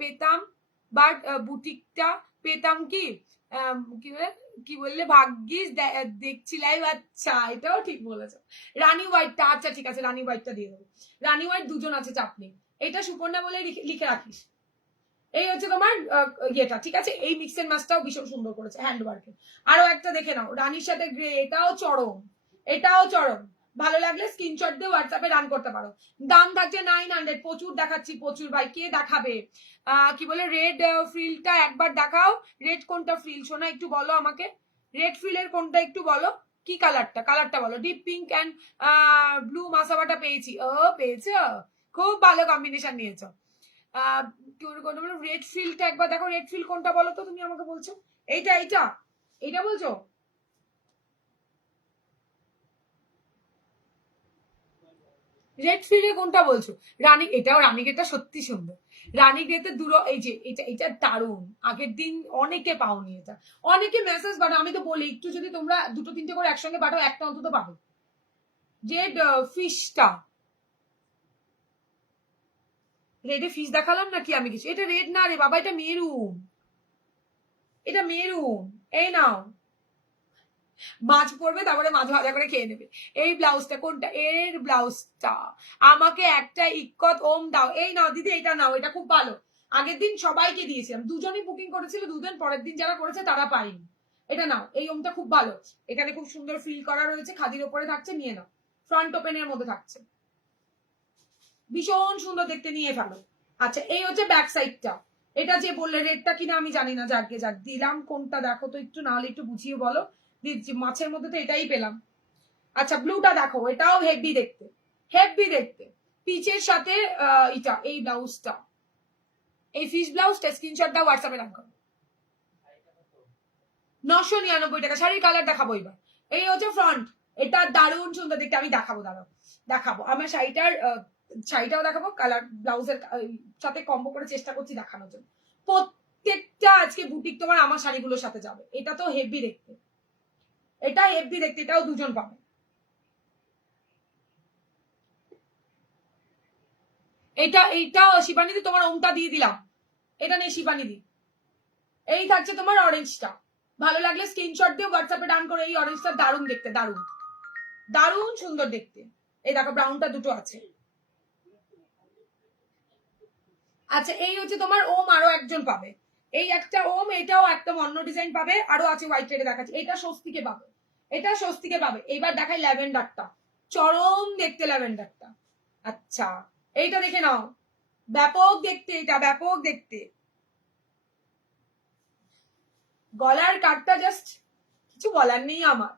পেতাম, বাট বুটিকটা পেতাম কি, কি বললে ভাগ্যিস দেখছি লাইভ। আচ্ছা, এটাও ঠিক বলেছো। রানী হোয়াইটটা, আচ্ছা ঠিক আছে, রানী হোয়াইটটা দিয়ে দেবো। রানী হোয়াইট দুজন আছে, চাপ নেই। এটা সুপর্ণা বলে লিখে রাখিস। এই হচ্ছে তোমার ইয়েটা, ঠিক আছে? এই মিক্সের মাছটাও ভীষণ সুন্দর করেছে, হ্যান্ড ওয়ার্কে। আরো একটা দেখে নাও, রানীর সাথে গ্রে, এটাও চরম, এটাও চরম। ভালো লাগলে স্ক্রিনশট দিয়ে হোয়াটসঅ্যাপে রান করতে পারো। দাম থাকছে 900। প্রচুর দেখাচ্ছি, প্রচুর। ভাই কে দেখাবে? কি বলে, রেড ফ্রিলটা একবার দেখাও। রেড কোনটা ফ্রিল শোনা, একটু বলো আমাকে। রেড ফ্রিলের কোনটা একটু বলো, কি কালারটা, কালারটা বলো। Deep pink and blue Masabata পেয়েছি। ও পেয়েছো, খুব ভালো কম্বিনেশন নিয়েছো। রেড ফিল্ডটা একবার দেখো, রেড ফিল্ড কোনটা বলো তো, তুমি আমাকে বলছো এইটা এইটা এইটা বলছো? রেড ফিল্ডে কোনটা বলছো? রানী, এটাও রানীগেটটা সত্যি সুন্দর। রানীগেটে দুটো, এই যে এটা এটা দারুণ। আগের দিন অনেকে পাওনি এটা, অনেকে মেসেজ পাঠাও। আমি তো বলি একটু যদি তোমরা দুটো তিনটে করে একসঙ্গে পাঠাও, একটা অন্তত পাবে। রেড ফিশটা, রেডে ফিশ দেখালাম নাকি আমি কিছু? এটা রেড না রে বাবা, এটা মেরুন, এটা মেরুন। এই নাও, মাছ পড়বে, তারপরে মাছ ভাজা করে খেয়ে নেবে। এই ব্লাউজটা কোনটা? এর ব্লাউজটা আমাকে একটা ইক্কত ওম দাও। এই নাও দিদি, এটা নাও, এটা খুব ভালো। আগের দিন সবাইকে দিয়েছিলাম, দুজনই বুকিং করেছিল, দুদিন পরের দিন যারা করেছে তারা পাইনি। এটা নাও, এই ওমটা খুব ভালো। এখানে খুব সুন্দর ফিল করা রয়েছে, খাদির ওপরে থাকছে, নিয়ে নাও। ফ্রন্ট ওপেনের মধ্যে থাকছে, ভীষণ সুন্দর দেখতে, নিয়ে ফেলো। আচ্ছা, এই হচ্ছে ব্যাক সাইডটা। এটা যে বললে রেডটা কিনা আমি জানি না, যাকে যাক দিলাম। কোনটা দেখো তো একটু, নাহলে একটু বুঝিয়ে বলো। দিচ্ছি, মাছের মধ্যে তো এটাই পেলাম। আচ্ছা, ব্লুটা দেখো, এটাও হেভি দেখতে, হেভি দেখতে। পিচের সাথে এটা, এই ব্লাউজটা, এই ফিশ ব্লাউজটা স্ক্রিনশট দাও, হোয়াটসঅ্যাপে রাখো। 999 টাকা। শাড়ির কালার দেখাবো এবার। এই হচ্ছে ফ্রন্ট, এটা দারুণ সুন্দর দেখতে। আমি দেখাবো, দাঁড়াও দেখাবো আমার শাড়িটার, শাড়িটাও দেখাবো, কালার ব্লাউজের সাথে কম্বো করে চেষ্টা করছি দেখানোর জন্য। প্রত্যেকটা আজকে বুটিক তোমার আমার শাড়িগুলোর সাথে যাবে। এটা তো হেভি দেখতে, এটা হেভি দেখতে, এটাও দুজন পাবে। এইটা শিবানিদি তোমার ওমটা দিয়ে দিলাম। এটা নেই শিবানিদি। এই থাকছে তোমার অরেঞ্জটা, ভালো লাগলে স্ক্রিনশট দিয়ে হোয়াটসঅ্যাপে ডান করে। এই অরেঞ্জটা দারুণ দেখতে, দারুণ দারুণ সুন্দর দেখতে। এই দেখো ব্রাউনটা দুটো আছে। আচ্ছা, এই হচ্ছে তোমার ওম, আরো একজন পাবে। এই একটা ওম, এটাও একদম অন্য ডিজাইন পাবে, আরো আছে হোয়াইট রেডে দেখাচ্ছে। এটা স্বস্তিকে পাবে, এটা স্বস্তিকে পাবে। এইবার দেখাই ল্যাভেন্ডারটা, চরম দেখতে ল্যাভেন্ডারটা। আচ্ছা, এইটা দেখে নাও, ব্যাপক দেখতে, এটা ব্যাপক দেখতে। গলার কাটটা জাস্ট কিছু বলার নেই আমার।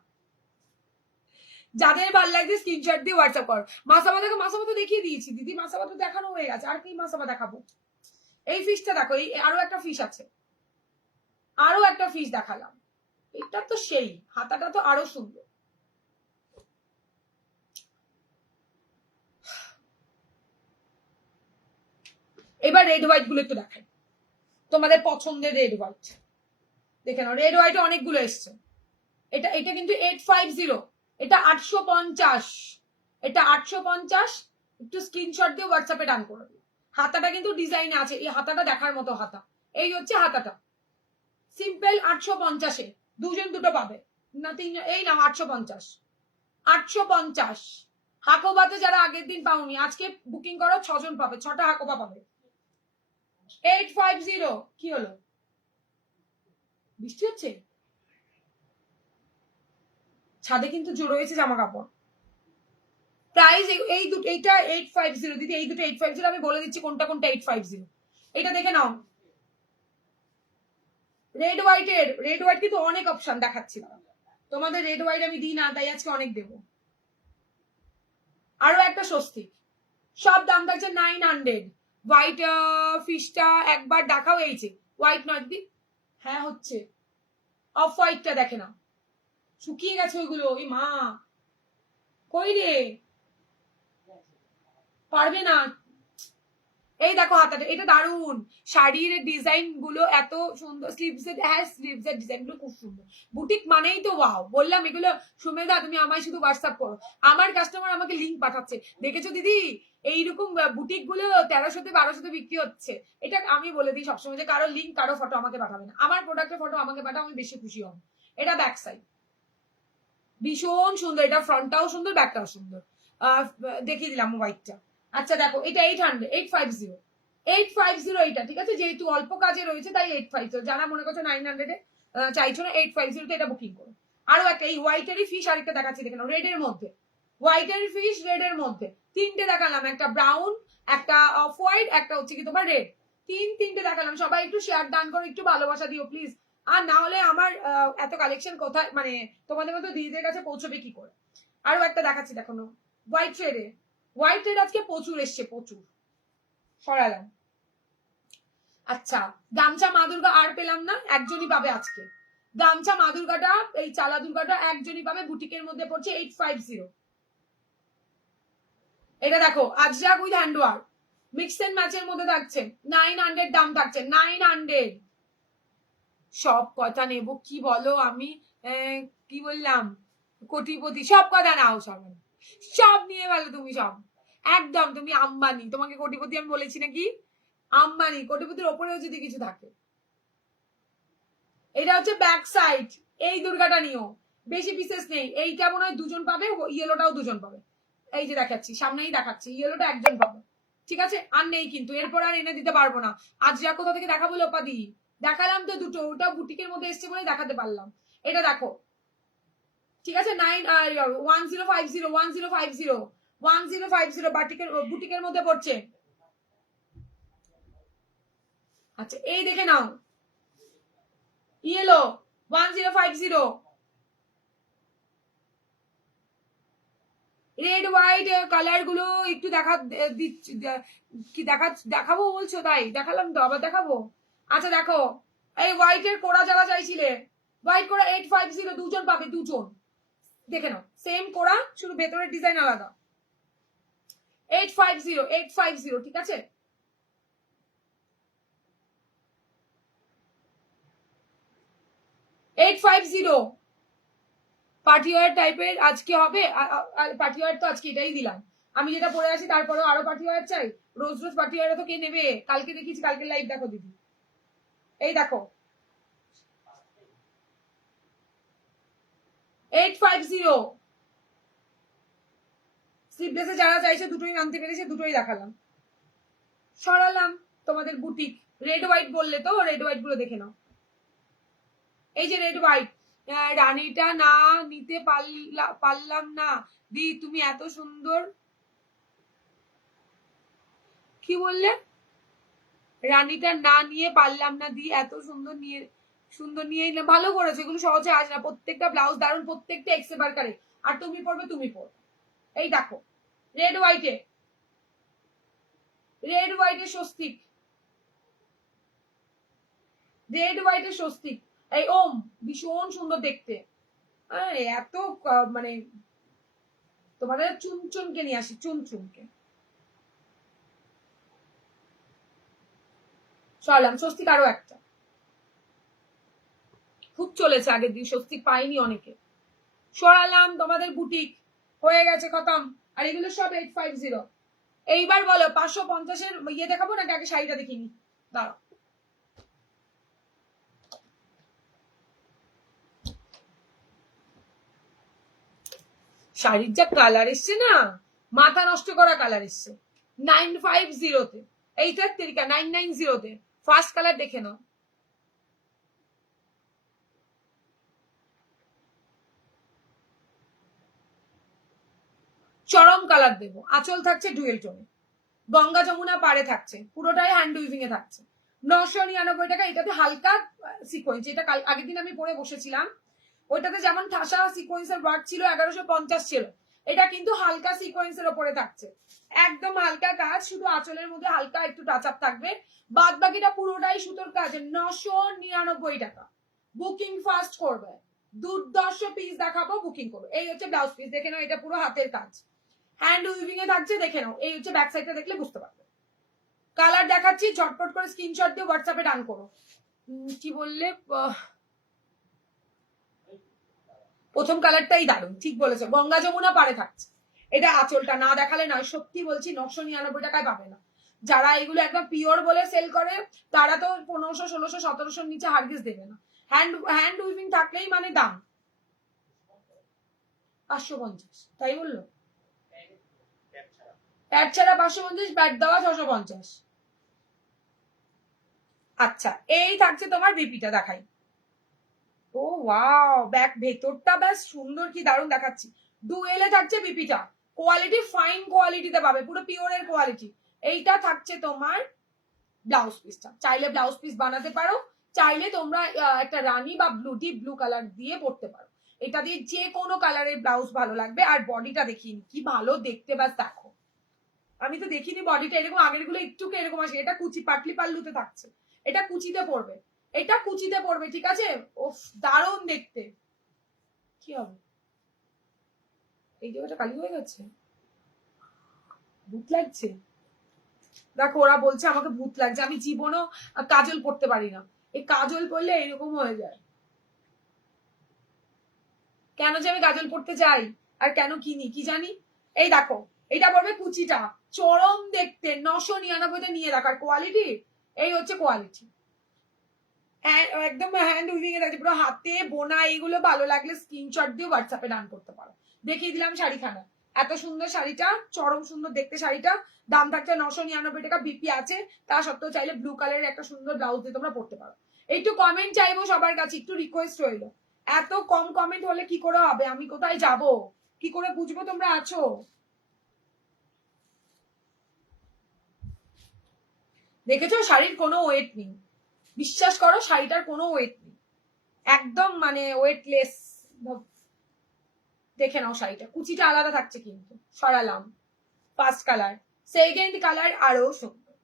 যাদের ভালো লাগছে স্ক্রিনশট দিয়ে হোয়াটসঅ্যাপ করো। মাসাবা দেখো, মাসাবা তো দেখিয়ে দিয়েছি দিদি, মাসাবা তো দেখানো হয়ে গেছে, আর কি মাসাবা দেখাবো? এই ফিশটা দেখো, এই আরো একটা ফিশ আছে, আরো একটা ফিশ দেখালাম। এটা তো সেই, হাতাটা তো আরো সুন্দর। এবার রেড হোয়াইট গুলো একটু দেখাই, তোমাদের পছন্দের রেড হোয়াইট দেখে নাও। রেড হোয়াইট অনেকগুলো এসছে। এটা এটা কিন্তু 850, এটা 850, এটা 850। একটু স্ক্রিনশট দিয়ে হোয়াটসঅ্যাপে ডান করে দিও। হাতাটা কিন্তু ডিজাইন আছে, এই হাতাটা দেখার মতো হাতা। এই হচ্ছে হাতাটা, সিম্পল 850-এ দুজন দুটো পাবে না, তিন। এই নাও 850, 850। হাকোবাতে যারা আগের দিন পাওনি, আজকে বুকিং করো, 6জন পাবে, 6টা হাকোবা পাবে। 850। কি হলো, বৃষ্টি হচ্ছে? ছাদে কিন্তু জোর রয়েছে জামা কাপড়। প্রাইস এই দুটো, এইটা 850 দিদি, এই দুটো 850। আমি বলে দিচ্ছি কোনটা কোনটা 850। এটা দেখে নাও, রেড হোয়াইটের, রেড হোয়াইট কিন্তু অনেক অপশন দেখাচ্ছি না তোমাদের। রেড হোয়াইট আমি দিই না, তাই আজকে অনেক দেবো। আরো একটা স্বস্তি, সব দাম থাকছে 900। হোয়াইট ফিশটা একবার দেখাও, এই যে হোয়াইট নয় দিদি, হ্যাঁ হচ্ছে। অফ হোয়াইটটা দেখে না, শুকিয়ে গেছে ওইগুলো। ওই মা, কই রে, পারবে না। এই দেখো হাতাটা, এটা দারুন। শাড়ির ডিজাইন গুলো এত সুন্দর, স্লিভস এর, হ্যাঁ স্লিভস এর ডিজাইন গুলো খুব সুন্দর। বুটিক মানেই তো ওয়াও, বললাম এগুলো। সুমেধা, তুমি আমায় শুধু হোয়াটসঅ্যাপ করো, আমার কাস্টমার আমাকে লিঙ্ক পাঠাচ্ছে, দেখেছো দিদি এইরকম বুটিক গুলো 1300-তে 1200-তে বিক্রি হচ্ছে। এটা আমি বলে দিই সবসময়, যে কারো লিঙ্ক কারো ফটো আমাকে পাঠাবে না, আমার প্রোডাক্টের ফটো আমাকে পাঠাও, আমি বেশি খুশি হব। এটা ব্যাক সাইড, ভীষণ সুন্দর। এটা ফ্রন্টটাও সুন্দর, ব্যাকটাও সুন্দর। দেখিয়ে দিলাম হোয়াইটটা। আচ্ছা দেখো, এটা 800, 850, 850 এটা, ঠিক আছে। যেহেতু অল্প কাজে রয়েছে তাই 850। যারা মনে করছো 900-এ চাইছো না, 850-তে এটা বুকিং করো। আরো একটা এই হোয়াইটেরই ফিশ আরেকটা দেখাচ্ছি, দেখে নাও, রেডের মধ্যে। হোয়াইটের ফিশ রেডের মধ্যে তিনটে দেখালাম, একটা ব্রাউন, একটা অফ হোয়াইট, একটা হচ্ছে কি তোমার রেড। তিনটে দেখালাম। সবাই একটু শেয়ার দান করো, একটু ভালোবাসা দিও প্লিজ। আর না হলে আমার এত কালেকশন কোথায়, মানে তোমাদের মতো দিদিদের কাছে পৌঁছবে কি করে। আরো একটা দেখাচ্ছি, দেখো হোয়াইট রেডে, হোয়াইট রেড আজকে প্রচুর এসছে, প্রচুর। সরালাম। আচ্ছা, গামছা মা দুর্গা আর পেলাম না, একজনই পাবে আজকে। গামছা মা দুর্গাটা, এই চালা দুর্গাটা একজনই পাবে, বুটিকের মধ্যে পড়ছে 850। এটা দেখো, ajrak with handwork, mix and ম্যাচের মধ্যে থাকছে, 900 দাম থাকছে, 900। সব কথা নেব কি বলো, আমি কি বললাম, কোটিপতি, সব কথা নাও, সব নিয়ে ভালো তুমি, সব একদম তুমি আম্বানি। তোমাকে কোটিপতি আমি বলেছি নাকি? আম্বানি, কোটিপতির ওপরেও যদি কিছু থাকে। এটা হচ্ছে ব্যাক সাইড, এই দুর্গাটা নিও, বেশি পিসেস নেই। এইটা মনে হয় দুজন পাবে, ইয়েলোটাও দুজন পাবে। এই যে দেখাচ্ছি, সামনেই দেখাচ্ছি, ইয়েলোটা একজন পাবে, ঠিক আছে? আর নেই কিন্তু, এরপর আর এনে দিতে পারবো না। আজ যা কোথা থেকে দেখাবো লোপাদি, দেখালাম তো দুটো, ওটা বুটিকের মধ্যে এসছে বলে দেখাতে পারলাম। এটা দেখো, ঠিক আছে? 1050 বুটিকের মধ্যে পড়ছে। আচ্ছা, এই দেখে নাও, ইয়েলো 1050, রেড হোয়াইট কালার গুলো একটু দেখাবো বলছো, তাই দেখালাম তো, আবার দেখাবো। আচ্ছা দেখো, এই হোয়াইটের কোড়া যারা চাইছিলে, হোয়াইট কোড়া 850, দুজন পাবে, দুজন। দেখে নাও, সেম কোড়া, শুধু ভেতরের ডিজাইন আলাদা। 850, ঠিক আছে? পার্টি ওয়ার টাইপের আজকে হবে। পার্টি ওয়ার তো আজকে এটাই দিলাম, আমি যেটা পরে আছি, তারপরেও আরো পার্টি ওয়ার চাই। রোজ রোজ পার্টি ওয়ার তো কে নেবে? কালকে দেখিয়েছি, কালকে লাইভ দেখো দিদি, এই দেখো 850। স্লিপলেসে যারা চাইছে, দুটোই আনতে পেরেছে, দুটোই দেখালাম। সরালাম তোমাদের বুটিক। রেড হোয়াইট বললে তো, রেড হোয়াইট গুলো দেখে নাও। এই যে রেড হোয়াইট, রানীটা না নিতে পারলাম না দি, তুমি এত সুন্দর। কি বললে? রানীটা না নিয়ে পারলাম না দি, এত সুন্দর নিয়ে ভালো করেছে। এগুলো সহজে আসে না, প্রত্যেকটা ব্লাউজ দারুন, প্রত্যেকটা এক্সেবার করে। আর তুমি পড়বে, তুমি পড়। এই দেখো, red হোয়াইটে, red হোয়াইটে Swastik, red হোয়াইটে Swastik, এই ওম, ভীষণ সুন্দর দেখতে। এত মানে তোমাদের চুনচুনকে নিয়ে আসি, চুনচুনকে সরলাম। স্বস্তিক আরো একটা, খুব চলেছে আগের দিন, স্বস্তিক পাইনি অনেকে। সরালাম, তোমাদের বুটিক হয়ে গেছে, খতম। আর এগুলো সব 850। এইবার বলো 550-এর ইয়ে দেখাবো নাকি আগে শাড়িটা দেখিনি? দাঁড়াও, শাড়ির যা কালার এসছে না, মাথা নষ্ট করা কালার এসছে। 950-তে, এইটার তেরিকা 990-তে ফার্স্ট কালার দেখে নাও। চরম কালার দেবো। আঁচল থাকছে ডুয়েল টোনে, গঙ্গা যমুনা পাড়ে থাকছে, পুরোটাই হ্যান্ড উইভিং এ থাকছে। 999 টাকা। এটাতে হালকা সিকোয়েন্স, এটা আগের দিন আমি পরে বসেছিলাম, ওইটাতে যেমন ঠাসা সিকোয়েন্সের ওয়ার্ক ছিল 1150 ছিল, এটা কিন্তু হালকা সিকোয়েন্সের ওপরে থাকছে, একদম হালকা কাজ, শুধু আঁচলের মধ্যে হালকা একটু টাচ আপ থাকবে, বাদ বাকিটা পুরোটাই সুতোর কাজ। 999 টাকা। বুকিং ফাস্ট করবে, দুর্দর্শ পিস দেখাবো, বুকিং করবে। এই হচ্ছে ব্লাউজ পিস, দেখে নাও, এটা পুরো হাতের কাজ, হ্যান্ড উইভিং এ থাকছে, দেখে নাও। এই হচ্ছে ব্যাক সাইডটা, দেখলে বুঝতে পারবে। কালার দেখাচ্ছি, ঝটপট করে স্ক্রিনশট দিয়ে হোয়াটসঅ্যাপে ডান করো। কি বললে? প্রথম কালারটাই দারুণ, ঠিক বলেছো, গঙ্গা যমুনা পাড়ে থাকছে। এটা আঁচলটা না দেখালে নয়, সত্যি বলছি, 999 টাকায় পাবে না। যারা এগুলো একদম পিওর বলে সেল করে, তারা তো 1500, 1600, 1700 নিচে হারগিস দেবে না। হ্যান্ড উইভিং থাকলেই মানে দাম 550, তাই বললো? প্যাট ছাড়া 550, প্যাট দেওয়া 650। আচ্ছা, এই থাকছে তোমার বিপিটা, দেখাই। ও ওয়াও, ব্যাক ভেতরটা বেশ সুন্দর, কি দারুণ দেখাচ্ছি। ডুয়েলে থাকছে বিপিটা, কোয়ালিটি ফাইন কোয়ালিটিতে পাবে, পুরো পিওরের কোয়ালিটি। এইটা থাকছে তোমার ব্লাউজ পিসটা, চাইলে ব্লাউজ পিস বানাতে পারো, চাইলে তোমরা একটা রানী বা ডিপ ব্লু কালার দিয়ে পরতে পারো। এটা দিয়ে যে কোনো কালারের ব্লাউজ ভালো লাগবে। আর বডিটা দেখিনি কি ভালো দেখতে, ব্যাস দেখো, আমি তো দেখিনি বডিটা এরকম, আগের গুলো একটু এরকম আসে। এটা কুচি পাটলি পাল্লুতে থাকছে, এটা কুচিতে পড়বে, এটা কুচিতে পড়বে, ঠিক আছে? ওফ দারুণ দেখতে। কি হবে এই জায়গাটা কালি হয়ে গেছে, ভূত লাগছে। দেখো ওরা বলছে আমাকে ভূত লাগছে, আমি জীবনও কাজল পড়তে পারি না, এই কাজল পড়লে এরকম হয়ে যায়। কেন যে আমি কাজল পড়তে যাই আর কেন কিনি কি জানি। এই দেখো এটা পড়বে কুচিটা, চরম দেখতে, 999 নিয়ে রাখার কোয়ালিটি। এই হচ্ছে কোয়ালিটি, একদম হ্যান্ড উইভিং এ থাকছে পুরো হাতে বোনা। এইগুলো ভালো লাগলে স্ক্রিনশট দিয়ে হোয়াটসঅ্যাপে ডান করতে পারো। দেখিয়ে দিলাম শাড়িখানা, এত সুন্দর শাড়িটা, চরম সুন্দর দেখতে শাড়িটা। দাম থাকছে 999 টাকা, বিপি আছে। তা সত্ত্বেও চাইলে ব্লু কালারের একটা সুন্দর ব্লাউজ দিয়ে তোমরা পড়তে পারো। একটু কমেন্ট চাইবো সবার কাছে, একটু রিকোয়েস্ট রইলো। এত কম কমেন্ট হলে কি করে হবে, আমি কোথায় যাব, কি করে বুঝবো তোমরা আছো? দেখেছো শাড়ির কোনো ওয়েট নেই, বিশ্বাস করো শাড়িটার কোনো ওয়েট নেই, একদম মানে ওয়েটলেস। দেখে নাও শাড়িটা, কুচিটা আলাদা থাকছে কিন্তু, সরালাম। ফার্স্ট কালার, সেকেন্ড কালার আরো সুন্দর,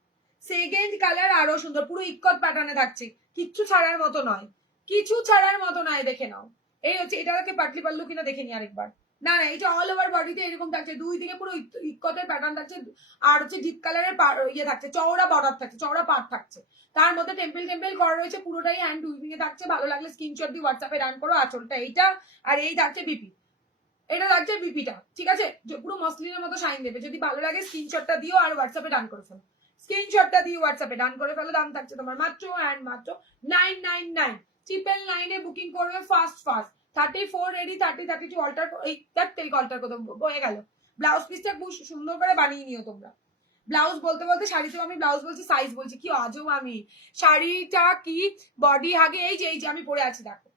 সেকেন্ড কালার আরো সুন্দর, পুরো ইক্কত প্যাটার্নে থাকছে, কিচ্ছু ছাড়ার মতো নয়, কিছু ছাড়ার মতো নয়। দেখে নাও, এই হচ্ছে এটাকে পাটলি পাল্লু কিনা দেখে নি আরেকবার। না না, এটা অল ওভার বডিতে এরকম থাকছে, দুই দিকে পুরো ইক্কতের প্যাটার্ন থাকছে, আর হচ্ছে ডিপ কালারের ইয়ে থাকছে, চওড়া বর্ডার থাকছে, চওড়া পাট থাকছে, তার মধ্যে টেম্পল টেম্পল করা রয়েছে, পুরোটাই হ্যান্ড উইভিং এ থাকছে। ভালো লাগলে স্ক্রিনশট দিয়ে হোয়াটসঅ্যাপে রান করো। আঁচলটা এইটা, আর এই থাকছে বিপি, এটা লাগছে বিপিটা, ঠিক আছে? পুরো মসলিনের মতো শাইন দেবে। যদি ভালো লাগে স্ক্রিনশটটা দিও আর হোয়াটসঅ্যাপে ডান করে ফেলো, স্ক্রিনশটটা দিয়ে হোয়াটসঅ্যাপে ডান করে ফেলো। দাম থাকছে তোমার মাত্র অ্যান্ড মাত্র 999, 999 বুকিং করবে ফাস্ট ফাস্ট। 34 রেডি, 30 32 অল্টার, এই 30 অল্টার করে হয়ে গেল। ব্লাউজ পিসটা খুব সুন্দর করে বানিয়ে নিও তোমরা। ব্লাউজ বলতে বলতে শাড়িতেও আমি ব্লাউজ বলছি, সাইজ বলছি, কি আজব আমি। শাড়িটা কি বডি হাগে, এই যে আমি পরে আছি দেখো,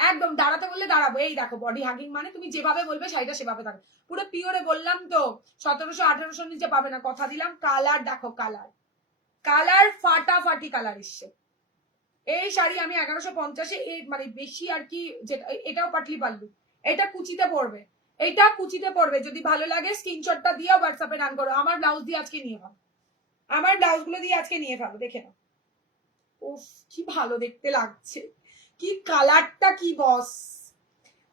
একদম দাঁড়াতে বললে দাঁড়াবো। এই দেখো বডি হাগিং মানে তুমি যেভাবে বলবে শাড়িটা সেভাবে থাকবে, পুরো পিওরে বললাম তো। 1700 1800 নিচে পাবে না, কথা দিলাম। কালার দেখো, কালার কালার ফাটাফাটি কালার এসছে। এই শাড়ি আমি 1150-এ, মানে বেশি আর কি, যেটা এটাও পাটলি পাল্লু, এটা কুচিতে পড়বে, এটা কুচিতে পড়বে। যদি ভালো লাগে স্ক্রিনশটটা দিয়ে হোয়াটসঅ্যাপে রান করো। আমার ব্লাউজ দিয়ে আজকে নিয়ে ভালো, আমার ব্লাউজ গুলো দিয়ে আজকে নিয়ে ফেলো। দেখে নাও, উফ কি ভালো দেখতে লাগছে, কি কালারটা কি বস।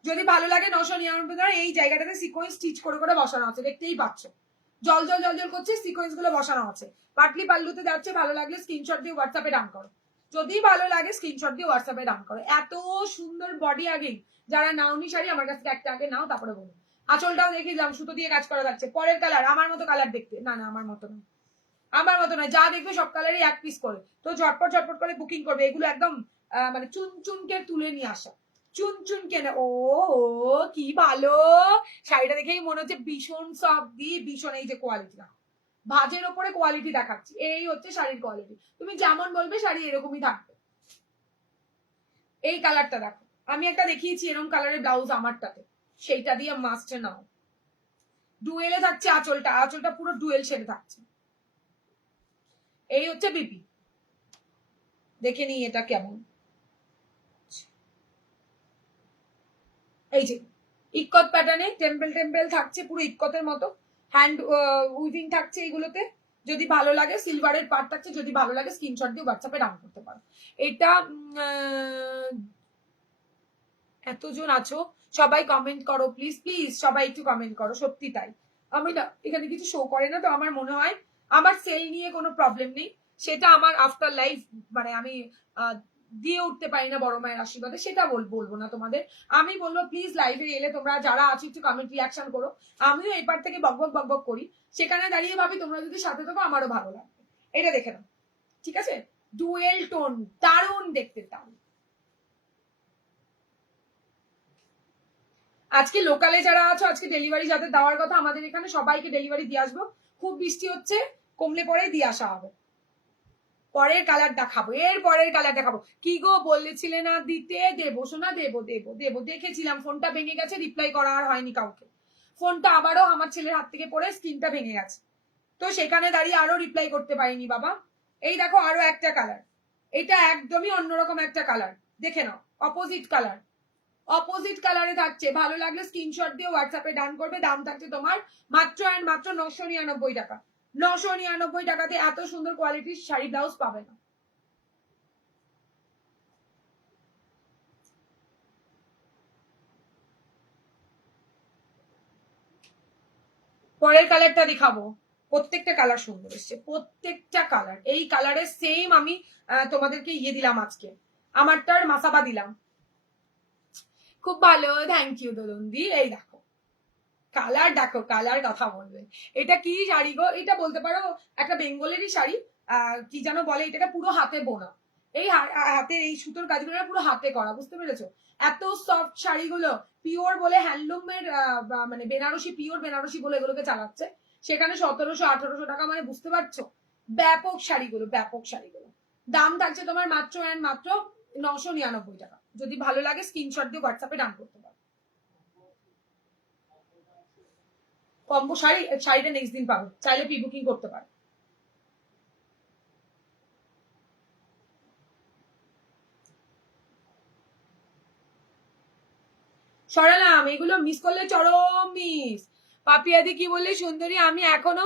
যদি ভালো লাগে 999, এই জায়গাটাতে সিকোয়েন্স স্টিচ করে করে বসানো আছে, দেখতেই পাচ্ছ, জল জল জল জল করছে, সিকোয়েন্স গুলো বসানো আছে। পাটলি পাল্লুতে যাচ্ছে, ভালো লাগলে স্ক্রিনশট দিয়ে হোয়াটসঅ্যাপে ডান করো। যদি ভালো লাগে স্ক্রিনশট দিয়ে হোয়াটসঅ্যাপে ডান করো। এত সুন্দর বডি আগেই, যারা নাওনি শাড়ি আমার কাছ থেকে একটা আগে নাও, তারপরে বলো। আঁচলটাও দেখে যাও, সুতো দিয়ে কাজ করা যাচ্ছে। পরের কালার আমার মতো কালার দেখতে, না না আমার মতো নয়, আমার মতো নয়। যা দেখবে সব কালারই এক পিস করে, তো ঝটপট ঝটপট করে বুকিং করবে। এগুলো একদম মানে চুন চুনকে তুলে নিয়ে আসা, চুন চুন কেনে। ও কি ভালো শাড়িটা, দেখেই মনে হচ্ছে ভীষণ সফট দিয়ে, ভীষণ এই যে কোয়ালিটিটা, ভাজের ওপরে কোয়ালিটি দেখাচ্ছি। এই হচ্ছে শাড়ির কোয়ালিটি, তুমি যেমন বলবে শাড়ি এরকমই থাকবে। এই কালারটা দেখো, আমি একটা দেখিয়েছি এরকম কালারের ব্লাউজ আমারটাতে, সেইটা দিয়ে মাস্টে নাও। ডুয়েলে থাকছে আঁচলটা, আঁচলটা পুরো ডুয়েল শেডে থাকছে। এই হচ্ছে বিপি, দেখে নিই এটা কেমন। এই যে ইক্কত প্যাটার্নে টেম্পল টেম্পল থাকছে, পুরো ইক্কতের মতো হ্যান্ড উইভিং থাকছে এইগুলোতে। যদি ভালো লাগে সিলভারের পার্ট থাকছে, যদি ভালো লাগে স্ক্রিনশট দিয়ে হোয়াটসঅ্যাপে ডান করতে পারো। এটা এতজন আছো, সবাই কমেন্ট করো প্লিজ প্লিজ, সবাই একটু কমেন্ট করো, সত্যি তাই। আমি না এখানে কিছু শো করে না, তো আমার মনে হয় আমার সেল নিয়ে কোনো প্রবলেম নেই, সেটা আমার আফটার লাইফ, মানে আমি দিয়ে উঠতে পারি না বড় মায়ের আশীর্বাদে, সেটা বলবো না তোমাদের। আমি বলবো প্লিজ লাইভে এলে তোমরা যারা আছো একটু কমেন্ট রিয়াকশন করো। আমিও এপার থেকে বকবক বকবক করি, সেখানে দাঁড়িয়ে ভাবি তোমরা যদি সাথে থাকো আমারও ভালো লাগবে। এটা দেখে নাও, ঠিক আছে? ডুয়েল টোন, দারুণ দেখতে, দারুণ। আজকে লোকালে যারা আছো, আজকে ডেলিভারি যাদের দেওয়ার কথা, আমাদের এখানে সবাইকে ডেলিভারি দিয়ে আসবো। খুব বৃষ্টি হচ্ছে, কমলে পরে দিয়ে আসা হবে। পরের কালার দেখাবো, এর পরের কালার দেখাবো। কি গো বলেছিলে না দিতে, দেবো সোনা, দেবো দেবো দেবো। দেখেছিলাম ফোনটা ভেঙে গেছে, রিপ্লাই করা আর হয়নি কাউকে। ফোনটা আবারও আমার ছেলের হাত থেকে পড়ে স্ক্রিনটা ভেঙে গেছে, তো সেখানে দাঁড়িয়ে আরো রিপ্লাই করতে পারিনি বাবা। এই দেখো আরো একটা কালার, এটা একদমই অন্যরকম একটা কালার, দেখে নাও, অপোজিট কালার, অপোজিট কালারে থাকছে। ভালো লাগলে স্ক্রিনশট দিয়ে হোয়াটসঅ্যাপে ডান করবে। দাম থাকছে তোমার মাত্র অ্যান্ড মাত্র 999 টাকা। 999 টাকাতে এত সুন্দর কোয়ালিটির শাড়ি ব্লাউজ পাবে না। পরের কালারটা দেখাবো। প্রত্যেকটা কালার সুন্দর এসছে, প্রত্যেকটা কালার। এই কালারের সেম আমি তোমাদেরকে ইয়ে দিলাম আজকে, আমারটার মাসাবা দিলাম। খুব ভালো, থ্যাংক ইউ দোলন্দি। এই দেখো কালার, দেখো কালার কথা বলবে। এটা কি শাড়ি গো? এটা বলতে পারো একটা বেঙ্গলেরই শাড়ি, কি যেন বলে এটাকে, পুরো হাতে বোনা। এই হাতে এই সুতোর কাজগুলো পুরো হাতে করা, বুঝতে পেরেছো? এত সফট শাড়িগুলো, পিওর বলে হ্যান্ডলুমের, মানে বেনারসি, পিওর বেনারসি বলে এগুলোকে চালাচ্ছে, সেখানে 1700-1800 টাকা, মানে বুঝতে পারছো? ব্যাপক শাড়িগুলো, ব্যাপক শাড়িগুলো। দাম থাকছে তোমার মাত্র অ্যান্ড মাত্র 999 টাকা। যদি ভালো লাগে স্ক্রিনশট দিয়ে হোয়াটসঅ্যাপে ডান করতে পারো। কম্বো শাড়িটা নেক্সট দিন পাবে, চাইলে প্রি বুকিং করতে পারো। সরালাম, এগুলো মিস করলে চরম মিস। পাপিয়াদি কি বললে সুন্দরী, আমি এখনো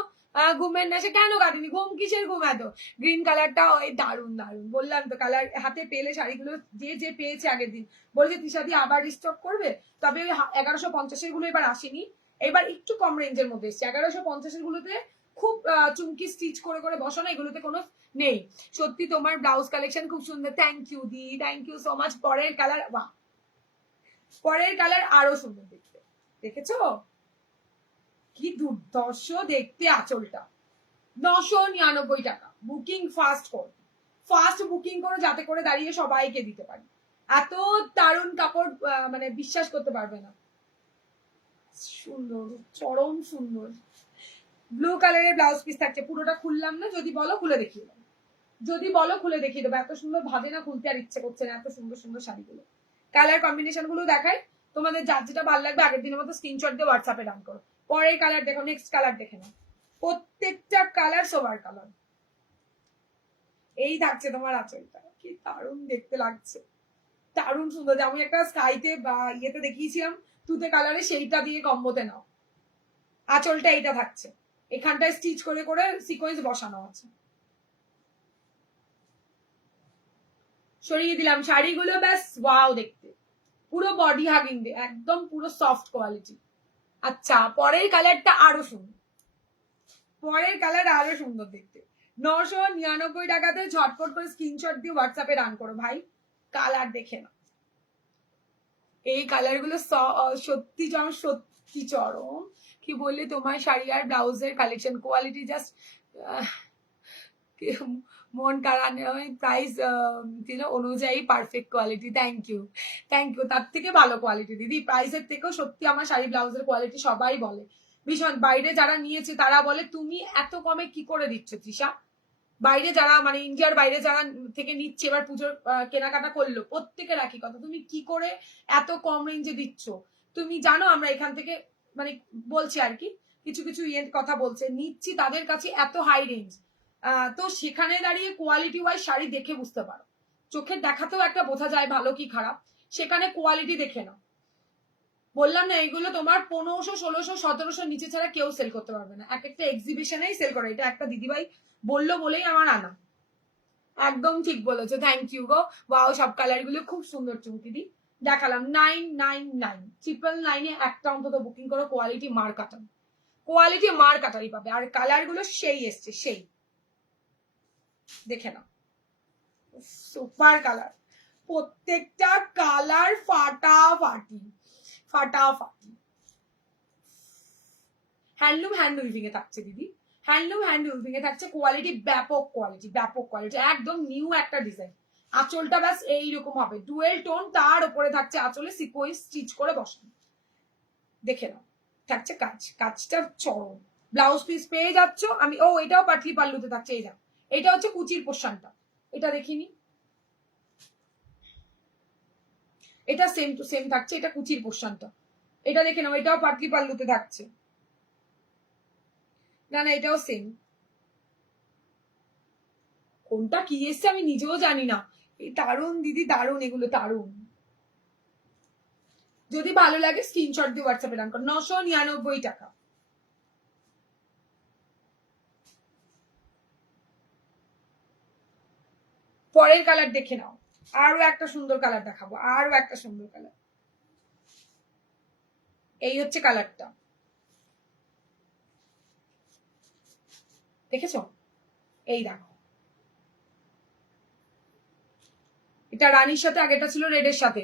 ঘুমের নেশে। কেন কাটিনি ঘুম? কিসের ঘুম এত? গ্রিন কালারটা ওই দারুন দারুন, বললাম তো কালার হাতে পেলে শাড়িগুলো যে যে পেয়েছে আগের দিন বলছে তৃষাদি আবার রিস্টক করবে। তবে ওই 1150-এর গুলো এবার আসেনি, এবার একটু কম রেঞ্জের মধ্যে এসছে। 1150-এর গুলোতে খুব চুমকি স্টিচ করে করে বসানো, এগুলোতে কোনো নেই। সত্যি তোমার ব্লাউজ কালেকশন খুব সুন্দর, থ্যাংক ইউ দি, থ্যাংক ইউ সো মাচ। পরের কালার, বাহ, পরের কালার আরো সুন্দর দেখতে, দেখেছো কি দুর্ধর্ষ দেখতে আঁচলটা। 999 টাকা। বুকিং ফাস্ট কর, ফাস্ট বুকিং করো, যাতে করে দাঁড়িয়ে সবাইকে দিতে পারি। এত দারুণ কাপড়, মানে বিশ্বাস করতে পারবে না। সুন্দর, চরম সুন্দর। ব্লু কালারের ব্লাউজ পিস থাকছে, পুরোটা খুললাম না, যদি বলো খুলে দেখিয়ে দেবো, যদি বলো খুলে দেখিয়ে দেবো। এত সুন্দর ভাবে না, খুলতে আর ইচ্ছে করছে না, এত সুন্দর সুন্দর শাড়িগুলো। কালার কম্বিনেশন গুলো দেখাই, তোমাদের যার যেটা ভালো লাগবে আগের দিনের মতো স্ক্রিনশট দিয়ে হোয়াটসঅ্যাপে ডান করো। পরের কালার দেখো, নেক্সট কালার দেখে নাও। প্রত্যেকটা কালার সোবার কালার। এই থাকছে তোমার আঁচলটা, কি দারুণ দেখতে লাগছে, দারুণ সুন্দর। আমি একটা স্কাইতে বা ইয়েতে দেখিয়েছিলাম তুতে কালারে, সেইটা দিয়ে কম্বোতে নাও। আঁচলটা এইটা থাকছে, এখানটায় স্টিচ করে করে সিকোয়েন্স বসানো আছে। সরিয়ে দিলাম শাড়িগুলো, ব্যাস ওয়াও দেখতে, পুরো বডি হাগিং দিয়ে, একদম পুরো সফট কোয়ালিটি। আচ্ছা, পরের কালারটা আরো সুন্দর, পরের কালার আরো সুন্দর দেখতে। 999 টাকাতে ঝটপট করে স্ক্রিনশট দিয়ে হোয়াটসঅ্যাপে রান করো ভাই, কালার দেখে না। এই কালার গুলো সত্যি যেমন সত্যি চরম। কি বললে তোমার শাড়ি আর ব্লাউজের কালেকশন কোয়ালিটি জাস্ট মন কাড়ানো, প্রাইস অনুযায়ী perfect quality. Thank you, thank you. তার থেকে ভালো কোয়ালিটি দিদি, প্রাইসের থেকেও সত্যি আমার শাড়ি ব্লাউজের কোয়ালিটি সবাই বলে ভীষণ। বাইরে যারা নিয়েছে তারা বলে তুমি এত কমে কি করে দিচ্ছ তৃষা। বাইরে যারা, মানে ইন্ডিয়ার বাইরে যারা থেকে নিচ্ছে, এবার পুজোর কেনাকাটা করলো, প্রত্যেকের একই কথা, তুমি কি করে এত কম রেঞ্জে দিচ্ছ। তুমি জানো আমরা এখান থেকে, মানে বলছি আর কি, কিছু কিছু ইয়ের কথা বলছে, নিচ্ছি তাদের কাছে এত হাই রেঞ্জ। তো সেখানে দাঁড়িয়ে কোয়ালিটি ওয়াইজ শাড়ি দেখে বুঝতে পারো, চোখের দেখাতেও একটা বোঝা যায় ভালো কি খারাপ, সেখানে কোয়ালিটি দেখে নাও। বললাম না, এগুলো তোমার 1500, 1600, 1700 নিচে ছাড়া কেউ সেল করতে পারবে না। এক একটা এক্সিবিশনেই সেল করে, এটা একটা দিদিভাই বললো বলেই আমার আনা। একদম ঠিক বলেছো, থ্যাংক ইউ গো। ওয়াও, সব কালার গুলো খুব সুন্দর চুমকি দি। দেখালাম 999, 999-এ একটা অন্তত বুকিং করো, কোয়ালিটি মার কাটান, কোয়ালিটি মার কাটারি পাবে। আর কালার গুলো সেই এসছে, সেই দেখে নাও, সুপার কালার, প্রত্যেকটা কালার ফাটাফাটি, ফাটাফাটি। হ্যান্ডলুম হ্যান্ড উইভিং এ থাকছে দিদি, হ্যান্ডলুম হ্যান্ড উইভিং এ থাকছে, কোয়ালিটি ব্যাপক কোয়ালিটি, ব্যাপক কোয়ালিটি, একদম নিউ একটা ডিজাইন। আঁচলটা ব্যাস এইরকম হবে, ডুয়েল টোন, তার উপরে থাকছে আঁচলে সিকোয়েন্স স্টিচ করে বসানো। দেখে নাও, থাকছে কাজ, কাজটা চরম। ব্লাউজ পিস পেয়ে যাচ্ছ। আমি এটাও পাটলি পাল্লুতে থাকছে, এই যা, এটা হচ্ছে কুচির পোর্শনটা, এটা দেখিনি, এটা সেম টু সেম থাকছে, এটা কুচির পোর্শনটা, এটা দেখে নাও, এটাও পাটলি পাল্লুতে থাকছে। না না, এটাও সেম। কোনটা কি এসছে আমি নিজেও জানি না। এই দারুণ দিদি, দারুণ, এগুলো দারুণ। যদি ভালো লাগে স্ক্রিনশট দিয়ে হোয়াটসঅ্যাপে ডান করো। 999 টাকা। পরের কালার দেখে নাও, আরো একটা সুন্দর কালার দেখাবো, আরো একটা সুন্দর কালার। এই হচ্ছে কালারটা, দেখেছো? এই দেখো, এটা রানীর সাথে, আগেটা ছিল রেডের সাথে।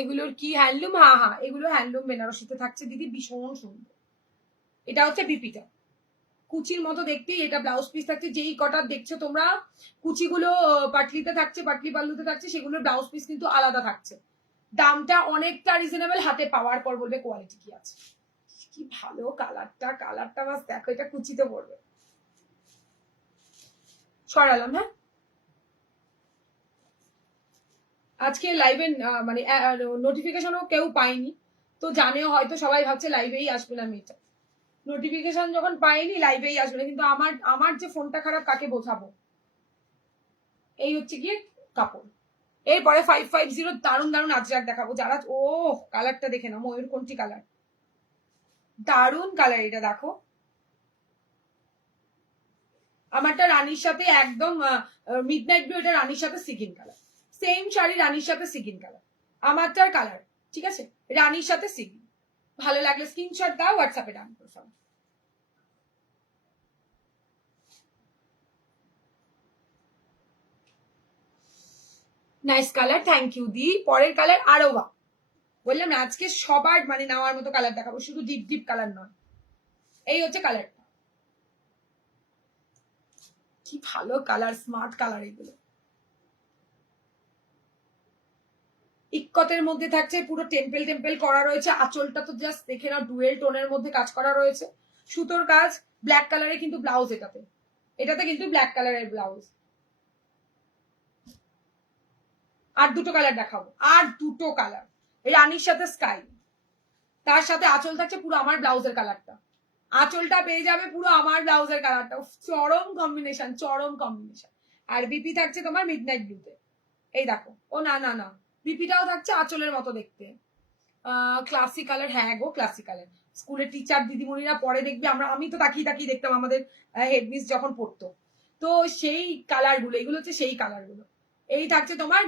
এগুলোর কি হ্যান্ডলুম? হ্যাঁ, এগুলো হ্যান্ডলুম বেনারসিতে থাকছে দিদি, ভীষণ সুন্দর। এটা হচ্ছে বিপিটা, কুচির মতো দেখতেই। এটা ব্লাউজ পিস থাকছে, যেই কটা দেখছো তোমরা কুচিগুলো পাটলিতে থাকছে, পাটলি পাল্লুতে থাকছে, সেগুলোর ব্লাউজ পিস কিন্তু আলাদা থাকছে। দামটা অনেকটা রিজনেবল, হাতে পাওয়ার পর বলবে কোয়ালিটি কি আছে। কি ভালো কালারটা, কালারটা বাস দেখো, এটা কুচিতে পড়বে। সরালাম। হ্যাঁ, আজকে লাইভে মানে নোটিফিকেশনও কেউ পায়নি, তো জানেও হয়তো সবাই ভাবছে লাইভেই আসবে না মেয়েটা। নোটিফিকেশন যখন পাইনি লাইভেই আসবে না, কিন্তু আমার যে ফোনটা খারাপ কাকে বোঝাবো। এই হচ্ছে গিয়ে কাপড়। এরপরে 550 দারুণ দারুণ আজরাক দেখাবো। যারা ও কালারটা দেখে না, ময়ূর কোনটি কালার, দারুণ কালার। এটা দেখো, আমারটা রানীর সাথে একদম মিডনাইট ব্লু, এটা রানীর সাথে সিগিন কালার, সেম শাড়ি রানীর সাথে সিগিন কালার, আমারটার কালার, ঠিক আছে? রানীর সাথে সিগিন। ভালো লাগলে স্ক্রিনশট দাও, হোয়াটসঅ্যাপে ডান করো সব। নাইস কালার, থ্যাংক ইউ দি। পরের কালার আরো বা, বললাম না আজকে সবার মানে নেওয়ার মতো কালার দেখাবো, শুধু ডিপ ডিপ কালার নয়। এই হচ্ছে কালারটা, কি ভালো কালার, স্মার্ট কালার এগুলো। ইক্কতের মধ্যে থাকছে, পুরো টেম্পেল টেম্পেল করা রয়েছে। আঁচলটা তো জাস্ট দেখে নাও, ডুয়েল টোনের মধ্যে কাজ করা রয়েছে, সুতোর কাজ। ব্ল্যাক কালারের কিন্তু ব্লাউজ, এটাতে কিন্তু ব্ল্যাক কালারের ব্লাউজ। আর দুটো কালার দেখাবো, আর দুটো কালার। রানীর সাথে স্কাই, তার সাথে আঁচল থাকছে পুরো আমার ব্লাউজের কালারটা। আঁচলটা পেয়ে যাবে পুরো আমার ব্লাউজের কালারটা, চরম কম্বিনেশন, চরম কম্বিনেশন। আর বিপি থাকছে তোমার মিডনাইট ব্লুতে। এই দেখো, ও না না না, বিপিটাও থাকছে আঁচলের মতো দেখতে। ক্লাসি কালার, হ্যাঁ গো ক্লাসি কালার। স্কুলের টিচার দিদিমণিরা পরে দেখবে, আমি তো তাকিয়ে তাকিয়ে দেখতাম আমাদের হেডমিস যখন পড়তো, তো সেই কালারগুলো, এগুলো হচ্ছে সেই কালারগুলো। এই থাকছে তোমার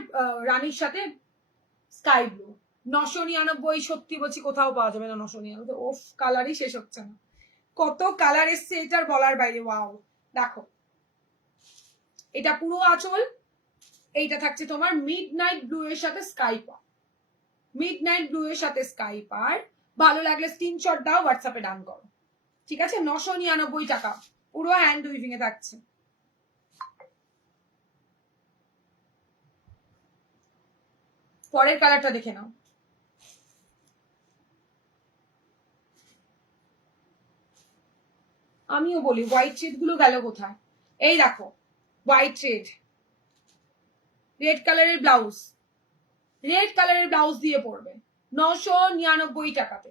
রানীর সাথে স্কাই ব্লু, 999। সত্যি বলছি কোথাও পাওয়া যাবে না 999। ওফ, কালারই শেষ হচ্ছে না, কত কালার এসছে এটার বলার বাইরে। ওয়াও, দেখো এটা পুরো আঁচল। এইটা থাকছে তোমার মিডনাইট ব্লু এর সাথে স্কাই পার, মিডনাইট ব্লু এর সাথে স্কাই পার। ভালো লাগলে স্ক্রিনশট দাও, হোয়াটসঅ্যাপে ডান করো, ঠিক আছে? 999 টাকা, পুরো হ্যান্ড উইভিং এ থাকছে। পরের কালারটা দেখে নাও, আমিও বলি হোয়াইট শেড গুলো গেল কোথায়। এই দেখো, হোয়াইট শেড, রেড কালারের ব্লাউজ, রেড কালারের ব্লাউজ দিয়ে পড়বে 999 টাকাতে।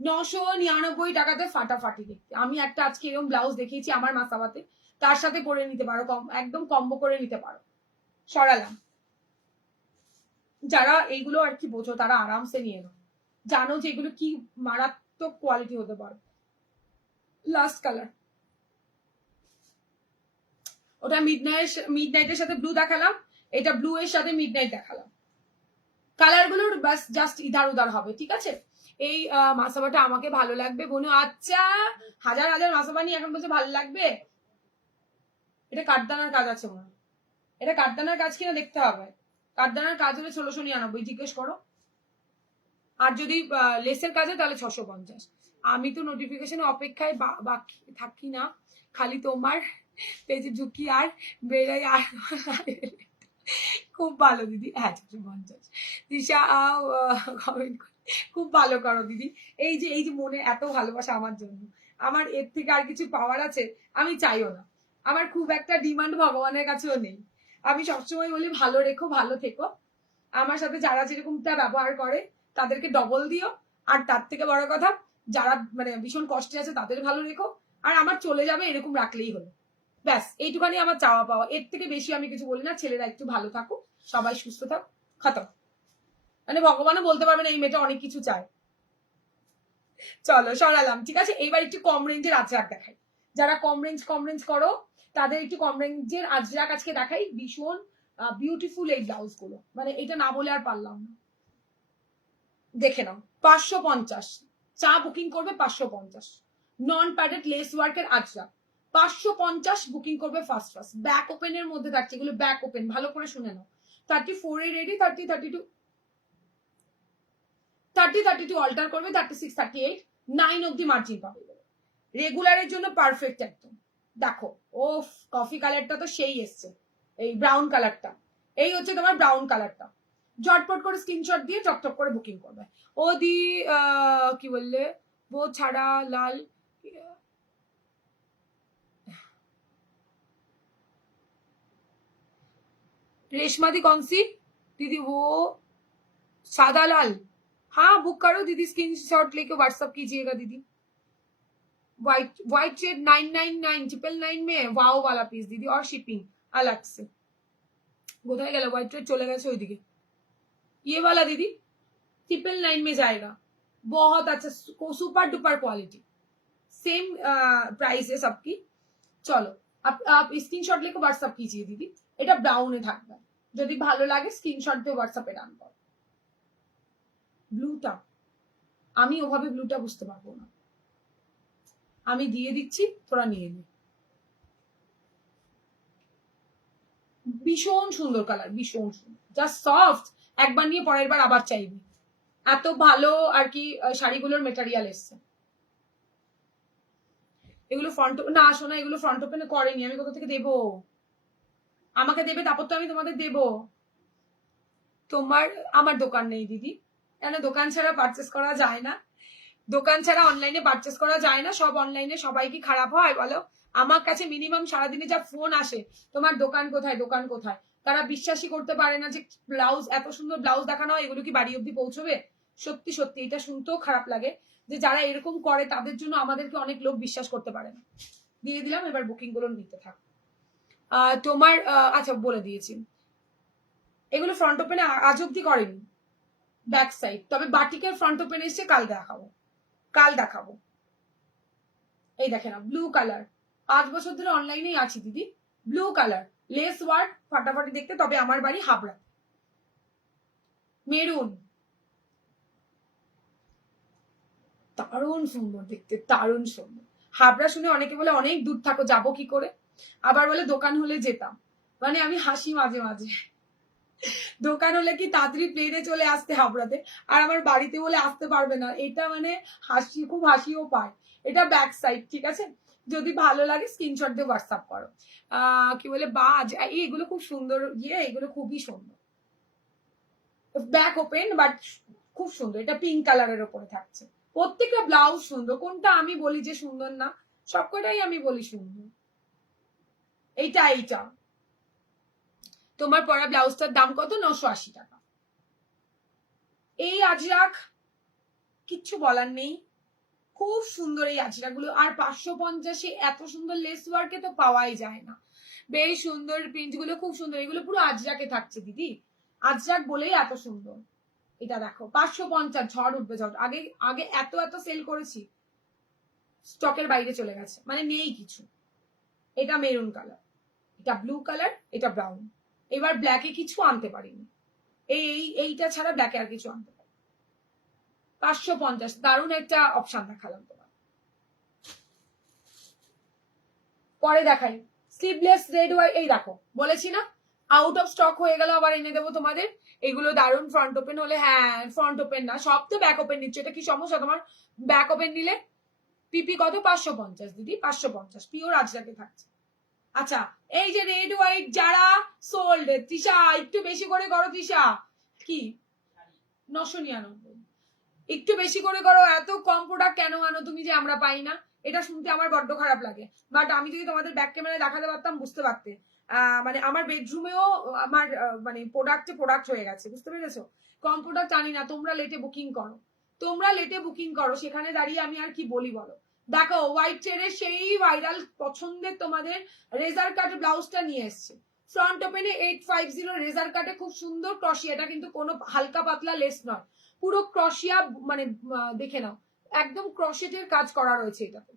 999 টাকাতে ফাটাফাটি দেখতে। আমি একটা আজকে এরকম ব্লাউজ দেখিয়েছি আমার মাসাবাতে, তার সাথে পরে নিতে পারো, একদম কম্বো করে নিতে পারো। সরালাম। যারা এইগুলো আর কি বোঝো তারা আরামসে নিয়ে নাও, জানো যে এগুলো কি মারাত্মক কোয়ালিটি হতে পারে। লাস্ট কালার, ওটা মিডনাইটের সাথে ব্লু দেখালাম, এটা ব্লু এর সাথে মিডনাইট দেখালাম। কালার গুলোর বাস জাস্ট ইধার উধার হবে, ঠিক আছে? এই মাসাবাটা আমাকে ভালো লাগবে বনু। আচ্ছা, হাজার হাজার মাসাবা নিয়ে এখন বলছে ভালো লাগবে। এটা কাঠদানার কাজ আছে মনে, এটা কাঠদানার কাজ কিনা দেখতে হবে। কাঠদানার কাজ হলে 1699, জিজ্ঞেস করো। আর যদি লেসের কাজে তাহলে 650। আমি তো নোটিফিকেশন অপেক্ষায় বাকি থাকি না, খালি তোমার পেজে ঢুকি আর বেরোই। আর খুব ভালো দিদি, হ্যাঁ 650। দিশা কমেন্ট করে, খুব ভালো করো দিদি। এই যে মনে এত ভালোবাসা আমার জন্য, আমার এর থেকে আর কিছু পাওয়ার আছে আমি চাইও না। আমার খুব একটা ডিমান্ড ভগবানের কাছেও নেই। আমি সবসময় বলি ভালো রেখো, ভালো থেকো। আমার সাথে যারা যেরকমটা ব্যবহার করে তাদেরকে ডবল দিও। আর তার থেকে বড় কথা, যারা মানে ভীষণ কষ্টে আছে তাদের ভালো রেখো। আর আমার চলে যাবে এরকম রাখলেই হলো, ব্যাস এইটুখানি আমার চাওয়া পাওয়া। এর থেকে বেশি আমি কিছু বলি না। ছেলেরা একটু ভালো থাকুক, সবাই সুস্থ থাকুক, খতম। মানে ভগবানও বলতে পারবে না এই মেয়েটা অনেক কিছু চায়। চলো সরালাম, ঠিক আছে? এইবার একটু কম রেঞ্জের আজরাক দেখাই। যারা কম রেঞ্জ করো তাদের একটু কম রেঞ্জের আজরাক আজকে দেখাই। ভীষণ বিউটিফুল এই ব্লাউজ গুলো, মানে এটা না বলে আর পারলাম না। দেখে নাও 550, চা বুকিং করবে 550, নন প্যাডেড লেস ওয়ার্কের আজরা 550 বুকিং করবে ফার্স্ট ফার্স্ট। ব্যাক ওপেনের মধ্যে থাকছে এগুলো, ব্যাক ওপেন, ভালো করে শুনে নাও। 34 এ রেডি, 32 অল্টার করবে, 36 38 9 অব্দি মার্জিন পাবে। রেগুলারের জন্য পারফেক্ট একদম। দেখো ও কফি কালারটা তো সেই এসছে, এই ব্রাউন কালারটা, এই হচ্ছে তোমার ব্রাউন কালারটা। ঝটপট করে স্ক্রিনশট দিয়ে চকচক করে বুকিং করবে। ও দি কি বললে, वो ছাড়া লাল, रेशमा दी कौन सी दीदी, वो सादा लाल, हाँ बुक करो दीदी, स्क्रीनशॉट लेके व्हाट्सअप कीजिएगा दीदी। व्हाइट शेड 999 999 में है, वाओ वाला पीस दीदी, और शिपिंग अलग से। কোথায় গেল হোয়াইট রেড, চলে গেছে ওইদিকে। ये वाला दीदी 999 में जाएगा, बहुत अच्छा super duper quality, same price है सबकी। चलो आप स्क्रीनशॉट लेके व्हाट्सअप कीजिए दीदी। এটা ব্রাউনে থাকবে, যদি ভালো লাগে স্ক্রিনশট দিয়ে হোয়াটসঅ্যাপে ডান করো। ব্লুটা আমি ওভাবে ব্লুটা বুঝতে পারবো না, আমি দিয়ে দিচ্ছি, তোরা নিয়ে নে। ভীষণ সুন্দর কালার, ভীষণ সুন্দর, জাস্ট সফট, একবার নিয়ে পরের বার আবার চাইবি, এত ভালো আর কি শাড়িগুলোর মেটেরিয়াল এসছে। এগুলো ফ্রন্ট না, শোনা এগুলো ফ্রন্ট ওপেনে করেনি, আমি কোথা থেকে দেবো, আমাকে দেবে তারপর তো আমি তোমাদের দেবো। তোমার আমার দোকান নেই দিদি, কেন দোকান ছাড়া পারচেস করা যায় না, দোকান ছাড়া অনলাইনে পারচেস করা যায় না, সব অনলাইনে সবাই কি খারাপ হয় বলো? আমার কাছে মিনিমাম সারাদিনে যা ফোন আসে, তোমার দোকান কোথায়, দোকান কোথায়, তারা বিশ্বাসই করতে পারে না যে ব্লাউজ, এত সুন্দর ব্লাউজ দেখানো হয়, এগুলো কি বাড়ি অব্দি পৌঁছবে? সত্যি সত্যি এটা শুনতেও খারাপ লাগে যে যারা এরকম করে তাদের জন্য আমাদেরকে অনেক লোক বিশ্বাস করতে পারে না। দিয়ে দিলাম, এবার বুকিং গুলো নিতে থাক। তোমার আচ্ছা বলে দিয়েছি, এগুলো ফ্রন্ট ওপেনে আজ অব্দি করেনি, ব্যাক সাইড, তবে বাটিকের ফ্রন্ট ওপেন এসে কাল দেখাবো, কাল দেখাবো। এই দেখে না ব্লু কালার, 5 বছর ধরে অনলাইনেই আছি দিদি, ব্লু কালার লেস ওয়ার্ক ফাটাফাটি দেখতে, তবে আমার বাড়ি হাবড়া। মেরুন, দারুণ সুন্দর দেখতে, দারুণ সুন্দর। হাবড়া শুনে অনেকে বলে অনেক দূর থাকো, যাবো কি করে, আবার বলে দোকান হলে যেতাম, মানে আমি হাসি মাঝে মাঝে, দোকান হলে কি তাড়াতাড়ি প্লেনে চলে আসতে হাবড়াতে, আর আমার বাড়িতে বলে আসতে পারবে না, এটা মানে হাসি, খুব হাসিও পায়। এটা ব্যাক সাইড, ঠিক আছে, যদি ভালো লাগে স্ক্রিনশট দিয়ে হোয়াটসঅ্যাপ করো। কি বলে বাজ, এইগুলো খুব সুন্দর, এগুলো খুবই সুন্দর, ব্যাক ওপেন বাট খুব সুন্দর, এটা পিঙ্ক কালারের উপরে থাকছে, প্রত্যেকটা ব্লাউজ সুন্দর, কোনটা আমি বলি যে সুন্দর না, সবকটাই আমি বলি সুন্দর। এইটা তোমার পরা ব্লাউজটার দাম কত? 980 টাকা। এই আজরাক কিচ্ছু বলার নেই, খুব সুন্দর এই আজরাগুলো, আর 550 এত সুন্দর লেস ওয়ার্কে তো পাওয়াই যায় না, বেশ সুন্দর প্রিন্ট গুলো, খুব সুন্দর, এগুলো পুরো আজরাকে থাকছে দিদি, আজরাক বলেই এত সুন্দর। এটা দেখো 550, ঝড় উঠবে ঝড়, আগে আগে এত এত সেল করেছি, স্টকের বাইরে চলে গেছে, মানে নেই কিছু। এটা মেরুন কালার, এটা ব্লু কালার, এটা ব্রাউন, এবার ব্ল্যাকে কিছু আনতে পারিনি, এইটা ছাড়া ব্ল্যাকে আর কিছু আনতে পারি। 550, দারুণ একটা অপশন দেখালাম তোমার। পরে দেখাই স্লিভলেস রেড ওয়াই, এই দেখো বলেছি না আউট অফ স্টক হয়ে গেল, আবার এনে দেবো তোমাদের। এগুলো দারুণ ফ্রন্ট ওপেন হলে, হ্যাঁ ফ্রন্ট ওপেন না, সব তো ব্যাক ওপেন নিচ্ছে, এটা কি সমস্যা তোমার? ব্যাক ওপেন নিলে পিপি কত? 550 দিদি, 550 পিওর আজরাকে থাকছে। আচ্ছা এই যে রেড হোয়াইট যারা সোল্ড, তৃষা একটু বেশি করে করো, তৃষা কি 999, একটু বেশি করে করো, এত কম প্রোডাক্ট কেন আনো তুমি যে আমরা পাই না, এটা শুনতে আমার বড্ড খারাপ লাগে, বাট আমি যদি তোমাদের ব্যাক ক্যামেরায় দেখাতে পারতাম বুঝতে পারতে, মানে আমার বেডরুমেও আমার মানে প্রোডাক্ট হয়ে গেছে, বুঝতে পেরেছো? কম প্রোডাক্ট আনি না, তোমরা লেটে বুকিং করো, তোমরা লেটে বুকিং করো, সেখানে দাঁড়িয়ে আমি আর কি বলি বলো। দেখো হোয়াইট চেয়ারের সেই ভাইরাল পছন্দের তোমাদের রেজার কাট ব্লাউজটা নিয়ে এসছে, ফ্রন্ট ওপেনে 850 রেজার কাটে, খুব সুন্দর ক্রশিয়া, এটা কিন্তু কোনো হালকা পাতলা লেস নয়, পুরো ক্রশিয়া, মানে দেখে নাও একদম ক্রশেটের কাজ করা রয়েছে এটাতে।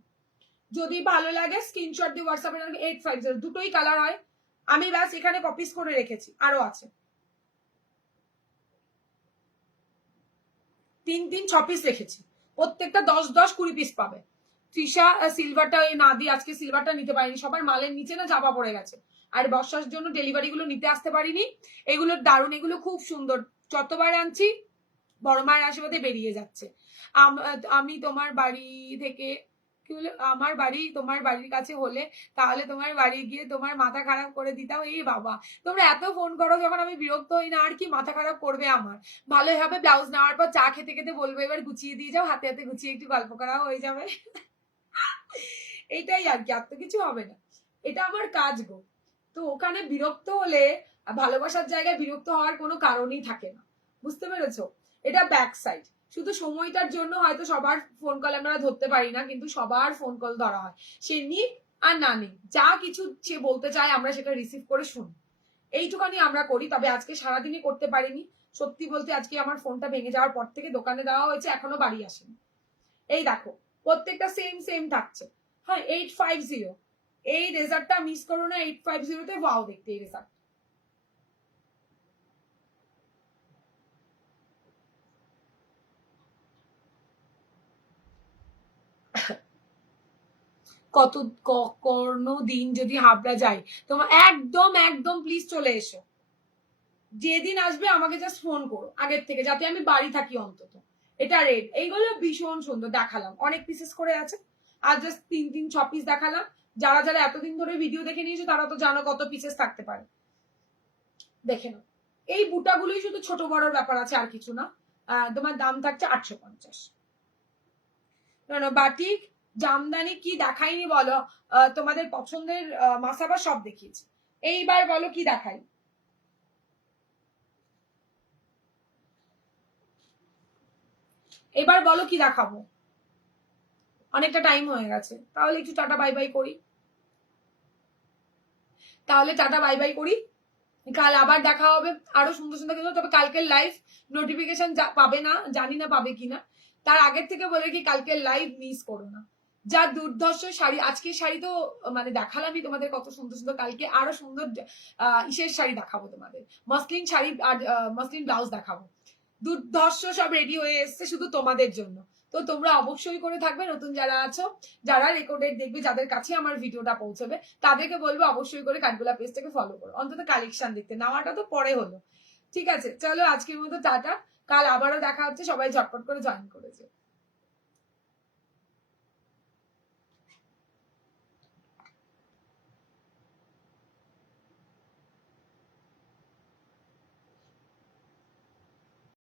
যদি ভালো লাগে স্ক্রিনশট দিয়ে হোয়াটসঅ্যাপে, 850 দুটোই কালার হয়, আমি ব্যাস এখানে কপিস করে রেখেছি, আরো আছে 3 6 পিস রেখেছি, প্রত্যেকটা 10 10 20 পিস পাবে। তৃষা সিলভারটা এই না দিয়ে আজকে সিলভারটা নিতে পারিনি, সবার মালের নিচে না চাপা পড়ে গেছে, আর বর্ষার জন্য ডেলিভারি গুলো নিতে আসতে পারিনি। এগুলো দারুণ, এগুলো খুব সুন্দর, যতবার আনছি বড় মায়ের আশীর্বাদে বেরিয়ে যাচ্ছে। আমি তোমার বাড়ি থেকে কি বলে, আমার বাড়ি তোমার বাড়ির কাছে হলে তাহলে তোমার বাড়ি গিয়ে তোমার মাথা খারাপ করে দিতাম। এই বাবা, তোমরা এত ফোন করো যখন আমি বিরক্ত হই না, আর কি মাথা খারাপ করবে আমার। ভালোই হবে, ব্লাউজ নেওয়ার পর চা খেতে খেতে বলবো এবার গুছিয়ে দিয়ে যাও, হাতে হাতে গুছিয়ে একটু গল্প করা হয়ে যাবে। এইটাই আর কি, আর তো কিছু হবে না, এটা আমার কাজ গো। তো ওখানে বিরক্ত হলে, ভালোবাসার জায়গায় বিরক্ত হওয়ার কোনো কারণই থাকে না, বুঝতে পেরেছো? এটা ব্যাক সাইড, শুধু সময়টার জন্য হয়তো সবার ফোন কল আমরা ধরতে পারি না, কিন্তু সবার ফোন কল ধরা হয়, সে নিক আর না নিক, যা কিছু সে বলতে চায় আমরা সেটা রিসিভ করে শুনি, এইটুখানি আমরা করি। তবে আজকে সারাদিনই করতে পারিনি, সত্যি বলতে আজকে আমার ফোনটা ভেঙে যাওয়ার পর থেকে দোকানে দেওয়া হয়েছে, এখনো বাড়ি আসেনি। এই দেখো প্রত্যেকটা সেম সেম থাকছে। হ্যাঁ 850, এই রেজাল্টটা মিস করো না, 850 তে ওয়াও দেখতে এই রেজাল্ট। কত কোনো দিন যদি হাবড়া যায়, তোমার একদম একদম প্লিজ চলে এসো, যেদিন আসবে আমাকে জাস্ট ফোন করো আগের থেকে, যাতে আমি বাড়ি থাকি অন্তত। এটা রেড, এইগুলো ভীষণ সুন্দর দেখালাম, অনেক পিসেস করে আছে, আর জাস্ট 3 পিস দেখালাম। যারা যারা এতদিন ধরে ভিডিও দেখে নিয়েছো তারা তো জানো কত পিসেস থাকতে পারে, দেখে নাও। এই বুটাগুলোই শুধু ছোট বড়র ব্যাপার আছে, আর কিছু না। তোমার দাম থাকছে 850। বাটিক জামদানি কি দেখাইনি বলো? তোমাদের পছন্দের মাসাবা সব দেখিয়েছি, এইবার বলো কি দেখাই? এবার বলো কি দেখাবো? অনেকটা টাইম হয়ে গেছে, তাহলে একটু টাটা বাই বাই করি, তাহলে টাটা বাই বাই করি। কাল আবার দেখা হবে আরো সুন্দর সুন্দর কিছু, তবে কালকের লাইভ নোটিফিকেশন পাবে না, জানি না পাবে কিনা, তার আগের থেকে বলে কি কালকের লাইভ মিস করো না। যা দুর্ধর্ষ শাড়ি, আজকের শাড়ি তো মানে দেখালামই তোমাদের কত সুন্দর সুন্দর, কালকে আরো সুন্দর ইসের শাড়ি দেখাবো তোমাদের, মসলিন শাড়ি আর মসলিন ব্লাউজ দেখাবো, দুর্ধর্ষ সব রেডি হয়ে এসছে শুধু তোমাদের জন্য। তো তোমরা অবশ্যই করে থাকবে, নতুন যারা আছো, যারা রেকর্ডেড দেখবে, যাদের কাছে আমার ভিডিওটা পৌঁছবে, তাদেরকে বলবো অবশ্যই করে কাঠগোলা পেজটাকে ফলো করো, অন্তত কালেকশন দেখতে, নেওয়াটা তো পরে হলো। ঠিক আছে, চলো আজকের মতো টাটা, কাল আবারও দেখা হচ্ছে, সবাই ঝটপট করে জয়েন করেছে।